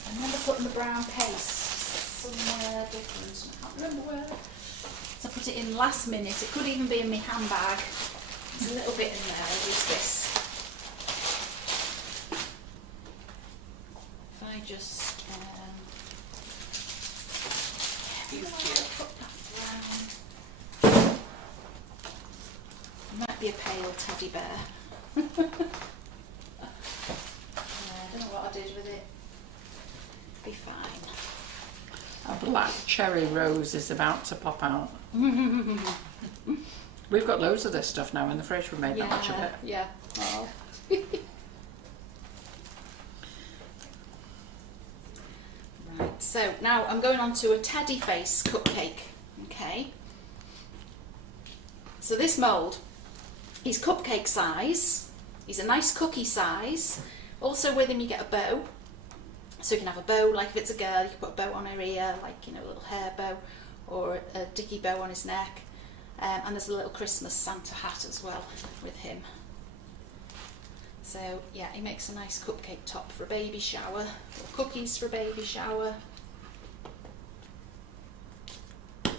I remember putting the brown paste somewhere different. I can't remember where. So I put it in last minute. It could even be in my handbag. There's a little bit in there. I'll use this. If I just put that around. It might be a pale teddy bear. I don't know what I did with it. Be fine. A black cherry rose is about to pop out. We've got loads of this stuff now in the fridge. We made that much of it. Yeah. Oh. Right. So now I'm going on to a teddy face cupcake. Okay. So this mould, he's cupcake size. He's a nice cookie size. Also with him you get a bow. So you can have a bow, like if it's a girl, you can put a bow on her ear, like, you know, a little hair bow, or a dicky bow on his neck. And there's a little Christmas Santa hat as well with him. So yeah, he makes a nice cupcake top for a baby shower, or cookies for a baby shower. So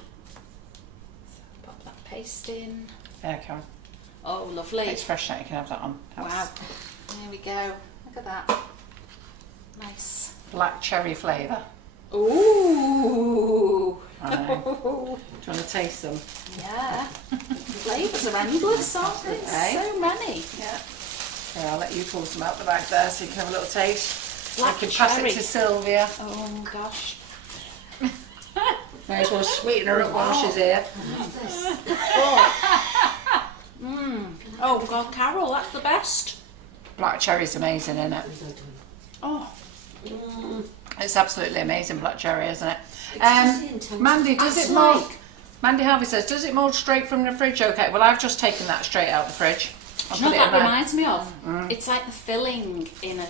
pop that paste in. There, Karen. Oh, lovely. It's fresh now, you can have that on. Wow. There we go. Look at that. Nice. Black cherry flavour. Ooh. I know. Do you want to taste them? Yeah. The flavours are endless, aren't they? So many. Yeah. Yeah, I'll let you pull some out the bag there so you can have a little taste. Black I can pass cherry. it to Sylvia. Oh gosh. May as well sweeten her up while she's here. Oh God, Carol, that's the best. Black cherry's amazing, isn't it? Oh. It's absolutely amazing, black cherry, isn't it? It's just the Mandy, does That's it mould? like- Mandy Harvey says, does it mould straight from the fridge? Okay, well I've just taken that straight out of the fridge. Do you know what that reminds me of? It's like the filling in a,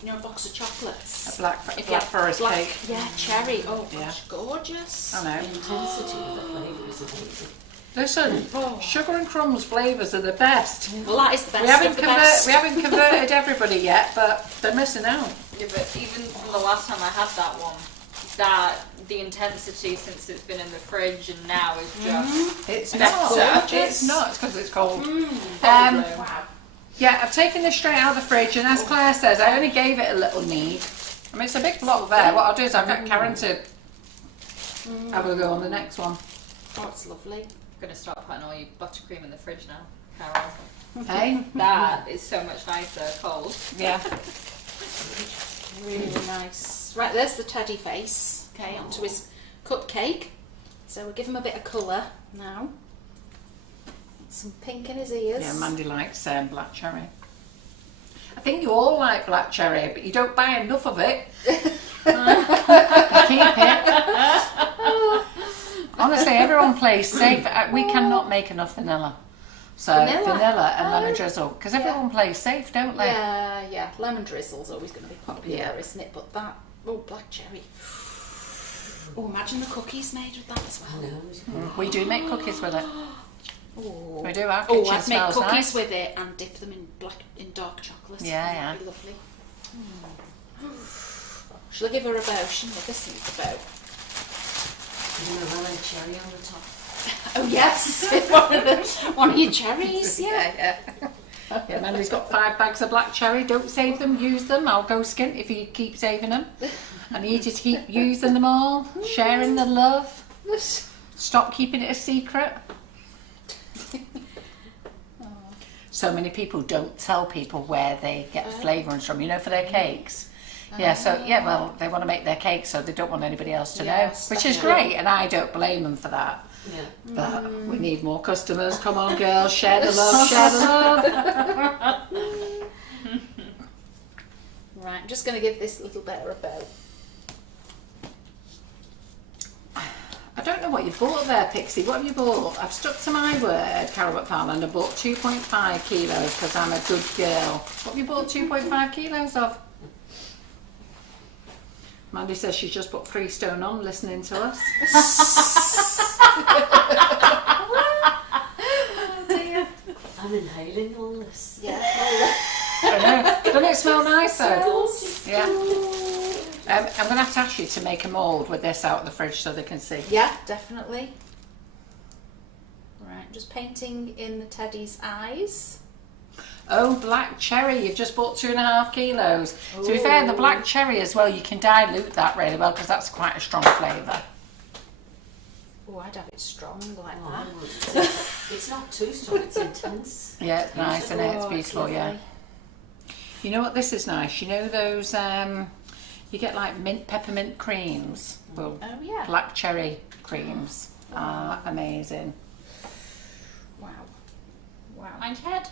you know, a box of chocolates. A black If you black have forest black- cake. Yeah, cherry. Oh Yeah. gosh, gorgeous. I know. The intensity of the flavour is amazing. Listen, Oh. Sugar and Crumbs flavours are the best. Well, that is the best We haven't, of the best. we haven't converted everybody yet, but they're missing out. Yeah, but even from the last time I had that one, that the intensity since it's been in the fridge and now is just It's better. not. It's not. It's because it's cold. Probably. Yeah, I've taken this straight out of the fridge, and as Claire says, I only gave it a little knead. I mean, it's a big block there. What I'll do is I'll get Karen to have a go on the next one. Oh, it's lovely. I'm gonna start putting all your buttercream in the fridge now, Carol. Hey? That is so much nicer cold. Yeah. Really nice. Right, there's the teddy face. Okay, onto his cupcake. So we'll give him a bit of colour now. Some pink in his ears. Yeah, Mandy likes black cherry. I think you all like black cherry, but you don't buy enough of it. You keep it. Honestly, everyone plays safe. We cannot make enough vanilla. So vanilla and lemon drizzle, because everyone plays safe, don't they? Yeah. Lemon drizzle's always going to be popular, Yeah. isn't it? But that, black cherry. Oh, imagine the cookies made with that as I well. know. We do make cookies with it. Oh, We do. Our kitchen I'd make smells cookies nice. with it and dip them in dark chocolate. Yeah, That'd be lovely. Shall I give her a bow? She never needs a bow. And a lemon cherry on the top. Oh yes, one of your cherries. Yeah. Yeah, Mandy's got 5 bags of black cherry. Don't save them, use them. I'll go skint if you keep saving them. I need you to keep using them all, sharing the love. Stop keeping it a secret. So many people don't tell people where they get the flavourings from, you know, for their cakes. Yeah, so, yeah, well, they want to make their cakes, so they don't want anybody else to know, Yes, which is definitely. great, and I don't blame them for that. Yeah. But we need more customers. Come on, girls, share the love, share the love. Right, I'm just going to give this little bear a bow. I don't know what you bought there, Pixie. What have you bought? I've stuck to my word, Carol McFarland. I bought 2.5 kilos because I'm a good girl. What have you bought 2.5 kilos of? Mandy says she's just put 3 stone on listening to us. I'm inhaling all this. Yeah. I know. Doesn't it smell nice though? Yeah. I'm going to have to ask you to make a mould with this out of the fridge so they can see. Yeah, definitely. Right, just painting in the teddy's eyes. Oh, black cherry. You've just bought 2.5 kilos. To be fair, the black cherry as well, you can dilute that really well because that's quite a strong flavour. Oh, I'd have it strong like Oh, that. it's not too strong, it's intense. Yeah, it's nice, isn't it? It's Oh, beautiful, yeah. lovely. You know what this is nice? You know those, you get like peppermint creams? Well, Oh, yeah. black cherry creams are amazing. Wow. Wow. Mind your head.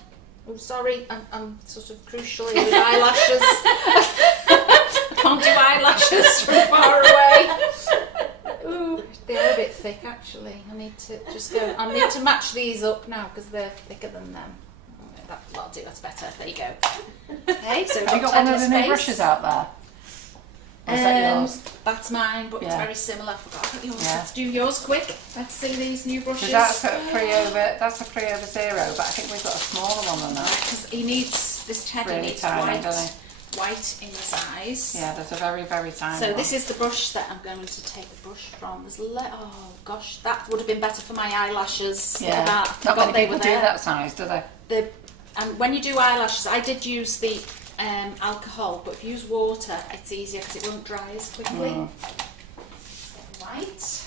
Oh, sorry, I'm sort of crucial here with eyelashes. Can't do eyelashes from far away. Ooh, they are a bit thick actually. I need to just go. I need to match these up now because they're thicker than them. That'll do. That's better. There you go. Okay, so Have you got one of the new brushes out there? Or is that yours? That's mine, but it's Yeah. very similar. I forgot about yours. Yeah. Let's do yours quick. Let's see these new brushes. That's a 3 over. That's a 3 over 0, but I think we've got a smaller one than that. Because he needs this teddy Really needs tiny, white, doesn't white in his eyes. Yeah, there's a very, very tiny So one. this is the brush that I'm going to take the brush from. Oh gosh, that would have been better for my eyelashes. Look Yeah, at that. I not forgot many they people were do there. that size, do they? When you do eyelashes, I did use the alcohol, but if you use water, it's easier because it won't dry as quickly. Right.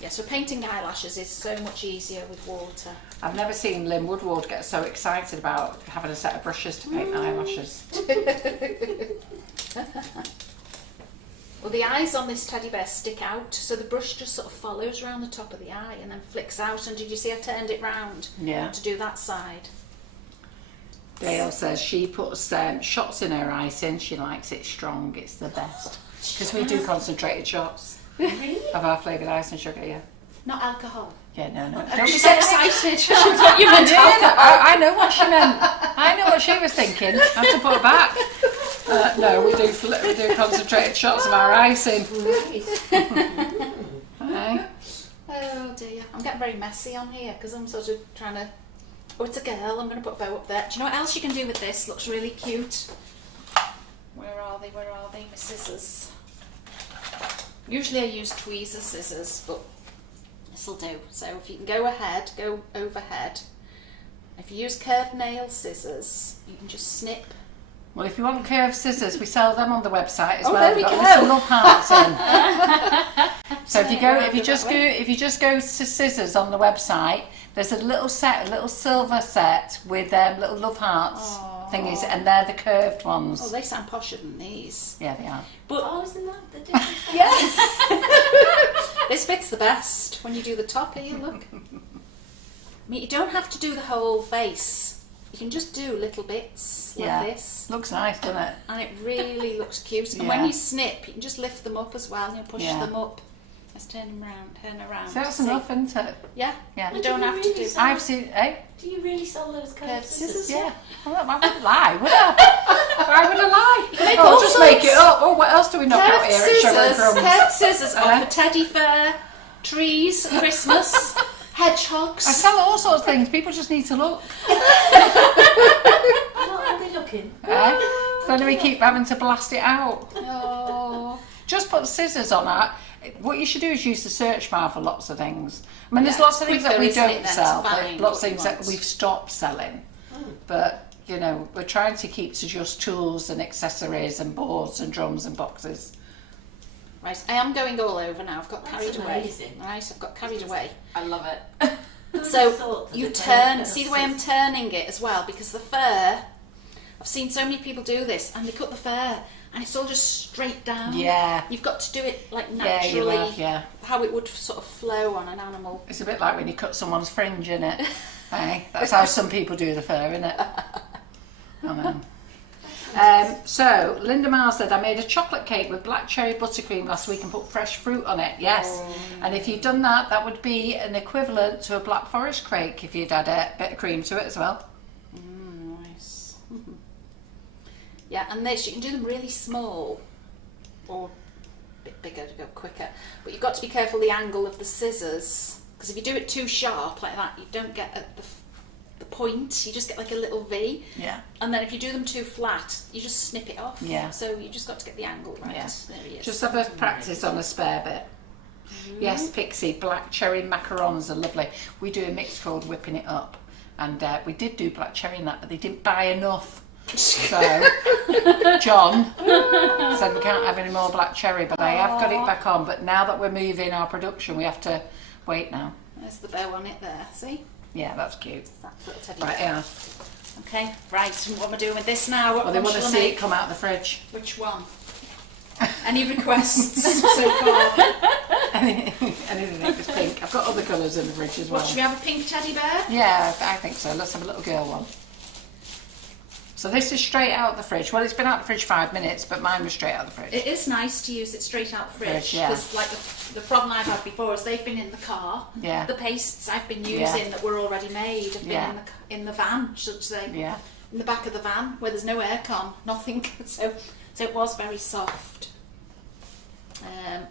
Yeah, so painting eyelashes is so much easier with water. I've never seen Lynn Woodward get so excited about having a set of brushes to paint eyelashes. Well, the eyes on this teddy bear stick out, so the brush just sort of follows around the top of the eye and then flicks out. And did you see I turned it round Yeah. to do that side? Dale says she puts shots in her icing. She likes it strong. It's the best. Because we do concentrated shots of our flavoured ice and sugar, yeah. Not alcohol. Yeah, no. She's excited. She thought you meant alcohol. I know what she meant. I know what she was thinking. I have to put her back. No, we do concentrated shots of our icing. Right. Oh dear. I'm getting very messy on here because I'm sort of trying to... Oh, it's a girl. I'm going to put a bow up there. Do you know what else you can do with this? Looks really cute. Where are they? Where are they? My scissors. Usually I use tweezer scissors, but this'll do. So if you can go ahead, go overhead. If you use curved nail scissors, you can just snip. Well, if you want curved scissors, we sell them on the website as Oh, well. there we We've got go. lots of love hearts in. So if you just go to scissors on the website, there's a little silver set with little love hearts thingies, and they're the curved ones. Oh, they sound posher than these. Yeah, they are. But Oh, isn't that the difference? yeah, this bit's the best when you do the top here. Look. I mean, you don't have to do the whole face. You can just do little bits like this. Looks nice, doesn't it? And it really looks cute. And Yeah. when you snip, you can just lift them up as well and you push Yeah. them up. Let's turn them round, turn around. So that's See? enough, isn't it? Yeah, Yeah. you don't have to do that. I've seen, Do you really sell those Curved scissors, yeah. Well, I wouldn't lie, would I? Why would I lie? make Oh, all just sorts. make it up. Oh, what else do we knock out here at Sugar and Crumbs? Curved scissors are for teddy fur, trees, Christmas, hedgehogs. I sell all sorts of things. People just need to look. What are they looking? So then we keep having to blast it out. Oh. Just put scissors on it. What you should do is use the search bar for lots of things. I mean, there's Yeah, lots of things that quicker, we isn't it, don't then, sell, to but find lots of what you things that want. we've stopped selling. But, you know, we're trying to keep to just tools and accessories and boards and drums and boxes. Right, I am going all over now. I've got That's carried amazing. away. Right, I've got carried away. I love it. So you turn, see the way I'm turning it as well, because the fur, I've seen so many people do this and they cut the fur and it's all just straight down. Yeah. You've got to do it like Yeah, you naturally, have, yeah. how it would sort of flow on an animal. It's a bit like when you cut someone's fringe, innit? Hey, that's how some people do the fur, innit? I know. So, Linda Miles said, I made a chocolate cake with black cherry buttercream last week and put fresh fruit on it. Yes. And if you'd done that, that would be an equivalent to a black forest cake if you'd had a bit of cream to it as well. Nice. Yeah, and this, you can do them really small or a bit bigger to go quicker. But you've got to be careful the angle of the scissors, because if you do it too sharp like that, you don't get at the the point. You just get like a little V. Yeah. And then if you do them too flat, you just snip it off. Yeah. So you just got to get the angle right. Yeah. There he is. Just have a practice on a spare bit. Yes, Pixie, black cherry macarons are lovely. We do a mix called Whipping It Up, and we did do black cherry in that, but they didn't buy enough. So John said we can't have any more black cherry, but I have got it back on. But now that we're moving our production, we have to wait now. There's the bow on it there, see? Yeah, that's cute. That's little teddy Right, bear. yeah. Okay, right, and what am I doing with this now? What Well, they one want to shall I see make? it come out of the fridge. Which one? Any requests so far? Anything that was pink. I've got other colours in the fridge as well. What, should we have a pink teddy bear? Yeah, I think so. Let's have a little girl one. So this is straight out the fridge. Well, it's been out the fridge 5 minutes, but mine was straight out the fridge. It is nice to use it straight out the fridge, yeah. because like the problem I've had before is they've been in the car. Yeah. The pastes I've been using Yeah. that were already made have been Yeah. in the van, should say. Yeah. In the back of the van where there's no aircon, nothing. So it was very soft.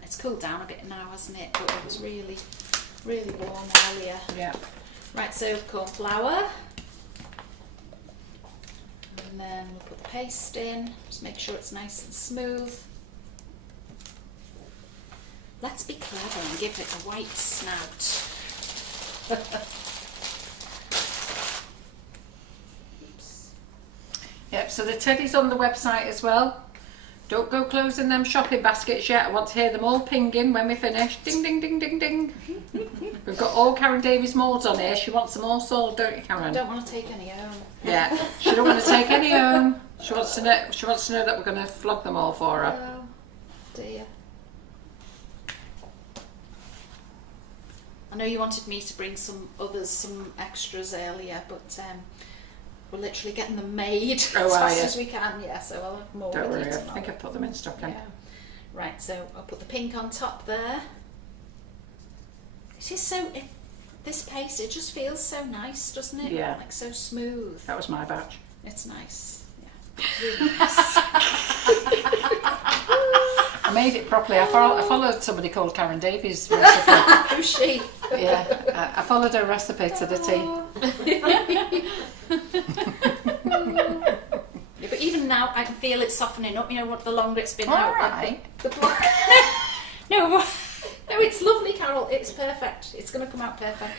It's cooled down a bit now, hasn't it? But it was really, really warm earlier. Yeah. Right, so corn flour. And then we'll put the paste in. Just make sure it's nice and smooth. Let's be clever and give it a white snout. Oops. Yep, so the teddy's on the website as well. Don't go closing them shopping baskets yet. I want to hear them all pinging when we finish. Ding, ding, ding, ding, ding. We've got all Karen Davies moulds on here. She wants them all sold, don't you, Karen? I don't want to take any home. Yeah, she don't want to take any home. She wants to know that we're going to flog them all for her. Oh dear. I know you wanted me to bring some extras earlier, but we're literally getting them made as fast as we can. Yeah, so I'll have more. Don't with worry, you I tomorrow. think I've put them in stocking. Yeah. Right, so I'll put the pink on top there. It is so. This paste, it just feels so nice, doesn't it? Yeah. Like so smooth. That was my batch. It's nice. Yeah. Really nice. I made it properly. I followed somebody called Karen Davies' recipe. Who's she? Yeah, I followed her recipe to the T. Yeah, but even now, I can feel it softening up. You know what? The longer it's been out, Alright. the black. No, it's lovely, Carol. It's perfect. It's going to come out perfect.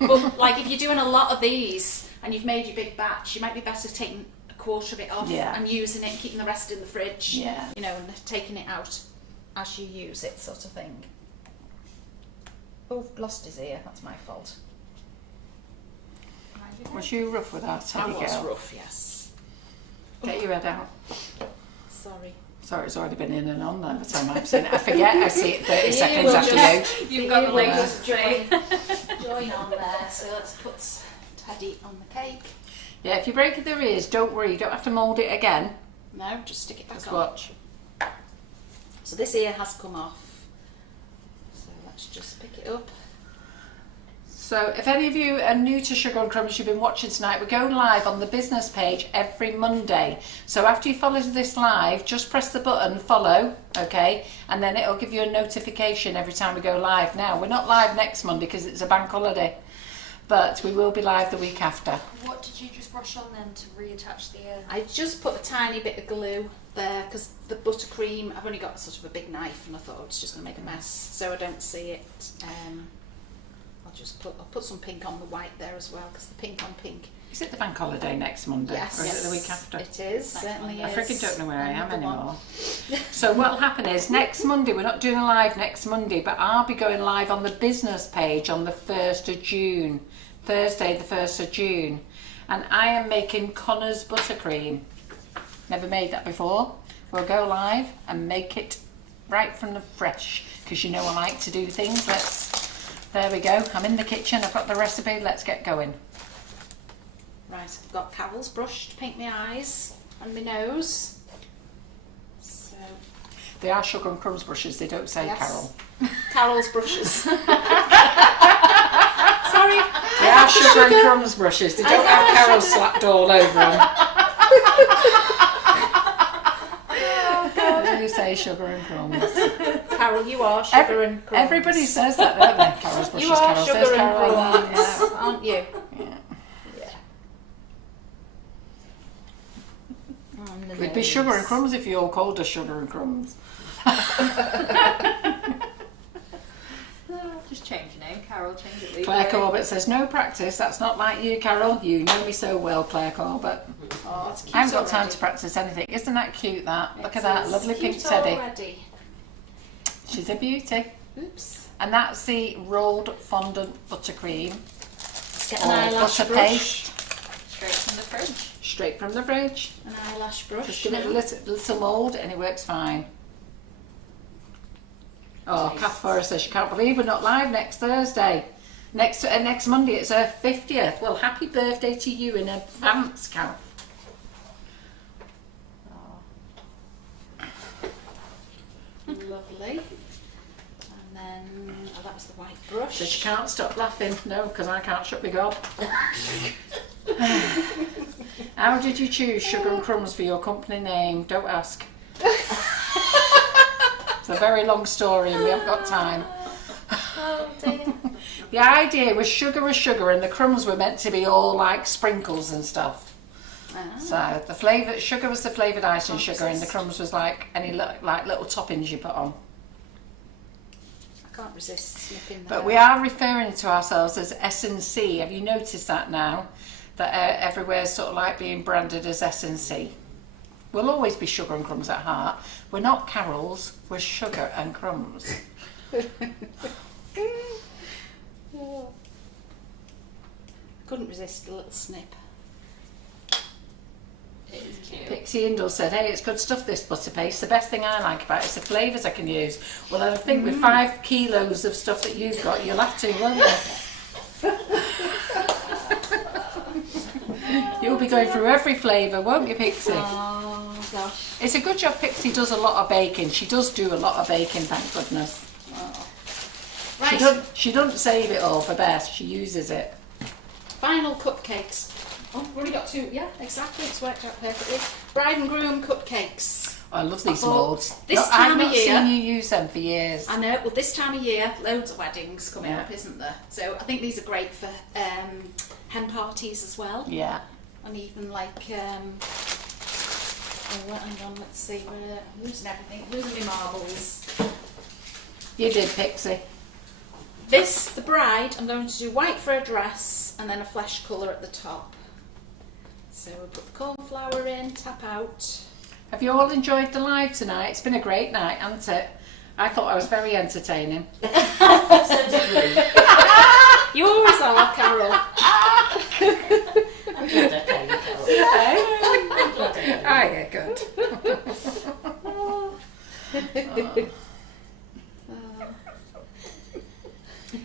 But like, if you're doing a lot of these and you've made your big batch, you might be better taking a quarter of it off and using it and keeping the rest in the fridge. Yeah. You know, and taking it out as you use it, sort of thing. Oh, lost his ear. That's my fault. Was you rough with our teddy I was girl? rough, yes. Get your head out. Sorry. Sorry, it's already been in and on by the time I've seen it. I forget I see it 30 seconds will after just- you. You've got the will latest just thing. join on there. So let's put Teddy on the cake. Yeah, if you break their ears, don't worry, you don't have to mould it again. No, just stick it back Just on. watch. So this ear has come off. So let's just pick it up. So if any of you are new to Sugar and Crumbs, you've been watching tonight, we go live on the business page every Monday. So after you follow this live, just press the button follow, okay, and then it'll give you a notification every time we go live. Now, we're not live next Monday because it's a bank holiday, but we will be live the week after. What did you just brush on then to reattach the ear? I just put a tiny bit of glue there because the buttercream, I've only got sort of a big knife and I thought it's just going to make a mess so I don't see it. I'll put some pink on the white there as well because the pink on pink. Is it the bank holiday next Monday? Yes. Or is it the week after? It is, certainly I is. freaking don't know where I am Another one. anymore. So what'll happen is next Monday, we're not doing a live next Monday, but I'll be going live on the business page on the 1st of June. Thursday the 1st of June. And I am making Connor's buttercream. Never made that before. We'll go live and make it right from the fresh because you know I like to do things. There we go. I'm in the kitchen. I've got the recipe. Let's get going. Right, I've got Carol's brush to paint my eyes and my nose. So, They are Sugar and Crumbs brushes. They don't say yes. Carol. Carol's brushes. Sorry. They are Sugar and Crumbs brushes. They don't have Carol slapped all over them. They say Sugar and Crumbs. Carol, you are Sugar and Crumbs. Everybody says that, don't they? Carol's brushes. You are Carol Sugar says and Carol. Crumbs, aren't you? Yeah. On the It'd be nose. Sugar and Crumbs if you all called us Sugar and Crumbs. Just change your name, Carol. Change it. Claire Corbett says, no practice. That's not like you, Carol. You know me so well, Claire Corbett. Oh, it's cute I haven't got time already. to practice anything. Isn't that cute, that? Look It at that. is Lovely cute pink teddy. already. She's a beauty. Oops. And that's the rolled fondant buttercream. Let's get Or an eyelash butter brush. paste. Straight from the fridge. Straight from the fridge. An eyelash brush. Just give it a now. little mould and it works fine. Oh, Kath Forrest says she can't believe we're not live next Thursday. Next Monday it's her 50th. Well, happy birthday to you in advance, Kath. Lovely. And then, oh, that was the white brush. So she can't stop laughing. No, because I can't shut my gob. How did you choose Sugar and Crumbs for your company name? Don't ask. It's a very long story and we haven't got time. Oh dear. The idea was sugar and the crumbs were meant to be all like sprinkles and stuff. Ah. So the flavour, sugar was the flavoured icing sugar and the Consist. crumbs was like any like little toppings you put on. I can't resist snipping that. But we are referring to ourselves as S&C. Have you noticed that now? That everywhere's sort of like being branded as S&C. We'll always be Sugar and Crumbs at heart. We're not Carols, we're Sugar and Crumbs. Couldn't resist a little snip. It is cute. Pixie Indle said, hey, it's good stuff, this butter paste. The best thing I like about it is the flavours I can use. Well, I think with 5 kilos of stuff that you've got, you'll have to, won't you? You'll be going through every flavour, won't you, Pixie? Oh gosh. It's a good job Pixie does a lot of baking. She does do a lot of baking, thank goodness. Oh. She doesn't save it all for Beth, she uses it. Final cupcakes. Oh, we've already got 2. Yeah, exactly. It's worked out perfectly. Bride and groom cupcakes. Oh, I love these thought moulds. this I've time of not year- seen you use them for years. I know. Well, this time of year, loads of weddings coming Yeah. up, isn't there? So I think these are great for hen parties as well. Yeah. And even like, hang on, let's see, we're losing everything, losing my marbles. You did, Pixie. This, the bride, I'm going to do white for a dress and then a flesh colour at the top. So we'll put the corn flour in, tap out. Have you all enjoyed the live tonight? It's been a great night, hasn't it? I thought I was very entertaining. So did we. You always are, Carol. I'm glad I came, Carol. I'm glad I came. Ah, yeah, good.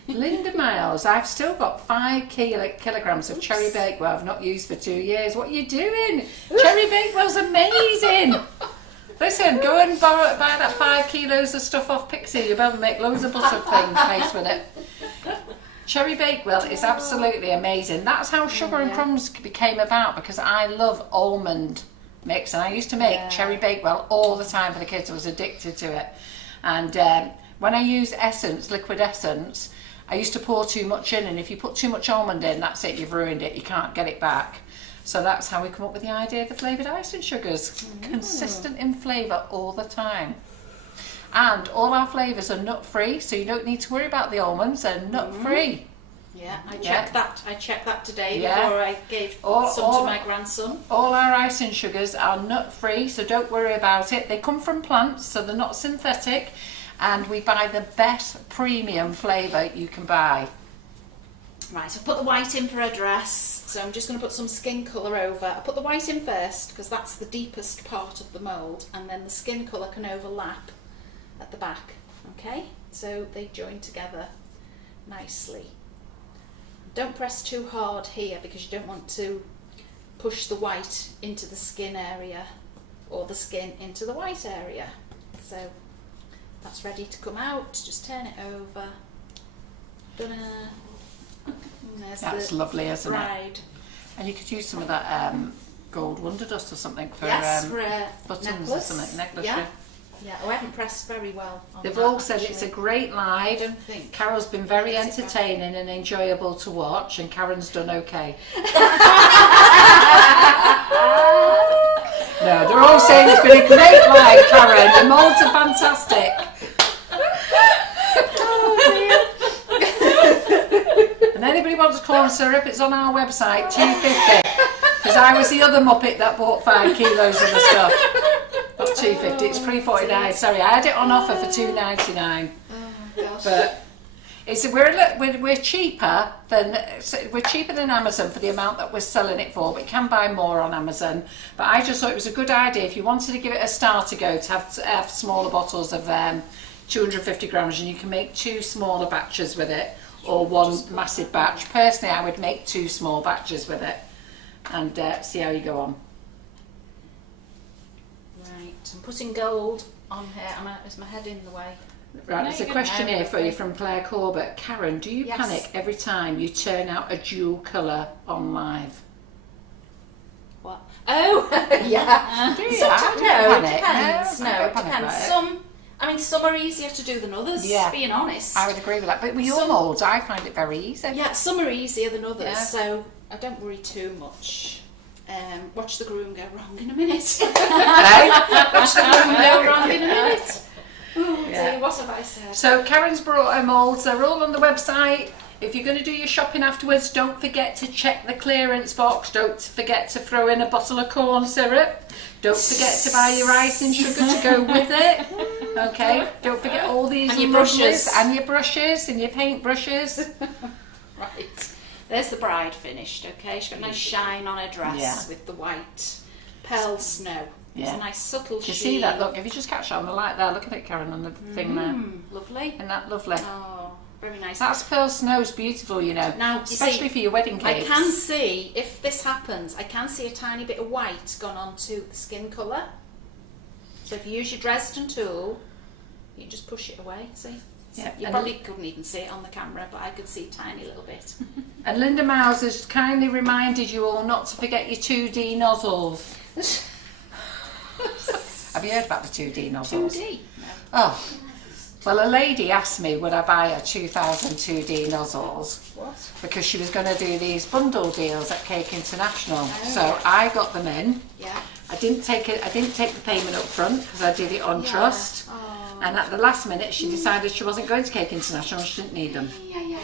Linda Miles, I've still got 5 kilograms of cherry bakewell I've not used for 2 years. What are you doing? Cherry bakewell's amazing. Listen, go and buy that 5 kilos of stuff off Pixie. You'll be able to make loads of butter thing paste with it. Cherry bakewell is absolutely amazing. That's how Sugar and Crumbs became about, because I love almond mix and I used to make cherry bakewell all the time for the kids. I was addicted to it. And when I use essence, liquid essence, I used to pour too much in, and if you put too much almond in, that's it, you've ruined it, you can't get it back. So that's how we come up with the idea of the flavoured icing sugars. Consistent in flavour all the time. And all our flavours are nut free, so you don't need to worry about the almonds, they're nut free. Yeah, I checked that. I checked that today Yeah. before I gave some to my grandson. All our icing sugars are nut free, so don't worry about it. They come from plants, so they're not synthetic, and we buy the best premium flavour you can buy. Right, I've put the white in for a dress, so I'm just going to put some skin colour over. I put the white in first because that's the deepest part of the mould, and then the skin colour can overlap at the back. Okay, so they join together nicely. Don't press too hard here because you don't want to push the white into the skin area or the skin into the white area. So that's ready to come out. Just turn it over. Ta-da. And there's That's the lovely, isn't it? bride. And you could use some of that gold wonder dust or something for, Yes, for a buttons necklace. or something, necklace. Yeah. Yeah, oh, I haven't pressed very well on They've that, all said it's a actually. great I live. don't think. Carol's been very Is it bad? entertaining and enjoyable to watch, and Karen's done okay. No, they're all saying it's been a great live, Karen. The moulds are fantastic. And anybody wants corn syrup, it's on our website, $2.50. Because I was the other muppet that bought 5 kilos of the stuff. Not $2.50, it's $3.49. Sorry, I had it on offer for $2.99. Oh my gosh. But we're cheaper than Amazon for the amount that we're selling it for. We can buy more on Amazon, but I just thought it was a good idea if you wanted to give it a starter go to have smaller bottles of 250 grams, and you can make 2 smaller batches with it or 1 massive batch. Personally, I would make 2 small batches with it and see how you go on. Right, I'm putting gold on here. Is my head in the way? Right, No, there's a you're question good. here for you from Claire Corbett. Karen, do you Yes. panic every time you turn out a dual colour on live? What? Oh, yeah. Do you? Sometimes, I no, don't it panic. depends. No, I No, don't it panic depends. about it. Some are easier to do than others, Yeah. being honest. I would agree with that. But with your Some- moulds, I find it very easy. Yeah, some are easier than others, Yeah. so I don't worry too much. Watch the groom go wrong in a minute. Hey? Watch the groom go wrong in a minute. Oh, Yeah. dear, what have I said? So Karen's brought her moulds. They're all on the website. If you're going to do your shopping afterwards, don't forget to check the clearance box. Don't forget to throw in a bottle of corn syrup. Don't forget to buy your icing sugar to go with it. Okay. Don't forget all these And your lovelies brushes. and your brushes and your paint brushes. Right, there's the bride finished, okay? She's got a nice shine on her dress Yeah. with the white pearl snow. It's Yeah. a nice subtle Do you sheen. see that? Look, if you just catch it on the light there, look at it, Karen, on the thing there. Lovely. Isn't that lovely? Oh, very nice. That's pearl snow's beautiful, you know. Now, you especially see, for your wedding cakes. I can see, if this happens, I can see a tiny bit of white gone onto the skin colour. So if you use your Dresden tool, you just push it away, see? Yeah, You and- probably couldn't even see it on the camera, but I could see a tiny little bit. And Linda Mouse has kindly reminded you all not to forget your 2D nozzles. Have you heard about the 2D nozzles? 2D. No. Oh, well, a lady asked me would I buy her 2,000 2D nozzles What? because she was going to do these bundle deals at Cake International. Oh, So yeah. I got them in. Yeah. I didn't take the payment up front because I did it on Yeah. trust. Oh. And at the last minute, she decided she wasn't going to Cake International. She didn't need them. Yeah.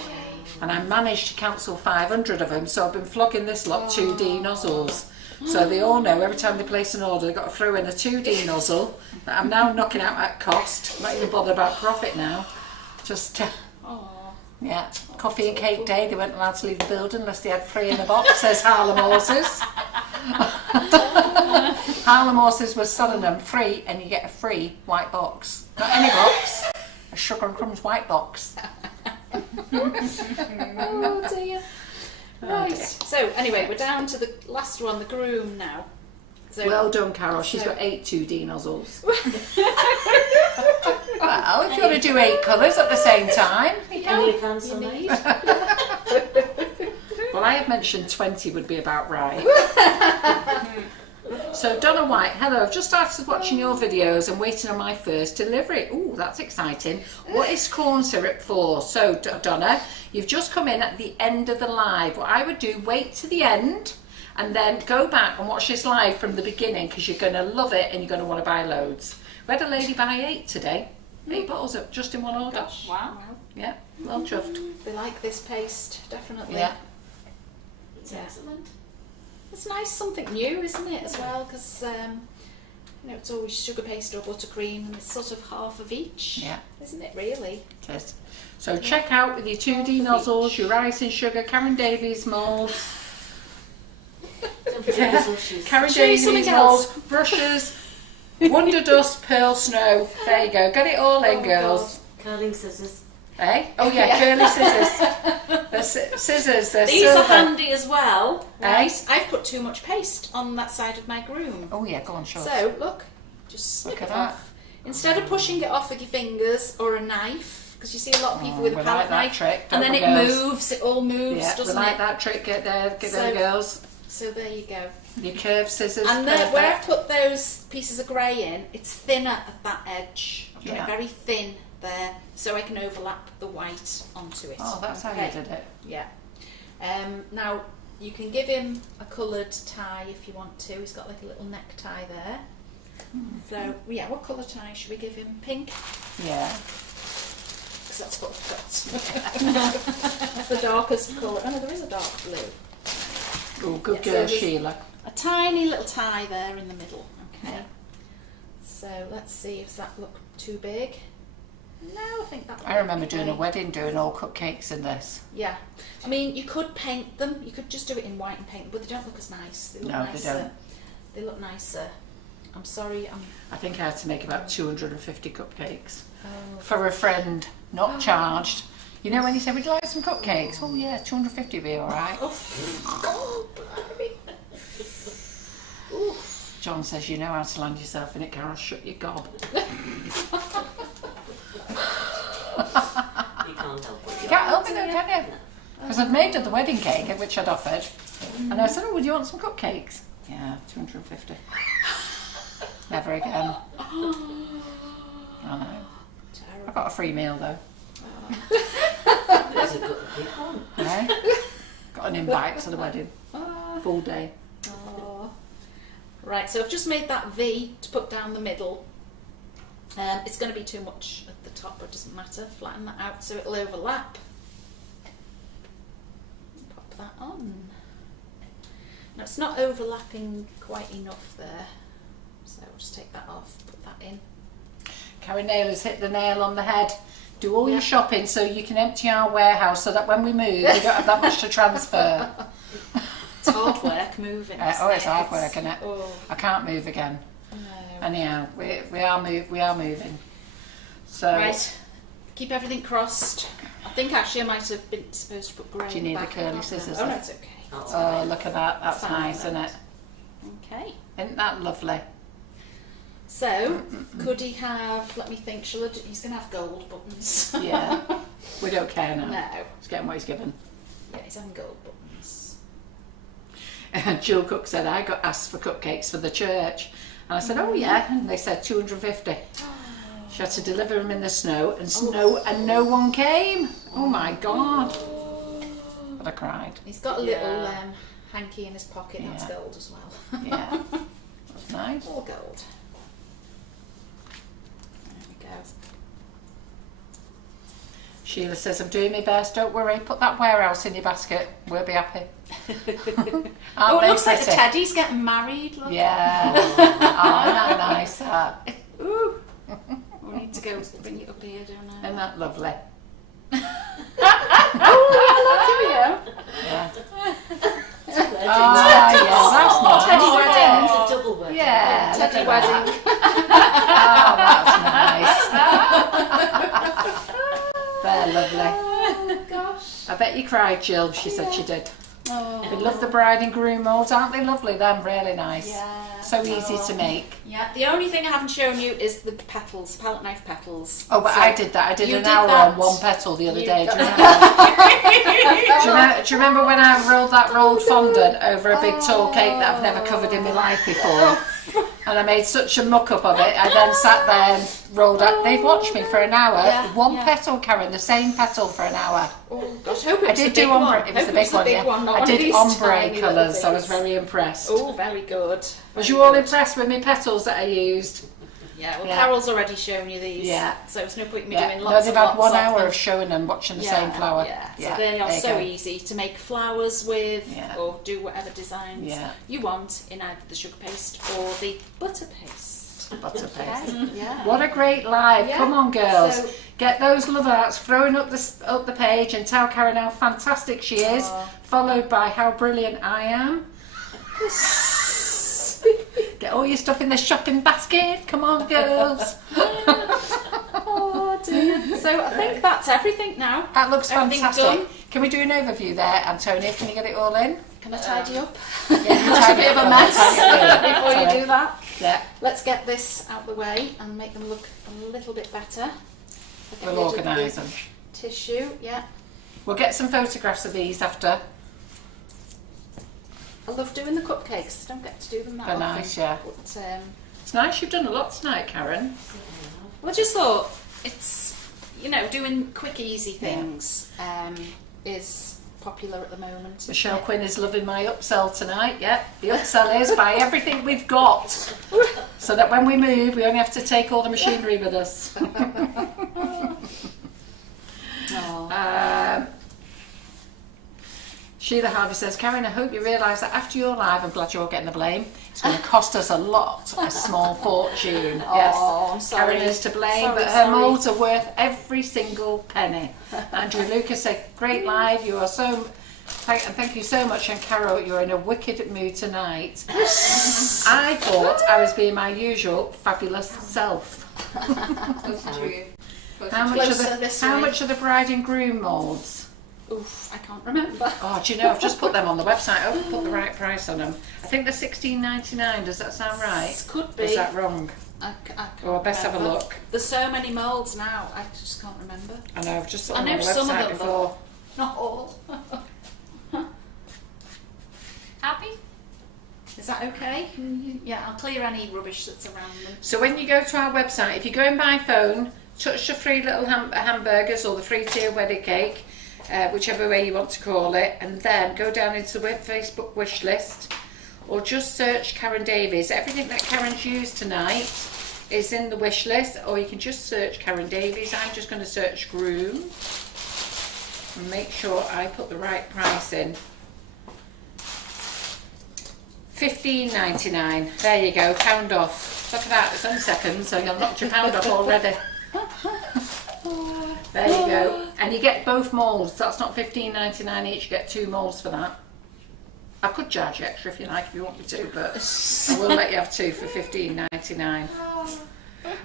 And I managed to cancel 500 of them, so I've been flogging this lot 2D nozzles. So they all know every time they place an order, they've got to throw in a 2D nozzle that I'm now knocking out at cost. I'm not even bothered about profit now. Just, Oh. yeah, coffee and cake day, they weren't allowed to leave the building unless they had 3 in the box, says Harlem Horses. Harlem Horses was selling them free, and you get a free white box. Not any box, a Sugar and Crumbs white box. Oh dear. Right. So anyway, we're down to the last one, the groom now. So, Well done, Carol. She's So- got 8 2D nozzles. Well, if you want to do 8 colours at the same time, you can. Any advance on need. that? Well, I had mentioned 20 would be about right. So, Donna White, hello. I've just started watching your videos and waiting on my first delivery. Ooh, that's exciting. What is corn syrup for? So, Donna, you've just come in at the end of the live. What I would do, wait to the end and then go back and watch this live from the beginning because you're going to love it and you're going to want to buy loads. We had a lady buy 8 today. 8 bottles of just in one order. Gosh, wow. Yeah, well chuffed. They like this paste, definitely. Yeah. It's Yeah. excellent. It's nice, something new, isn't it, as well? Because you know, it's always sugar paste or buttercream, and it's sort of half of each. Yeah. Isn't it really? It is. So check out with your 2D nozzles, your icing sugar, Karen Davies moulds, Don't forget the brushes. Karen Show you Davies something moulds, else. brushes, Wonder Dust, Pearl Snow. There you go. Got it all in, Oh, girls. Curling scissors. Eh? Oh yeah, curly scissors. They're scissors, they're These silver. are handy as well. Eh? Right. I've put too much paste on that side of my groom. Oh yeah, go on, show us. So, look, just snip Look at it that. off. Instead of pushing it off with your fingers or a knife, because you see a lot of people with a we palette like that knife, trick, and then don't it we, girls? moves, it all moves, Yeah, we doesn't like it? that trick. Get there, get So- them girls. So there you go. Your curved scissors. And then where I've perfect. put those pieces of grey in, it's thinner at that edge. I've done Yeah. it very thin there, so I can overlap the white onto it. Oh, that's how Okay. you did it. Yeah. Now, You can give him a coloured tie if you want to. He's got like a little necktie there. So yeah, what colour tie should we give him? Pink? Yeah. Because that's what I've got. That's the darkest colour. Oh no, there is a dark blue. Oh, good Yeah, girl, so there's Sheila. A tiny little tie there in the middle. Okay. Yeah. So let's see, does that look too big? No, I think that. I remember doing a wedding doing all cupcakes in this. Yeah. I mean, you could paint them. You could just do it in white and paint them, but they don't look as nice. They look No, nicer. they don't. They look nicer. I'm sorry. I think I had to make about 250 cupcakes Oh. for a friend, not charged. You know when you say, would you like some cupcakes? Oh yeah, 250 would be alright. Oh, blimey. Ooh. John says, you know how to land yourself in it, Carol, shut your gob. You can't help it. You can't help it though, can you? Because I'd made her the wedding cake, which I'd offered, and I said, oh, would you want some cupcakes? Yeah, 250. Never again. I know. I got a free meal though. There's a good big one. Eh? Got an invite to the wedding. Full day. Oh. Right, so I've just made that V to put down the middle. It's going to be too much at the top, but it doesn't matter. Flatten that out so it'll overlap. Pop that on. Now it's not overlapping quite enough there, so I'll just take that off, put that in. Karen Naylor's hit the nail on the head. Do all your shopping so you can empty our warehouse so that when we move, we don't have that much to transfer. It's hard work moving. Oh, it's hard work, isn't it? Oh, I can't move again. no. Anyhow, we are moving. So Right, keep everything crossed. I think actually I might have been supposed to put grey. Do you need back the curly on. scissors Oh no, then? it's okay. oh, look at that. That's Fine. nice, isn't it? Okay. Isn't that lovely? So, could he have? Let me think. He's going to have gold buttons. Yeah. We don't care now. No. He's getting what he's given. Yeah, he's having gold buttons. Jill Cook said, I got asked for cupcakes for the church. And I said, oh yeah. And they said 250. She had to deliver them in the snow and no one came. Oh my God. But I cried. He's got a little hanky in his pocket. That's Yeah. gold as well. Yeah. That's nice. All gold. There we go. Sheila says, I'm doing my best. Don't worry. Put that warehouse in your basket. We'll be happy. Oh, it they looks like the pretty? teddy's getting married. Look. Yeah. Oh, isn't that nice? Ooh. We need to go bring it up here, don't I? Isn't that lovely? Oh, look, Yeah. Legend. Oh, yes, that's nice. Teddy Oh, wedding. it's a double wedding. Yeah. here we go. Teddy look at wedding. that. Oh, that's nice. They're lovely. Oh, gosh. I bet you cried, Jill. She said she did. Oh. We love the bride and groom molds, aren't they lovely? Them really nice. Yeah. So easy to make. Yeah, the only thing I haven't shown you is the petals, palette knife petals. Oh, but So I did that. I did you an did hour that. on one petal the other You day. Do you got- remember? Do you remember when I rolled that rolled fondant over a big tall cake that I've never covered in my life before? And I made such a muck up of it. I then sat there and rolled up. They'd watched me for an hour. Yeah, One yeah. petal, Karen, the same petal for an hour. Oh gosh, hope it I was did the big do ombre. one. It was Hope the big one, yeah. one, not I one of did these ombre tiny little colours. I was things. very impressed. Oh, very good. Was Very you all good. impressed with my petals that I used? Yeah, well, Yeah. Carol's already shown you these. Yeah. So it's no point me Yeah. doing No, lots they've and had lots 1 hour them. of showing them, watching the same flower. Yeah, so Yeah, they are there you so go. easy to make flowers with Yeah. or do whatever designs Yeah. you want in either the sugar paste or the butter paste. Butter paste. Okay, yeah. What a great live. Yeah. Come on, girls. So- Get those love hearts thrown up the page and tell Karen how fantastic she is, Aw. followed by how brilliant I am. Get all your stuff in the shopping basket. Come on, girls. Oh dear. So I think that's everything now. That looks Everything fantastic. done? Can we do an overview there, Antonia? Can you get it all in? Can I tidy up? Yeah, That's a bit of a mess before you Sorry. do that. Yeah, Let's get this out the way and make them look a little bit better. Get we'll rid of organise the them. Tissue, yeah. We'll get some photographs of these after. I love doing the cupcakes. I don't get to do them that They're often. nice, yeah. But, It's nice you've done a lot tonight, Karen. well, I just thought it's, doing quick, easy things is popular at the moment. Michelle Quinn is loving my upsell tonight. Yep, the upsell is buy everything we've got, so that when we move, we only have to take all the machinery with us. Sheila Harvey says, Karen, I hope you realise that after your live, I'm glad you're getting the blame. It's going to cost us a small fortune. Yes, I'm sorry. Karen is to blame, Sorry, but her moulds are worth every single penny. Andrew Lucas said, great live, you are so... Thank you so much, and Carol, you're in a wicked mood tonight. I thought I was being my usual fabulous self. How much are the bride and groom moulds? Oof, I can't remember. Oh, do you know, I've just put them on the website. I haven't put the right price on them. I think they're $16.99. Does that sound right? Could be. Or is that wrong? I can't Or best have a remember. look. There's so many moulds now, I just can't remember. I know, I've just put I them on know the some of website them, before. Not all. Happy? Is that okay? Yeah, I'll clear any rubbish that's around them. So when you go to our website, if you go in by phone, touch the free little hamburgers or the free tier wedding cake, whichever way you want to call it, and then go down into the Facebook wish list, or just search Karen Davies. Everything that Karen's used tonight is in the wish list, or you can just search Karen Davies. I'm just going to search groom and make sure I put the right price in. $15.99. There you go, pound off. Look at that, it's only seconds, so you'll knock your pound off already. There you go. And you get both moulds. That's not $15.99 each, you get 2 moulds for that. I could charge you extra if you like, if you want me to, but I will let you have 2 for $15.99.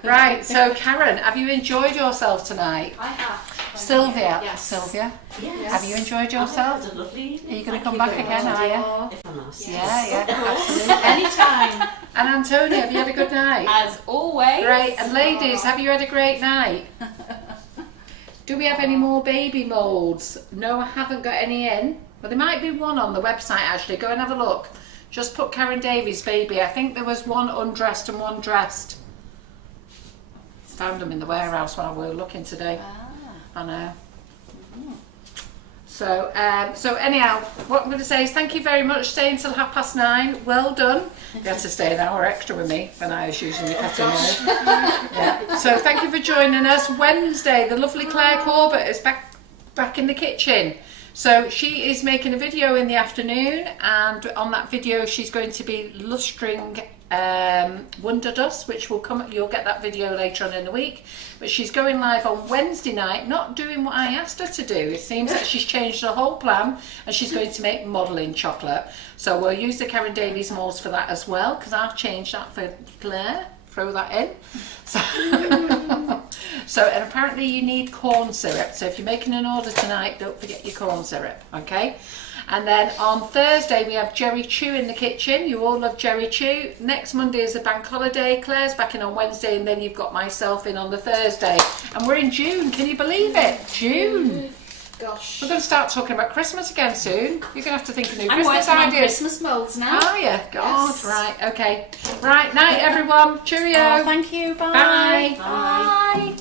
Right, so Karen, have you enjoyed yourself tonight? I have. Sylvia, Yes. Sylvia, Yes. have you enjoyed yourself? I've had a lovely evening. Are you going to Thank come back very again, much. are you? If I'm asked. Yeah, absolutely. Anytime. And Antonia, have you had a good night? As always. Great. And ladies, have you had a great night? Do we have any more baby moulds? No, I haven't got any in. But there might be one on the website actually. Go and have a look. Just put Karen Davies baby. I think there was one undressed and one dressed. Found them in the warehouse while we were looking today. I know. So, so anyhow, what I'm going to say is thank you very much. Stay until 9:30. Well done. You had to stay an hour extra with me when I was using the cutting mould. Yeah. So thank you for joining us. Wednesday, the lovely Claire Corbett is back in the kitchen. So she is making a video in the afternoon, and on that video she's going to be lustring Wonder Dust, which will come. You'll get that video later on in the week. But she's going live on Wednesday night, not doing what I asked her to do. It seems that she's changed her whole plan, and she's going to make modelling chocolate. So we'll use the Karen Davies moulds for that as well, because I've changed that for Claire. Throw that in. So, and apparently you need corn syrup. So if you're making an order tonight, don't forget your corn syrup, okay? And then on Thursday we have Jerry Chew in the kitchen. You all love Jerry Chew. Next Monday is a bank holiday. Claire's back in on Wednesday, and then you've got myself in on the Thursday. And we're in June. Can you believe it? June. Gosh. We're going to start talking about Christmas again soon. You're going to have to think of new I'm Christmas working on ideas. Christmas moulds now. Are you? God, Yes. right, okay. Right, night everyone. Cheerio. Thank you. Bye. Bye. Bye.